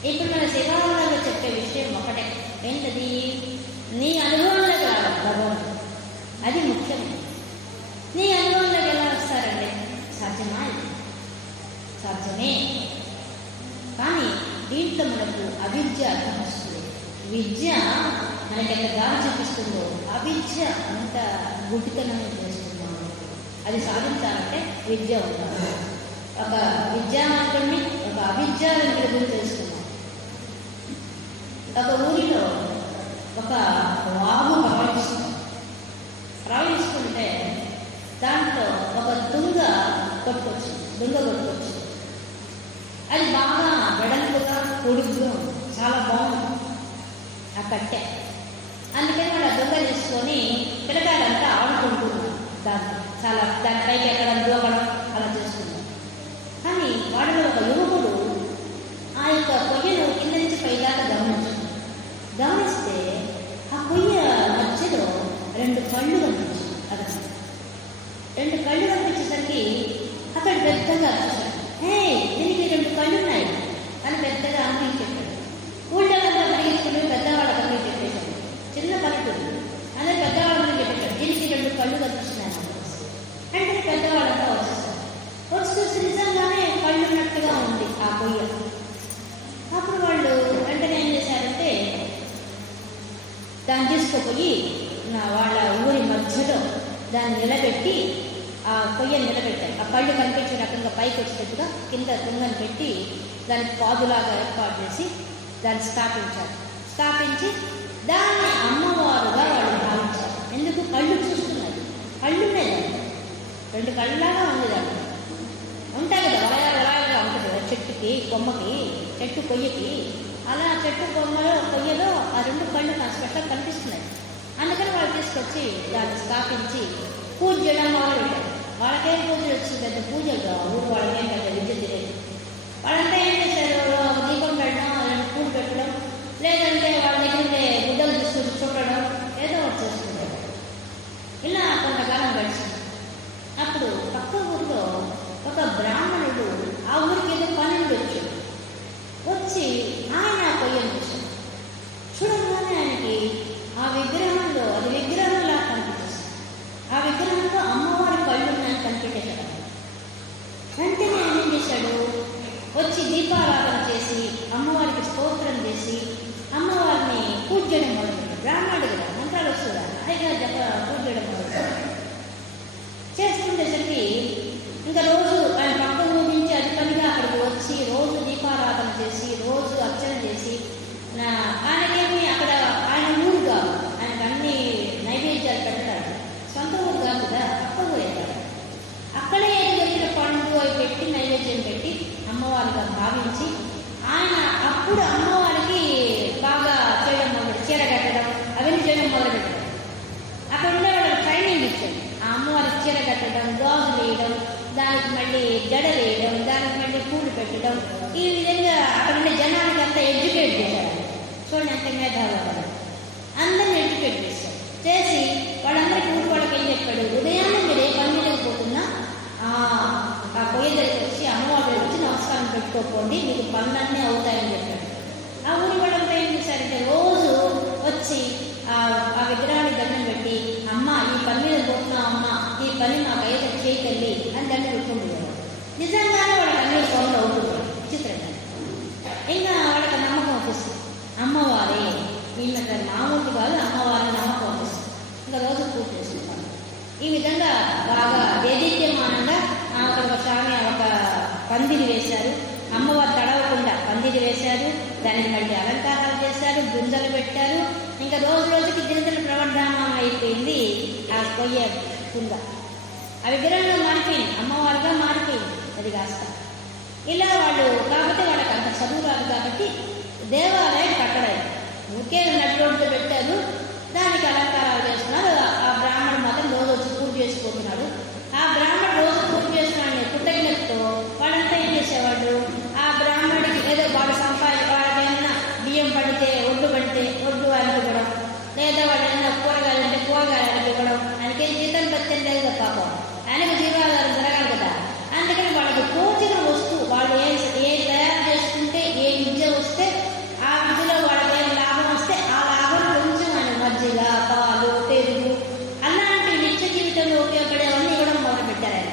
ఇప్పుడు మన శివానందంలో చెప్పే విషయం ఒకటే, ఏంటది? నీ అనుభవంలోకి రావాలి భగవంతుడు, అది ముఖ్యం. నీ అనుభవంలోకి ఎలా వస్తారండి? సాధ్యమా? సాధ్యమే. కానీ దీంట్లో మనకు అవిద్య అర్థం వస్తుంది. విద్య మనకి ఎంత దారి చూపిస్తుందో అవిద్య అంత గుడ్డితనం చేస్తున్నాము. అది సాధించాలంటే విద్య ఉండాలి. ఒక విద్యావంతుడిని ఒక అవిద్యావంతుడి గురించి తెలుసుకున్నాం. ఒక ఊరిలో ఒక వాగు ప్రవహిస్తుంటే దాంట్లో ఒక దుంగ కొట్టుకొచ్చింది. అది బాగా వెడల్పుగా పొడుగ్గా చాలా బాగుంది ఆ కట్టె. అందుకని వాళ్ళు ఆ దుంగ తీసుకొని పిల్లకాయలంతా ఆడుకుంటున్నారు. దానిపైకి ఎక్కడం, దూకడం అలా చేస్తున్నారు. కానీ వాడిలో ఒక యువకుడు ఆ యొక్క పొయ్యను కింద నుంచి పైదాకా గమనిస్తే ఆ పొయ్య మధ్యలో 2 కళ్ళు కనిపించాయి. అతను 2 కళ్ళు కనిపించేసరికి అతడు పెద్దగా చూశాడు. దీనికి 2 కళ్ళు ఉన్నాయి అని పెద్దగా అమ్మకి చెప్పాడు. ఊళ్ళంతా పరిగెత్తుకుని పెద్దవాళ్ళకి చెప్పేశాడు. చిన్న పల్లెటూరు అదే పెద్దవాళ్ళకి చెప్పేశాడు, దీనికి 2 కళ్ళు కనిపిస్తున్నాయి అంటే పెద్దవాళ్ళంతా వచ్చేస్తారు. వచ్చి చూసి నిజంగానే కళ్ళు ఉన్నట్టుగా ఉంది ఆ పొయ్య. అప్పుడు వాళ్ళు తీసుకుపోయి వాళ్ళ ఊరి మధ్యలో దాన్ని నిలబెట్టి ఆ కొయ్యను నిలబెట్టారు. ఆ కళ్ళు కనిపించే రకంగా పైకి వచ్చేటట్టుగా కింద తుంగని పెట్టి దానికి పాదులాగా ఏర్పాటు చేసి దాన్ని స్థాపించి దాన్ని అమ్మవారుగా వాళ్ళు భావించారు. ఎందుకు? కళ్ళు చూస్తున్నారు, కళ్ళు ఉన్నాయి, రెండు కళ్ళలాగా ఉంది. దాన్ని ఉంటాయి కదా, వలయాలుగా ఉంటుంది కదా చెట్టుకి, కొమ్మకి, చెట్టు కొయ్యకి. అలా చెట్టు కొమ్మలో కొయ్యలో ఆ రెండు కళ్ళు నాకు స్పెషల్ కనిపిస్తున్నాయి. అందుకని వాళ్ళు తీసుకొచ్చి దాన్ని స్థాపించి పూజ చేయడం మొదలుపెట్టారు. వాళ్ళకేం పూజలు వచ్చింది? పెద్ద పూజలు ఊరు వాళ్ళకేం పెద్ద విద్య తెలియదు. వాళ్ళంతా ఏం చేశారు? దీపం పెట్టడం, అలాంటి పూలు పెట్టడం, లేదంటే వాళ్ళ దగ్గర గుడ్డలు తీసుకొచ్చి చుట్టడం, ఏదో ఒకటి చేసుకుంటారు. ఇలా కొంతకాలం గడిచింది. అప్పుడు పక్క ఊరిలో ఒక బ్రాహ్మణుడు ఆ ఊరికి ఏదో పని వచ్చి ఆయన కొయ్యను చూశాడు. చూడగానే ఆయనకి ఆ విగ్రహంలో, అది విగ్రహంలా కనిపించేసింది. ఆ విగ్రహంలో అమ్మవారి కళ్ళు ఉన్నాయని కనిపెట్టేశాడు. వెంటనే ఆయన ఏం చేశాడు? వచ్చి దీపారాధన చేసి అమ్మవారికి స్తోత్రం చేసి అమ్మవారిని పూజ చేయడం మొదలుపెట్టాడు. బ్రాహ్మణుడు కదా, మంత్రాలు వస్తుందా, అయిగా పూజ చేయడం మొదలుపెట్టాడు. చేస్తుండేసరికి ఇంకా రోజు ఆయన పక్క ఊరి నుంచి అధికంగా అక్కడికి వచ్చి రోజు దీపారాధన చేసి రోజు అర్చన చేసి ఆయనకేమి అక్కడ ఆయన ఊరు కాదు, ఆయనకు అన్ని నైవేద్యాలు పెట్టాడు. సొంత ఊరు కాదు కదా, పక్క ఊరు అవుతాడు. అక్కడే దొరికిన పండు అవి పెట్టి నైవేద్యం పెట్టి అమ్మవారిగా భావించి ఆయన అప్పుడు అమ్మవారికి బాగా చేయడం మొదలు, చీర కట్టడం అవన్నీ చేయడం మొదలుపెట్టాడు. అక్కడ ఉండే వాళ్ళకి ట్రైనింగ్ ఇచ్చాడు. ఆ అమ్మవారికి చీర కట్టడం, గాజులు వేయడం, దానికి మళ్ళీ జడ వేయడం, దానికి మళ్ళీ పూలు పెట్టడం, ఈ విధంగా అక్కడ ఉండే జనానికి అంతా ఎడ్యుకేట్ చేశారు. చూడండి ఎంత మేధావులు, అందరిని ఎడ్యుకేట్ చేశారు. చేసి వాళ్ళందరికీ ఊరు వాళ్ళకి ఏం చెప్పాడు? ఉదయాన్నే మీరు ఏ పని మీదకి పోతున్నా ఆ పొయ్యి దగ్గరికి వచ్చి అమ్మవారి వచ్చి నమస్కారం పెట్టుకోకండి, మీకు పనులన్నీ అవుతాయని చెప్పాడు. ఆ ఊరి వాళ్ళంతా ఏం చేశారంటే రోజు వచ్చి ఆ విగ్రహాన్ని దండం పెట్టి, అమ్మ ఈ పని మీద పోతున్నాం, అమ్మ ఈ పని మాకు అయితే చేయకండి అని దండం పెట్టుకుంటున్నారు. నిజంగానే వాళ్ళకి అన్ని పనులు అవుతుంది. చిత్రంగా ఇంకా వాళ్ళకి నమ్మకం వస్తుంది, అమ్మవారే వీళ్ళకి మామూలు కాదు, అమ్మవారిని నమ్మకం వస్తుంది. ఇంకా రోజు పూజ చేసుకుంటాను. ఈ విధంగా బాగా దేదీప్యమానంగా అక్కడ ఒక స్వామి ఒక పందిరి వేశారు. అమ్మవారు తడవకుండా పందిరి వేశారు. దానికి మళ్ళీ అలంకారాలు చేశారు, గుంజలు పెట్టారు. ఇంకా రోజు రోజుకి దినదిన ప్రవర్ధనం అయిపోయింది ఆ కొయ్య కుంద. ఆ విగ్రహంగా మారిపోయింది, అమ్మవారుగా మారిపోయింది అది కాస్త. ఇలా వాళ్ళు కాబట్టి వాళ్ళకి అంత చదువు రాదు కాబట్టి దేవాలయం కట్టలేదు, ఒకే నడి రోడ్డు పెట్టారు. దానికి అలంకారాలు చేస్తున్నారు. ఆ బ్రాహ్మణుడు మాత్రం రోజు వచ్చి పూజ చేసుకుంటున్నాడు. ఆ బ్రాహ్మణుడు రోజు పూజ చేస్తున్నాడని కృతజ్ఞతతో వాళ్ళంతా ఏం చేసేవాళ్ళు? ఆ బ్రాహ్మణుడికి ఏదో వాడు వాళ్ళకి ఏమన్నా బియ్యం పడితే ఒడ్డు ఆయనకి ఇవ్వడం, లేదా వాడు ఏమైనా కూరగాయలు అంటే కూరగాయలకు ఇవ్వడం. ఆయనకేం జీతం బత్యం లేదు కదా పాపం, ఆయనకు జీవాధారం జరగాలి కదా. అందుకని వాళ్ళకి తోచిన వస్తువు వాళ్ళు ఏ తయారు చేసుకుంటే, ఏ విద్య వస్తే ఆ విద్యలో వాళ్ళకి ఏం లాభం వస్తే ఆ లాభం కొంచెం ఆయన మజ్జిగ, పాలు, పెరుగు అలాంటి నిత్య జీవితంలో ఉపయోగపడేవన్నీ ఇవ్వడం మొదలుపెట్టారు ఆయన.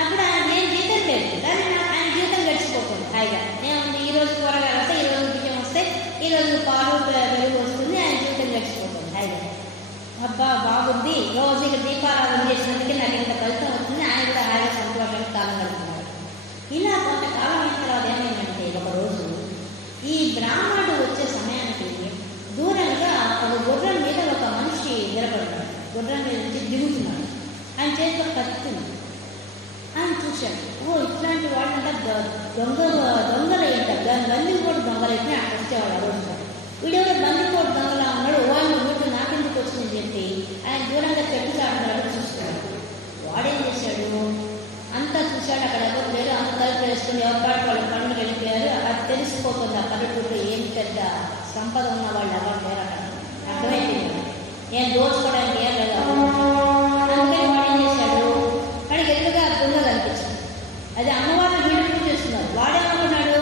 అప్పుడు నేను జీతం లేదు కానీ ఆయన జీవితం గడిచిపోతుంది హాయిగా. ఏముంది, ఈరోజు కూరగాయలు వస్తే ఈరోజు బియ్యం వస్తే ఈరోజు పాలు పెరుగు వస్తుంది, ఆయన జీవితం గడిచిపోతుంది హాయిగా. అబ్బా బాగుంది, రోజు ఇక దీపారాధన చేసినందుకే నాకు ఇంత ఫలితం వస్తుంది, ఆయన కూడా హాయిగా సంతోషంగా కాలం గడుపుతున్నారు. ఇలా కొంతకాలం అయిన తర్వాత ఏమైందంటే ఒకరోజు ఈ బ్రాహ్మణుడు వచ్చే సమయానికి దూరంగా ఒక గుర్రం మీద ఒక మనిషి నిలబడ్డాడు. గుర్రం మీద నుంచి దిగుతున్నాడు. ఆయన చేతిలో కత్తి ఉంది. ఆయన చూశాడు, ఓ ఇట్లాంటి వాళ్ళంటే దొంగలయ్యంట, బందిపోటు దొంగలైతే అక్కడ వచ్చేవాడు. ఆ రోజు వీడెవరో బందిపోటు దొంగలా ఉన్నాడు, వాళ్ళు వీళ్ళు నాకెందుకు వచ్చిందని చెప్పి ఆయన దూరంగా చెట్టు చాటున్నాడు చూస్తున్నాడు. వాడేం చేశాడు? అంతా చూశాడు, అక్కడ ఎవరు లేరు, అంత తలుపు వేసుకుని ఎవరి పాటు వాళ్ళు పనులు వెళ్ళిపోయారు. అది తెలిసిపోతుంది ఆ పల్లెటూరులో ఏం పెద్ద సంపద ఉన్న వాళ్ళు ఎవరు లేరు అక్కడ. అర్థమైపోయింది, ఏం దోచుకోవడానికి ఏం లేదు. అందుకని వాడు ఏం చేశాడు? వాడికి ఎదురుగా దొంగ కనిపించింది. అది అమ్మవారిని వీడు పూజ చేస్తున్నారు. వాడేమనుకున్నాడు?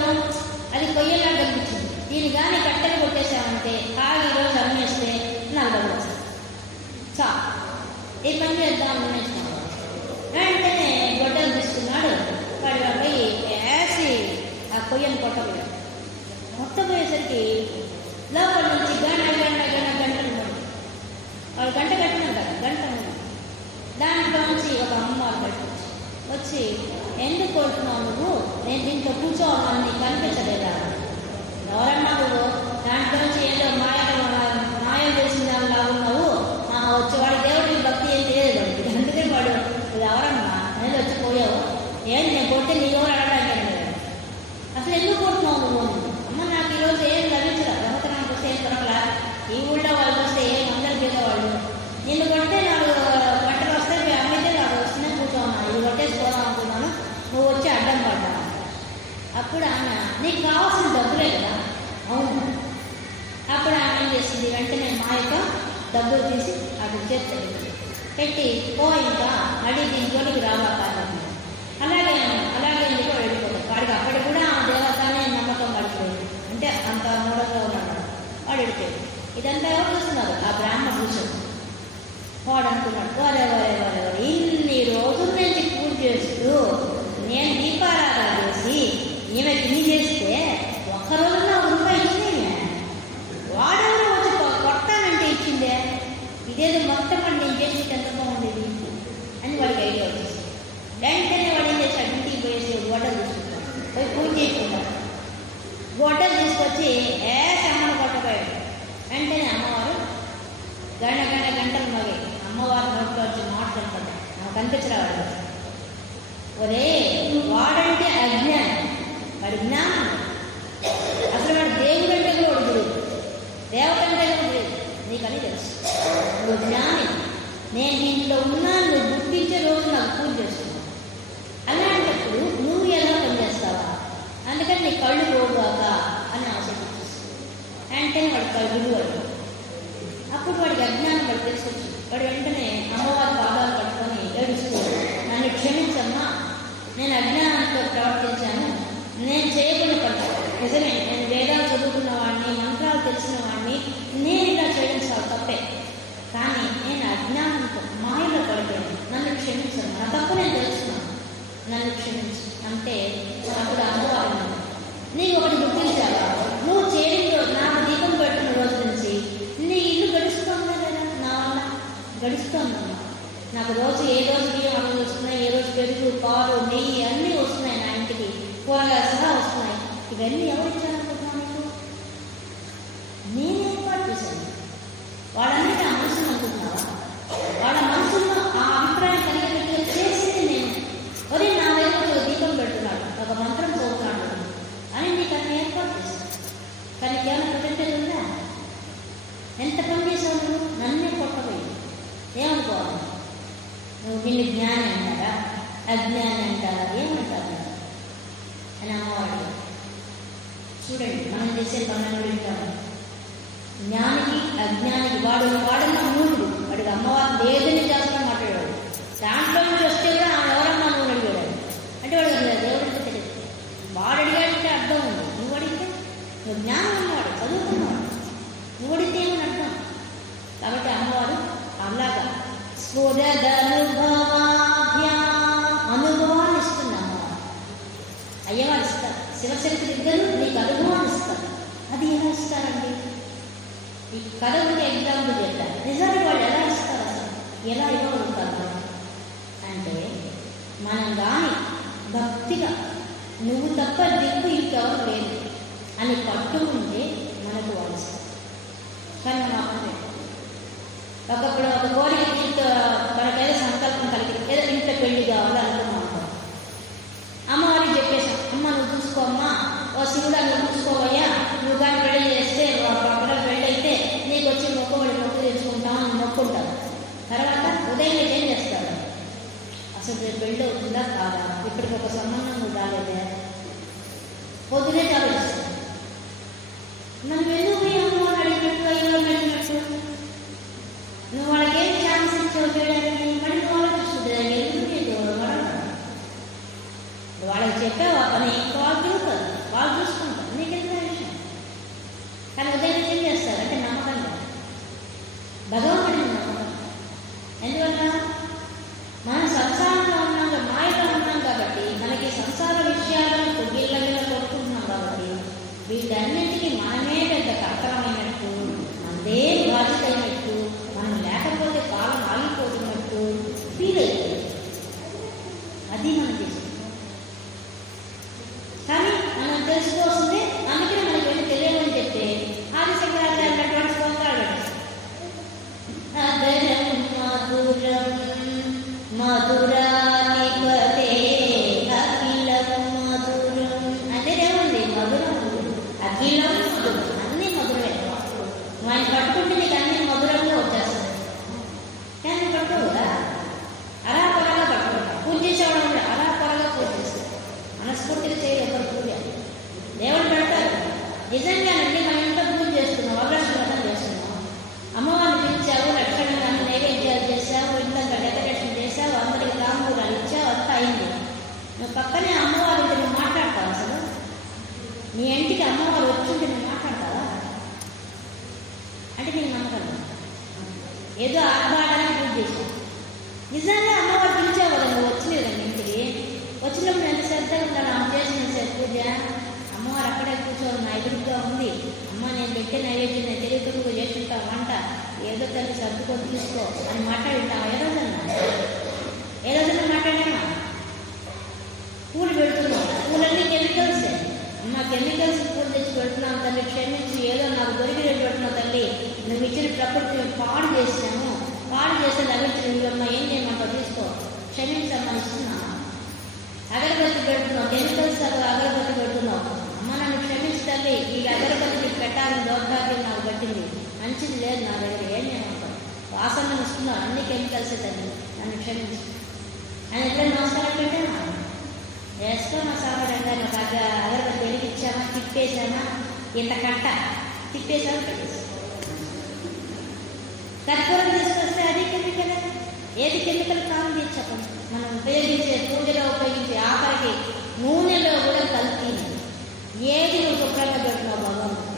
అది కొయ్యలా కనిపించింది. దీని కానీ కట్టెలు కొట్టేశామంటే ఈరోజు అమ్మేస్తే 40 వచ్చాయి చా ఏ పని చేద్దాం అమ్మేసినాం. వెంటనే గొడ్డలు తీసుకున్నాడు. వాడి పోయి వేసి ఆ కొయ్యను కొట్టబోయాడు. కొట్టబోయేసరికి లోపల నుంచి గంటలు నేను దీంట్లో కూర్చోవాలని నీకు కనిపించలేదా? ఎవరన్నా నువ్వు దాంట్లో నుంచి ఏదో మాయం చేసిన దానిలా ఉన్నావు, వచ్చేవాడు దేవుడికి భక్తి ఏం తెలియదు వాడికి. అందుకే వాడు నువ్వు ఎవరమ్మా అనేది వచ్చిపోయావు, ఏంటి నేను కొడితే నీకు ఎవరు అడగడానికి అసలు ఎందుకు కొడుతున్నావు నువ్వు? అమ్మ నాకు ఈరోజు ఏం లభించరా, దొంగతనానికి వస్తే ఏం దొరకలా, ఈ ఊళ్ళో వాళ్ళు వస్తే ఏం అందరు దిగేవాళ్ళు, నిన్ను కొడితే నాకు బట్టలు వస్తే అమ్మితే నాకు వస్తూనే కూర్చోన్నా, ఇది కొట్టేసుకోదాం అనుకున్నాను, నువ్వు వచ్చి అడ్డం పడ్డా. అప్పుడు ఆమె నీకు కావాల్సిన డబ్బులే కదా. అవును. అప్పుడు ఆమె ఏం చేసింది, వెంటనే మా యొక్క డబ్బులు తీసి అటు చేతి పెట్టి ఇంకా మళ్ళీ దీని జోలికి రావాలి. అలాగే ఎందుకో వెళ్ళిపోతాడు. వాడికి అప్పటికి కూడా ఆ దేవతనే నమ్మకం పడిపోయింది, అంటే అంత మూఢంగా ఉన్నాడు వాడు వెళ్ళిపోయాడు. ఇదంతా ఎవరు చూస్తున్నారు? ఆ బ్రాహ్మణ చూసాడు. వాడు అనుకున్నాడు, వరే ఇన్ని రోజుల నుంచి పూజ చేస్తూ నేను దీపారాధన చేసి ఈమెకి ఇన్ని చేస్తే ఒక్కరోజున రూపాయి ఇచ్చిందే, వాడెవరో వచ్చి కొట్టానంటే ఇచ్చిందే, ఇదేదో మొత్తం వాడు నేను చేసి ఎంత బాగుండేది అని వాడికి ఐడియా వచ్చేసి వెంటనే వాడు ఏం చేశాడు, ఇంటికి పోయేసి గొడ్డలు తీసుకుంటాడు. పోయి పూజ చేయకుండా గొడ్డలు తీసుకొచ్చి సమ్మను కొట్టపోయాడు. వెంటనే అమ్మవారు గంటలు మగే అమ్మవారి నోట్లో వచ్చి మాట్లాడుతున్నాడు. నాకు కనిపించరావాడు. ఒరే వాడంటే అజ్ఞానం, వాడి జ్ఞానం. అసలు వాడు దేవుడు అంటే కూడా వాడు తెలియదు, దేవత అంటే కూడా తెలియదు. నీకని తెలుసు, నువ్వు జ్ఞాని. నేను దీంట్లో ఉన్నా నువ్వు గుర్తించే రోజు నాకు పూజ చేస్తున్నావు. అలాంటప్పుడు నువ్వు ఎలా పనిచేస్తావా? అందుకని నీ కళ్ళు పోగాక అని ఆసక్తి చూస్తుంది. వెంటనే వాడి కళ్ళు వాడు. అప్పుడు వాడికి అజ్ఞానం వాడు తెలుసుకొచ్చు. వాడు వెంటనే అమ్మవారి పాదాలు పట్టుకొని ఏడుస్తూ, నన్ను క్షమించమ్మా, నేను అజ్ఞానంతో ప్రవర్తించాను, నేను చేయకుండా పడ్డాను. నిజమే, నేను వేదాలు చదువుకున్న వాడిని, మంత్రాలు తెలిసిన వాడిని, నేను ఇలా చేయడం చాలా తప్పే. కానీ నేను అజ్ఞానంతో మాయలో పడిపోయాను, నన్ను క్షమించను, నా తప్పు నేను తెలుసుకున్నాను, నన్ను క్షమించు అంటే అప్పుడు అమ్మవారు నీకు ఒకటి గుర్తించావా, నువ్వు చేరిన రోజు నాకు దీపం పెట్టిన రోజు నుంచి నీ ఇల్లు గడుస్తుందా లేదా? నా వల్ల గడుస్తుందమ్మా. నాకు రోజు ఏ రోజు బియ్యం అన్నం వస్తున్నాయి, ఏ రోజు పెరుగు పాలు నెయ్యి అన్నీ వస్తున్నాయి, నా ఇంటికి కూరగాయలు సహా వస్తున్నాయి. ఇవన్నీ ఎవరు ఇచ్చారనుకుంటున్నాను? నేను ఏర్పాటు చేశాను. వాళ్ళందరికీ ఆ మనసును అనుకుంటున్నావా? వాళ్ళ మనసులో ఆ అభిప్రాయం కలిగేట్టుగా చేసింది నేను. ఒరే నా వైపు దీపం పెడుతున్నాడు, ఒక మంత్రం చదువుతాడు అని నీకు అన్ని ఏర్పాటు చేశాను. కానీ కేవలం ప్రొటెక్టెడ్ ఉందా? ఎంత పని చేశావు నువ్వు? నన్నే కొట్టబోయి ఏమనుకోవాలి? నువ్వు వీళ్ళు జ్ఞాని అంటారా, అజ్ఞాని అంటారా, ఏమంటారు అని అమ్మవాడు. చూడండి, మనం చేసే పనులను వింటాము. జ్ఞానికి అజ్ఞానికి వాడున్న మూడు వాడికి అమ్మవారు లేదని చేస్తా మాట్లాడాడు. దాంట్లో నుంచి వస్తే కూడా ఆమె ఎవరన్నా నువ్వు అడిగాడు అంటే వాడు దేవుడికి తెలియదు. వాడు అడిగాడంటే అర్థం ఉంది, నువ్వు అడిగితే నువ్వు జ్ఞానం ఉన్నవాడు, చదువుకున్నవాడు, నువ్వు అడిగితే ఏమని అర్థం. కాబట్టి అమ్మవారు అలాగా అనుభవాన్ని ఇస్తుంది. అమ్మవారు అయ్యవారు ఇస్తారు, శివశక్తి ఇద్దరు నీకు అనుభవాన్ని ఇస్తారు. అది ఎలా ఇస్తారండి? ఈ కథకి ఎగ్జాంపుల్ చెప్తారు. నిజానికి వాళ్ళు ఎలా ఇస్తారు, అసలు ఎలా ఇవ్వగలుగుతారు అంటే, మనం కానీ భక్తిగా నువ్వు తప్ప దిక్కు ఇంకెవరు లేదు అని పట్టుకుంటే మనకు వాళ్ళు ఇస్తారు. కానీ మనం ఒకప్పుడు ఒక కోరిక మనకేదో సంకల్పం కలిగి ఏదో ఇంట్లో పెళ్లి కావాలి అనుకున్నాం అనుకో, అమ్మవారికి చెప్పేశాం, అమ్మ నువ్వు చూసుకోమ్మా, ఓ శివుడా నువ్వు చూసుకోవయ్యా, నువ్వు కానీ పెళ్లి చేస్తే పక్కన పెళ్ళి అయితే నీకు వచ్చి మొక్కు తెచ్చుకుంటాం అని మొక్కుంటావు. తర్వాత ఉదయం ఏం చేస్తాడు, అసలు పెళ్ళి అవుతుందా కాదా, ఇప్పటికి ఒక సంబంధం నువ్వు రాలేదే, పొద్దునే ఆలోచిస్తాడు. మనం ఎందుకు పోయి అమ్మవారు అడిగినట్టు అయ్యో అడిగినట్టు నువ్వు వాళ్ళకి ఏం ఛాన్స్ ఇచ్చావు చేయడానికి? మళ్ళీ నువ్వు ఆలోచిస్తుంది వాళ్ళకి చెప్పావు ఆ పని, వాళ్ళు చూస్తారు, వాళ్ళు చూసుకుంటారు, నీకెందుకు విషయం. కానీ ఉదయం ఏం చేస్తారు అంటే నమ్మకంగా భగవంతుడిని నమ్మకం. ఎందువల్ల మనం సంసారంలో ఉన్నాం, మాయలో ఉన్నాం కాబట్టి మనకి సంసార విషయాలను గిళ్ళ కొట్టుకుంటున్నాం కాబట్టి వీటన్నింటికి మనమే పెద్ద కర్తమైనట్టు, మనదే బాధ్యత అయినట్టు, మనం లేకపోతే కాలం ఆగిపోతున్నట్టు ఫీల్ అవుతుంది. అది మనం చేస్తుంది. పక్కనే అమ్మవారు ఉంటే నువ్వు మాట్లాడతావు అసలు? నీ ఇంటికి అమ్మవారు వచ్చుంటే నువ్వు మాట్లాడతావా? అంటే నేను నమ్మకం ఏదో ఆడడానికి పూజ చేశాను. నిజంగా అమ్మవారు పిలిచావు కదా, నువ్వు వచ్చినదండి ఇంటికి. వచ్చినప్పుడు ఎంత శ్రద్ధగా ఉండాలి ఆమె చేసిన పూజ. అమ్మవారు అక్కడే కూర్చోవాలి, నా ఎదురుగా ఉంది. అమ్మ నేను పెట్టే నైవేద్యం నేను తెలియకుండా చేస్తుంటా వంట, ఏదో తల్లి సర్దుకొని తీసుకో అని మాట్లాడుంటావా? ఏ రోజున మాట్లాడామా? పూలు పెడుతున్నావు, పూలన్నీ కెమికల్సే. అమ్మ కెమికల్స్ పూలు తెచ్చి పెడుతున్నావు తల్లి, క్షమించి ఏదో నాకు దొరికినట్టు పెడుతున్నావు తల్లి. నువ్వు ఇచ్చిన ప్రకృతి పాడు చేసినాము, పాడు చేస్తే లభించిన అమ్మ ఏం చేయమంటావు, తీసుకో క్షమించమ్మని ఇస్తున్నాను. అగరబత్తి పెడుతున్నావు, కెమికల్స్ అగరబత్తి పెడుతున్నావు. అమ్మ నన్ను క్షమించి తల్లి, ఈ అగరబత్తి పెట్టాలని దౌర్భాగ్యం నాకు పట్టింది, మంచిది లేదు నా దగ్గర, ఏం చేయమంటావు? వాసనలు ఇస్తున్నావు, అన్ని కెమికల్సే తల్లి, నన్ను క్షమించి అని ఎప్పుడైనా నమస్కారం పెట్టామా? వేసుకో మా సామాడంగా నాకు అగరబత్తి వెలిగించామా, తిప్పేసామా, ఇంత కట్ట తిప్పేసామా, పెట్టేసాం. కర్పూరం తీసుకొస్తే అది కెమికల్. ఏది కెమికల్ కాదు చెప్పండి. మనం ఉపయోగించే పూజలో ఉపయోగించే ఆఖరికి నూనెలో కూడా కల్తీ. ఏది నువ్వు శుభ్రంగా పెడుతున్నావు భగవంతుడు?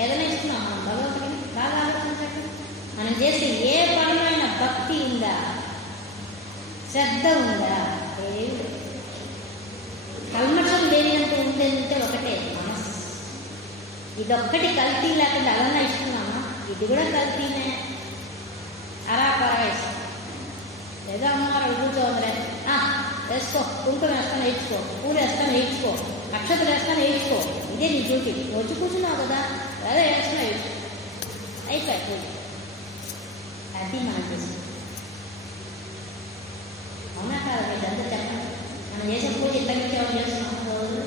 ఏదైనా ఇస్తున్నావు మనం భగవంతుడిని? బాగా ఆలోచించండి. మనం చేసే ఏ పనిలో భక్తి ఉందా, శ్రద్ధ ఉందా? కల్మషం లేనంటూ ఉందంటే ఒకటే మనసు. ఇదొక్కటి కల్తీ లేకుండా అలన్నా ఇస్తున్నామా? ఇది కూడా కల్తీనే. అరాపరా ఇస్తాం. ఏదో అమ్మవారు కూర్చోవద్దులే, వేసుకో, కుంకుమ వేస్తాను వేయించుకో, పూలు వేస్తాను వేయించుకో, నక్షత్రం వేస్తాను వేయించుకో, ఇదే నీ డ్యూటీ. వచ్చి కూర్చున్నావు కదా, అదే వేస్తున్నా వేయించుకో, అయిపోయి పూజ. అది మనం చేస్తాం. అవునా కాదు? మీరు అంతా చెప్పండి. మనం చేసే పూజ ఇద్దరికి ఎవరు చేస్తున్నాం రోజు?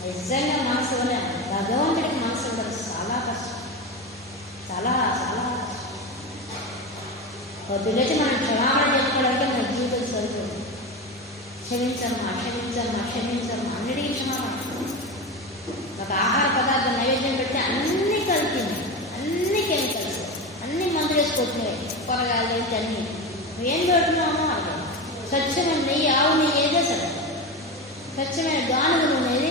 నిజంగా మనసు ఇవ్వలేము. భగవంతుడికి మనసు ఇవ్వడం చాలా కష్టం, చాలా చాలా కష్టం. పొద్దులేసి మనం క్షమాపణ చేసుకోవడానికి మన జీవితం సరిపోతుంది. క్షమించమ్మా క్షమించమ్మా క్షమించమ్మా, అన్నిటికీ క్షమాపణ. ఒక ఆహార పదార్థం నైవేద్యం పెడితే అన్నీ కలిపింది, అన్ని కెమికల్స్, అన్ని మందులు వేసుకొచ్చినాయి, కూరగాయలు ఏంటి అన్నీ. నువ్వేం పెడుతున్నామో అది స్వచ్ఛమైన నెయ్యి, ఆవు నెయ్యి ఏదో సరే, స్వచ్ఛమైన గానుగ నూనె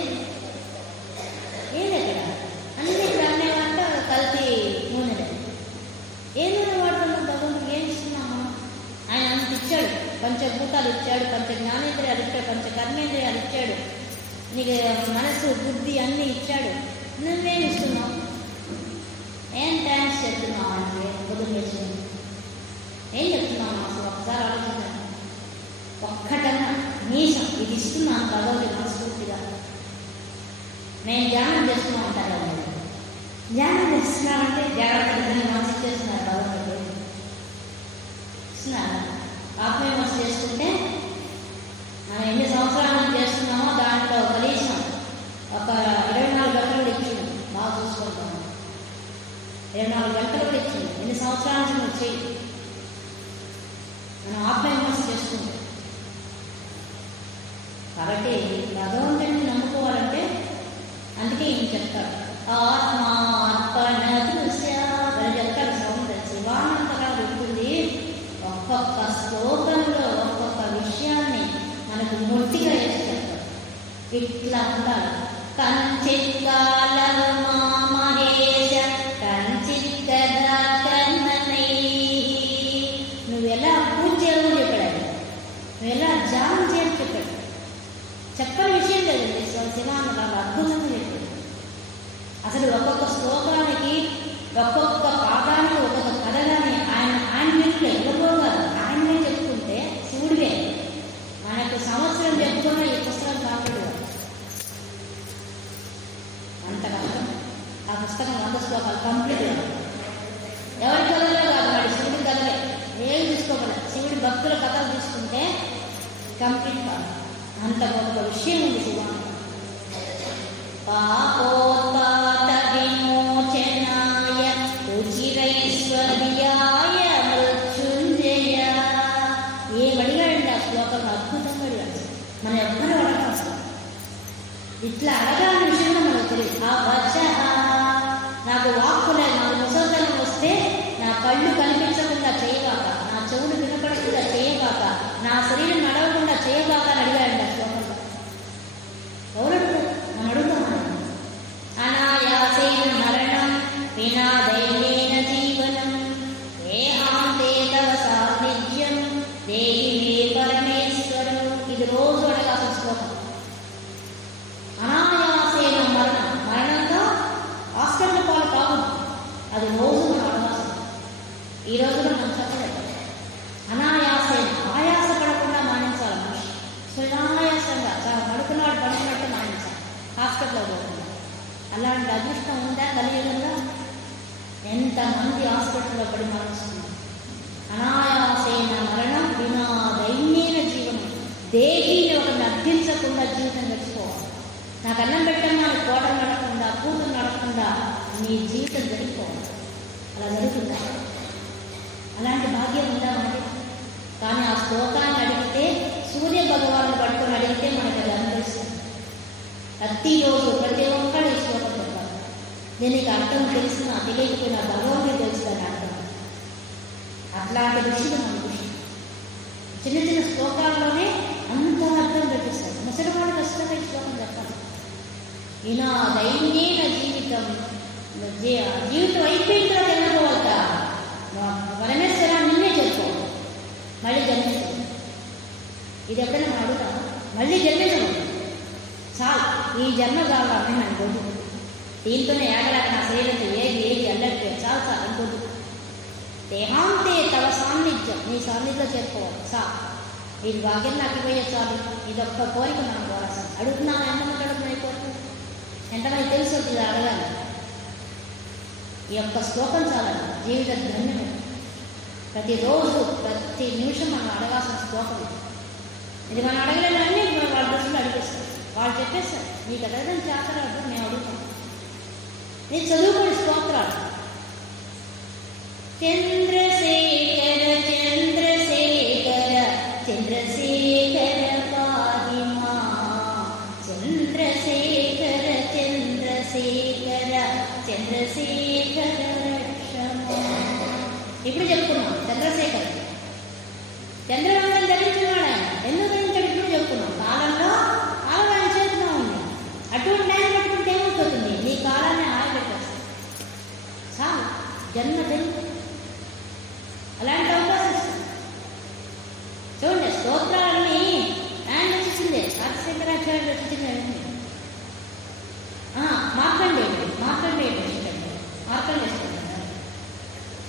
ఏది ఎక్కడ అన్ని ఇప్పుడు అన్నీ అంటే కల్తీ నూనె. ఏ నూనె వాడుతున్నాం? భగవంతుడు ఏం ఇస్తున్నాము? ఆయన అంత ఇచ్చాడు, పంచభూతాలు ఇచ్చాడు, పంచ జ్ఞానేంద్రియాలు ఇచ్చాడు, పంచ కర్మేంద్రియాలు ఇచ్చాడు, నీకు మనసు బుద్ధి అన్నీ ఇచ్చాడు. నువ్వేమి ఇస్తున్నావు? ఏం థ్యాంక్స్ చెప్తున్నావు అంటే పొద్దున్న ఏం చెప్తున్నావు? అసలు ఒకసారి ఆలోచించాను. ఒక్కటన్నా నీసం ఇది ఇస్తున్నాను భగవద్గీత మనస్ఫూర్తిగా. నేను ధ్యానం చేస్తున్నా ఉంటాను కదా, ధ్యానం చేస్తున్నానంటే జాగ్రత్తగా మనసు చేస్తున్నారు భగవద్గీత ఇస్తున్నారు. ఆత్మవిమర్శ చేసుకుంటే మనం ఎన్ని సంవత్సరాలు చేస్తున్నామో దాంట్లో కనీసం ఒక 24 గంటలు కూడా ఇచ్చింది. బాగా చూసుకుంటాము. 24 గంటలు కూడా ఇచ్చింది. ఎన్ని సంవత్సరాల నుంచి నువ్వు చేయి, మనం ఆత్మవిమర్శ చేసుకుంటాం. కాబట్టి భగవంతుడిని నమ్ముకోవాలంటే అందుకే ఈయన చెప్తాడు, ఆత్మార్పణ దృశ్య అని చెప్తాడు. సౌందర్య శివానంతగా ఉంటుంది. ఒక్కొక్క శ్లోకంలో ఒక్కొక్క విషయాన్ని మనకు మొట్టిగా వేసి చెప్తాడు. ఇట్లా ఉండాలి. కంచిత్కాలం మహేశ కంచిత్కదా కర్ణనై. నువ్వు ఎలా పూజ చేయాలని చెప్పాడు, నువ్వు ఎలా ధ్యానం చేయని చెప్పాడు. చెప్పని విషయం లేదండి. శివానంద బాగా అద్భుతంగా చెప్పాడు. అసలు ఒక్కొక్క శ్లోకానికి ఒక్కొక్క పాదానికి ఒక్కొక్క కథగానే ఆయన వీటిలో ఎవరో కాదు, ఆయనే చెప్పుకుంటే శివుడివే. మనకు సంవత్సరం చెప్పుకున్న ఈ పుస్తకం కాపాడు. అంత కష్టం. ఆ పుస్తకం 100 శ్లోకాలు కంప్లీట్. ఎవరి కథలో కాదు, వాడి శివుడి కథలే. ఏం తీసుకోవాలి, శివుడి భక్తుల కథలు తీసుకుంటే కంప్లీట్ కాదు. అంత గొప్ప విషయం ఉంది శివానంద. పాపోత్పాత విమోచనాయ రుచిరైశ్వర్యాయ మృత్యుంజయ. ఏమడిగాడండి ఆ శ్లోకంలో? అద్భుతంగా అడిగాడు. మనం ఎవ్వరూ అడగాల్సి ఇట్లా అడగాలని విషయంలో మనకు తెలియదు. ఆ వచ నాకు వాక్కులే, నాకు ముసల్తనం వస్తే నా కళ్ళు కనిపించకుండా చేయగాక, నా చెవులు వినపడకుండా చేయగాక, నా శరీరం నడవకుండా చేయగాక అలాంటి అదృష్టం ఉందా కలియుగంలో? ఎంతమంది హాస్పిటల్లో పడి మరణిస్తున్నారు. అనాయాసేన మరణం వినా దైన్యేన జీవనం. దేహీని ఒకరిని అర్థించకుండా జీవితం గడిచిపోవాలి. నాకు అన్నం పెట్టమ్మా అని కోటలు నడకుండా, కూతురు నడకుండా నీ జీవితం జరిగిపోవాలి. అలా జరుగుతుందా? అలాంటి భాగ్యం ఉందా మనకి? కానీ ఆ శ్లోకాన్ని అడిగితే, సూర్య భగవాన్ని పట్టుకొని అడిగితే మనకి అది అనిపిస్తుంది. ప్రతిరోజు ప్రతి ఒక్కరు ఈ శ్లోకం చెప్పాలి. దీనికి అర్థం తెలిసినా తెలియకపోయినా భగవంతుడు తెలుస్తాను అర్థం. అట్లాంటి ఋషులు మన ఋషులు చిన్న చిన్న శ్లోకాల్లోనే అంత అర్థం పెట్టిస్తారు. ముసలివాడు కష్టంగా ఈ శ్లోకం చెప్పాలి. ఈయన దైన్యేన జీవితం, జీవితం అయిపోయిన తర్వాత వెళ్ళకపోవద్దా? పరమేశ్వర నిన్నే చేసుకోవాలి, మళ్ళీ జన్మించదు. ఇది ఎప్పుడైనా మనం అడుగుతాం? మళ్ళీ జన్మించదు. చాలు, ఈ జన్మ కావాలని మన గొడ్డు. దీంతోనే ఏగలేక నా శరీరంతో ఏది అల్లడిపోయి చాలు చాలు ఇంకొద్దు. దేహాంతే తవ సాన్నిధ్యం, నీ సాన్నిధ్యం చేరుకోవాలి. చాలు, ఈ భాగ్యం నాకు ఇవ్వయ్యే చాలు. ఇదొక్క కోరిక మనం కోరాల్సింది. అడుగుతున్నాను, ఎంతమంది అడుగుతున్నాయి కోరిక? ఎంతమంది తెలుసు ఇది అడగాలి. ఈ యొక్క శ్లోకం చాలండి జీవిత ధన్యమే. ప్రతిరోజు ప్రతి నిమిషం మనం అడగాల్సిన శ్లోకం ఇది. మనం అడగలేదని వాళ్ళ దృష్టిలో అడిగేస్తాం. వాళ్ళు చెప్పేస్తారు, నీకు అడగదని చేతరాదు, మేము అడుగుతాం. నేను చదువుకోండి స్తోత్రాలు. చంద్రశేఖర చంద్రశేఖర చంద్రశేఖర పాహిమా, చంద్రశేఖర చంద్రశేఖర చంద్రశేఖర రక్షమా. ఇప్పుడు చెప్పుకున్నాం చంద్రశేఖర్. చంద్రవందనం ధరించున్నాడు ఆయన. ఎందుకు ధరించాడు? ఇప్పుడు చెప్పుకున్నాం. కాలంలో కాలం ఆయన చేతిలో ఉంది. అటువంటి ఆయన పెట్టుకుంటే ఏమవుతుంది? నీ కాలాన్ని ఆయన పెట్టేస్తాడు. చాలు, జన్మ జన్మ అలాంటి అవకాశం ఇస్తుంది. చూడండి, స్తోత్రాలని ఆయన రచించిందే. రాజశేఖరాచార్య రచించింది. మార్కండేయుడు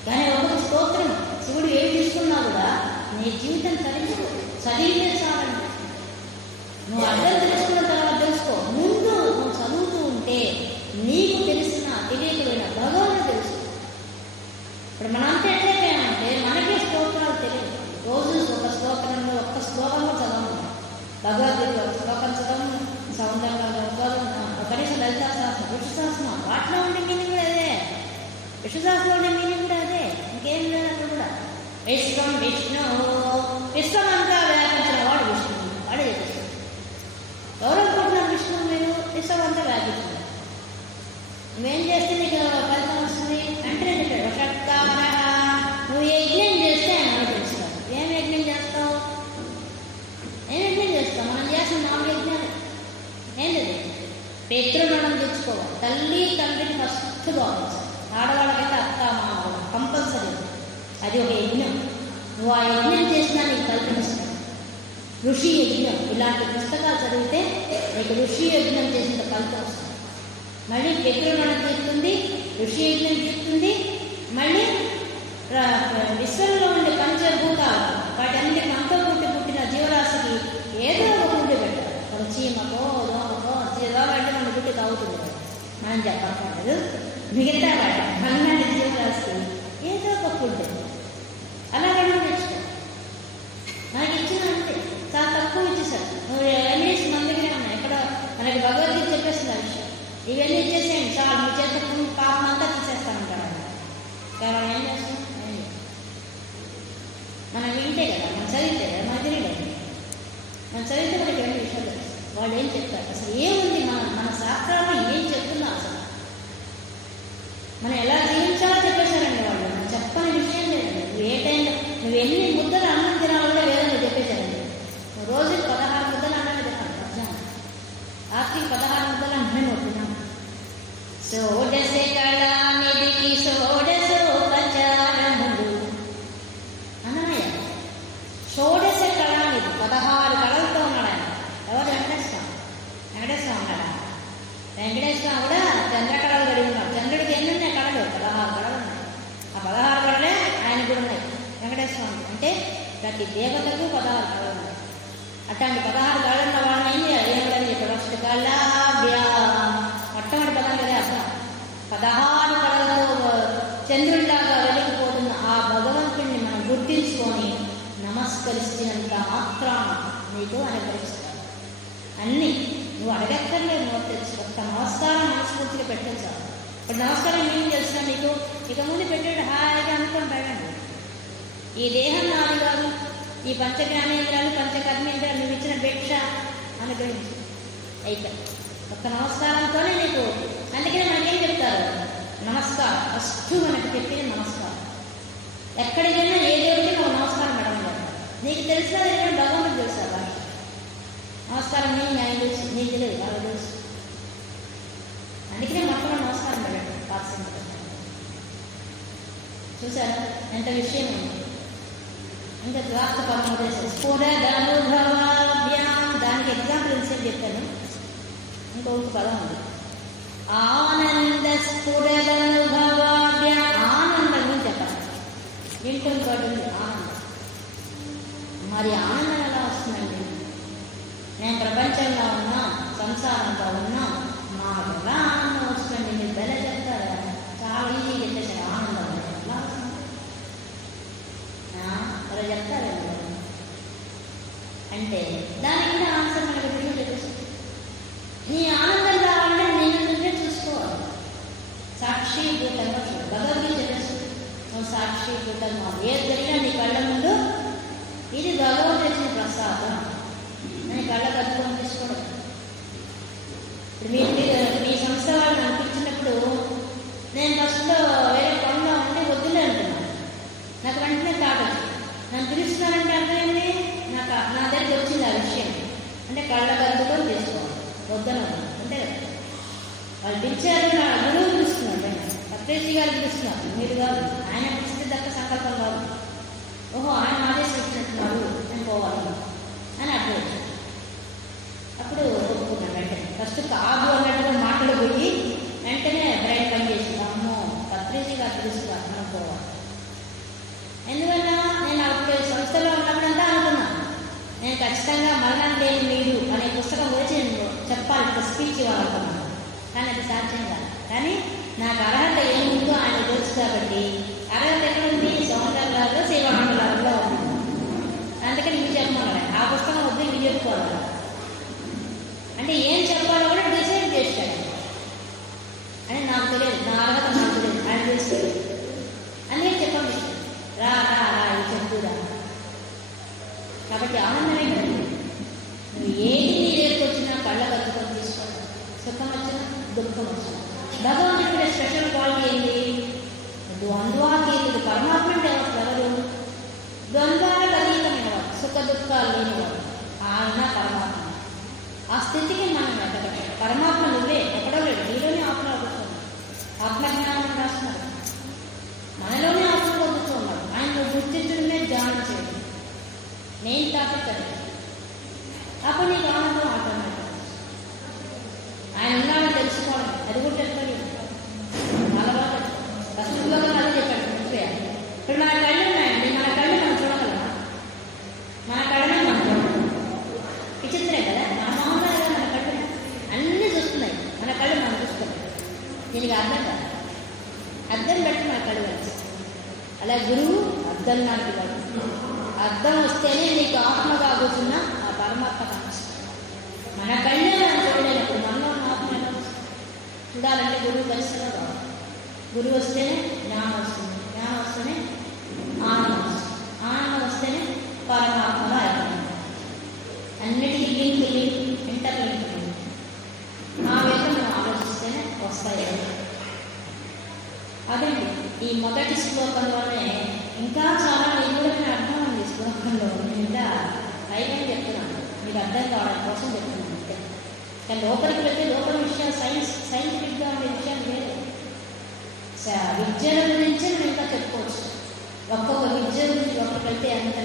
కానీ ఒక స్తోత్రం శివుడు ఏం తీసుకున్నా కూడా నీ జీవితం తరించు. చదివితే చాలండి. నువ్వు అర్థం తెలుసుకున్న తర్వాత తెలుసుకో. ముందు నువ్వు చదువుతూ ఉంటే నీకు తెలిసిన తెలియకపోయినా భగవంతుడు తెలుసు. ఇప్పుడు మనంతా ఎట్లయిపోయామంటే మనకే స్తోత్రాలు తెలియదు. రోజు ఒక శ్లోకంలో ఒక్క శ్లోకంలో చదవము. భగవద్గీత ఒక శ్లోకం చదవము, సౌందర్యం కనీసం లలితా శాస్త్రం, విష్ణు శాస్త్రం, వాటిలో ఉండే మీనింగ్ కూడా అదే. విష్ణు శాస్త్రంలో ఉండే మీనింగ్ కూడా అదే. ఇంకేం లేదు అక్కడ కూడా. విశ్వం విష్ణు, విశ్వం అంతా వ్యాపించిన వాడు విష్ణు. వాడే చెప్పేసి ఎవరు అనుకుంటున్నారు విష్ణువు మీరు? విశ్వం అంతా వ్యాపించిన. నువ్వేం చేస్తే నీకు ఫలితం వస్తుంది అంటే షట్కార. నువ్వు యజ్ఞం చేస్తే ఆయన తెలుస్తావు. ఏం యజ్ఞం చేస్తావు? మనం చేసిన 4 యజ్ఞాలు ఏం లేదు. పితృణం తెచ్చుకోవాలి. తల్లి తండ్రిని ఫస్ట్ గౌరవించాలి. ఆడవాళ్ళకైతే అత్త మామూలు కంపల్సరీ. అది ఒక యజ్ఞం. నువ్వు ఆ యజ్ఞం చేసినా నీకు కల్పిస్తావు. ఋషి యజ్ఞం ఇలాంటి పుస్తకాలు చదివితే నీకు ఋషి యజ్ఞం చేసిన ఫలితం వస్తుంది. మళ్ళీ పితృణం తీరుతుంది, ఋషి యజ్ఞం తీరుతుంది. మళ్ళీ విశ్వంలో ఉండే పంచభూతాలు వాటన్నిటి మనతో పుట్టిన జీవరాశికి ఏదో ఒక గుడ్డి పెట్టాలి. ఒక చీమకో దోమకో అంటే మన గుడ్డి తాగుతుంది. మనం చెప్పకూడదు. మిగతా వాటి అన్నాటి జీవరాశికి ఏదో ఒక ఫుడ్ అలాగే తెచ్చుకో. మనకి ఇచ్చిన అంతే, చాలా తక్కువ ఇచ్చేసాడు. రెమెడీస్ మన దగ్గరే ఉన్నాయి. ఇక్కడ మనకి భగవద్గీత చెప్పేస్తుంది ఆ విషయం. ఇవన్నీ ఇచ్చేసేయండి చాలు, మీ చేత పాపం అంతా తీసేస్తామంటారు. కేవలం ఏం చేస్తాం? మనం వింటే కదా, మనం చదివితే కదా, మన తెలియలేదు. మనం చదివితే మనకి 2 విషయాలు తెలుస్తాయి. వాళ్ళు ఏం చెప్తారు, అసలు ఏముంది, మన శాస్త్రాల్లో ఏం చెప్తున్నారు, అసలు మనం ఎలా జీవించాలో చెప్పేశారండి వాళ్ళు. మనం చెప్పని విషయం లేదండి. నువ్వు ఏ టైంలో నువ్వు ఎన్ని ముద్దలు అన్నం తినాలో లేదని చెప్పేశారండి. నువ్వు రోజు 16 ముద్దలు అన్నమే తిన్నాను. మధ్యాహ్నం రాత్రికి 16 ముద్దలు అన్నమే తిన్నాను. షోడశ కళానిధికి షోడశోపచారములు అన్నమయ్య. షోడశ కళానిధి 16 కళలతో ఉన్నాడు ఆయన. ఎవరు? వెంకటేశ్వర ఉన్నాడా? వెంకటేశ్వర కూడా నమస్కరిస్తున్నంత మాత్రాన నీకు అనుగ్రహిస్తాను. అన్నీ నువ్వు అడగక్కర్లేదు, నువ్వు తెలుసు. ఒక్క నమస్కారం మనస్ఫూర్తిగా పెట్టచ్చు. ఇప్పుడు నమస్కారం ఏం తెలిసినా మీకు ఇక ముందు పెట్టాడు హాయిగా అనుకుంటాడండి. ఈ దేహం నాది కాదు, ఈ పంచజ్ఞానేంద్రాలు పంచకర్మేంద్రాలు నువ్వు ఇచ్చిన భిక్ష అనుగ్రహించు అయితే ఒక్క నమస్కారంతోనే నీకు. అందుకనే మనకేం చెప్తారు, నమస్కారం ఫస్ట్ మనకు చెప్పింది నమస్కారం. ఎక్కడికైనా ఏ దేవుడికి నువ్వు నమస్కారం పెట్టడం నీకు తెలిసిన దగ్గర భగవంతుడు తెలుసా భాష. నమస్కారం నేను తెలుసు, నీకు తెలియదు, వాళ్ళు తెలుసు. అందుకనే మొత్తం నమస్కారం పెట్టండి పాత్ర. చూసారా ఎంత విషయం ఉంది. ఇంకా ద్వార్త పరమోదేశం స్ఫురదనుభవాభ్యాం, దానికి ఎగ్జాంపుల్ ఇన్సేపు చెప్పాను. ఇంకొక పదం ఉంది ఆనంద స్ఫురదనుభవాభ్యాం. ఆనందం గురించి చెప్పాలి. దీంట్లో ఇంకోటి ఉంది ఆనందం. మరి ఆనందం ఎలా వస్తుందండి? నేను ప్రపంచంలో ఉన్నా, సంసారంలో ఉన్నా, నాకు ఎలా ఆనందం వస్తుందండి? మీరు బెల చెప్తారా? చాలా ఈజీ చెప్పేసారు ఆనందం ఎలా వస్తుంది అలా చెప్తారండి. అంటే దానికి ఆన్సర్ మనకు విషయం చెప్పేస్తుంది. నీ ఆనందం రావాలంటే నేను నుంచే చూసుకోవాలి. సాక్షి భూతంగా చూడు. భగవద్గీత చెప్పేస్తుంది నువ్వు సాక్షి భూతంగా ఏది జరిగినా నీ కళ్ళ ముందు ఇది భగవంతుడు ఇచ్చిన ప్రసాదం అని కళ్ళ కట్టుకొని తీసుకోవడం. ఇప్పుడు మీ సంస్థ వాళ్ళని అనిపించినప్పుడు నేను ఫస్ట్లో వేరే పనిలో ఉంటే వద్దులే అనుకున్నాను. నాకు వెంటనే థాట్ వచ్చింది, నన్ను పిలుస్తున్నానంటే అర్థమైంది నా దగ్గరికి వచ్చింది ఆ విషయం. అంటే కళ్ళ కట్టుకొని తీసుకోవాలి, వద్దను అంతే కదా. వాళ్ళు పిలిచారు, నా గురువు పిలుస్తున్నాడు, పత్రేజీ గారు పిలుస్తున్నారు, మీరు కాదు. ఆయన పిలిస్తే దక్క సంకల్పం కాదు. ఓహో ఆయన ఆదేశం ఇచ్చినట్టున్నారు నేను పోవాలి అని అర్థం వచ్చింది. అప్పుడు ఒప్పుకున్నాను వెంటనే. ఫస్ట్ కాదు అన్నట్టుగా మాటలు పోయి వెంటనే బ్రైన్ పని చేసింది. అమ్మో పత్రేజీ గారు పిలుస్తున్నారు మనం పోవాలి. ఎందువల్ల నేను అప్పుడు సంస్థలో ఉన్నప్పుడంతా అనుకున్నాను నేను ఖచ్చితంగా మరణం లేని మీరు అనే పుస్తకం గురించి నేను చెప్పాలి, ఇప్పుడు స్పీచ్ ఇవ్వాలనుకున్నాను. కానీ అది సాధ్యం కాదు. కానీ నాకు అర్హత ఏముందో ఆయన తెలుసు కాబట్టి అర్హత ఎక్కడ ఉంది? సౌందర్యాలలో సేవామండలాల్లో ఉంది. అందుకని ఇవి చెప్పమన్నాడు. ఆ పుస్తకం వద్దు, ఇవి చెప్పుకోవాలి. అంటే ఏం చెప్పాలో కూడా డిసైడ్ చేశాడు. అని నాకు తెలియదు, నా అర్హత నాకు తెలియదు, ఆయన తెలుసు. అందుకని చెప్పండి రా రా రా ఇది చెప్పురా. కాబట్టి ఆనందమే కదా. నువ్వు ఏది నీ దగ్గరికి వచ్చినా కళ్ళ కట్టుకొని తీసుకోవాలి. సుఖం వచ్చినా దుఃఖం వచ్చినా. భగవంతుడి స్పెషల్ క్వాలిటీ ఏంటి? ద్వంద్వాతీతుడు. పరమాత్మ ఎవరు? ద్వంద్వాలకు అతీతమైన వాడు, సుఖ దుఃఖాలు లేనివాడు. ఆయన పరమాత్మ. ఆ స్థితికి మనం ఎక్కడమే. పరమాత్మ నువ్వే, ఎక్కడో లేడు, నీలోనే ఆత్మ పొందుతున్నాడు. ఆత్మజ్ఞానం రాస్తున్నాడు, మనలోనే ఆత్మ పొందుతూ ఉన్నాడు. ఆయన గుర్తించడమే ధ్యానం చేయడం. నేను తాపత్రది అప్పుడు నీకు ఆనందం ఆటోమేటిక్. ఆయన ఉన్నాడని తెలుసుకోవడం అది కూడా చెప్పాలి. చాలా బాగా కష్టంగా అది చెప్పాడు. ఇప్పుడు మన కళ్ళు ఉన్నాయండి, మన కళ్ళు మనం చూడగలమా? మన కళ్ళనే మనం చూడగలం. విచిత్రే కదా, మన మొహంలో కదా మన కళ్ళు అన్నీ చూస్తున్నాయి, మన కళ్ళు మనం చూస్తున్నాం. దీనికి అర్థం కాదు, అర్థం పెట్టి మన కళ్ళు కలిసి. అలా గురువు అర్థం లాంటి వాడు. అర్థం వస్తేనే నీకు ఆత్మగా కూర్చున్న ఆ పరమాత్మ కనిపిస్తుంది. మన కళ్ళే మనం చూడలేనప్పుడు మనలో ఉన్న ఆత్మ చూడాలంటే గురువు కలిసిలో రావాలి. గురువు వస్తేనే జ్ఞానం వస్తుంది, జ్ఞానం వస్తేనే ఆనందం వస్తుంది, ఆనందం వస్తేనే పరమాత్మలో అయిపోయింది. అన్నిటికీ లింక్ ఇంటర్లింక్. ఆ విధంగా మనం ఆలోచిస్తేనే వస్తాయి. అదండి ఈ మొదటి శ్లోకంలోనే ఇంకా చాలా నిగూఢమైన అర్థం ఉంది. శ్లోకంలో నేను ఇంకా పైగా చెప్తున్నాను, మీకు అర్థం కావడం కోసం చెప్తున్నాను అంతే. కానీ లోపలికి వెళ్తే లోపల విషయాలు సైంటిఫిక్గా ఉండే విషయాలు వేరే. విద్యల గురించి మనం ఇంకా చెప్పుకోవచ్చు. ఒక్కొక్క విద్య గురించి లోపలికి వెళ్తే ఎంత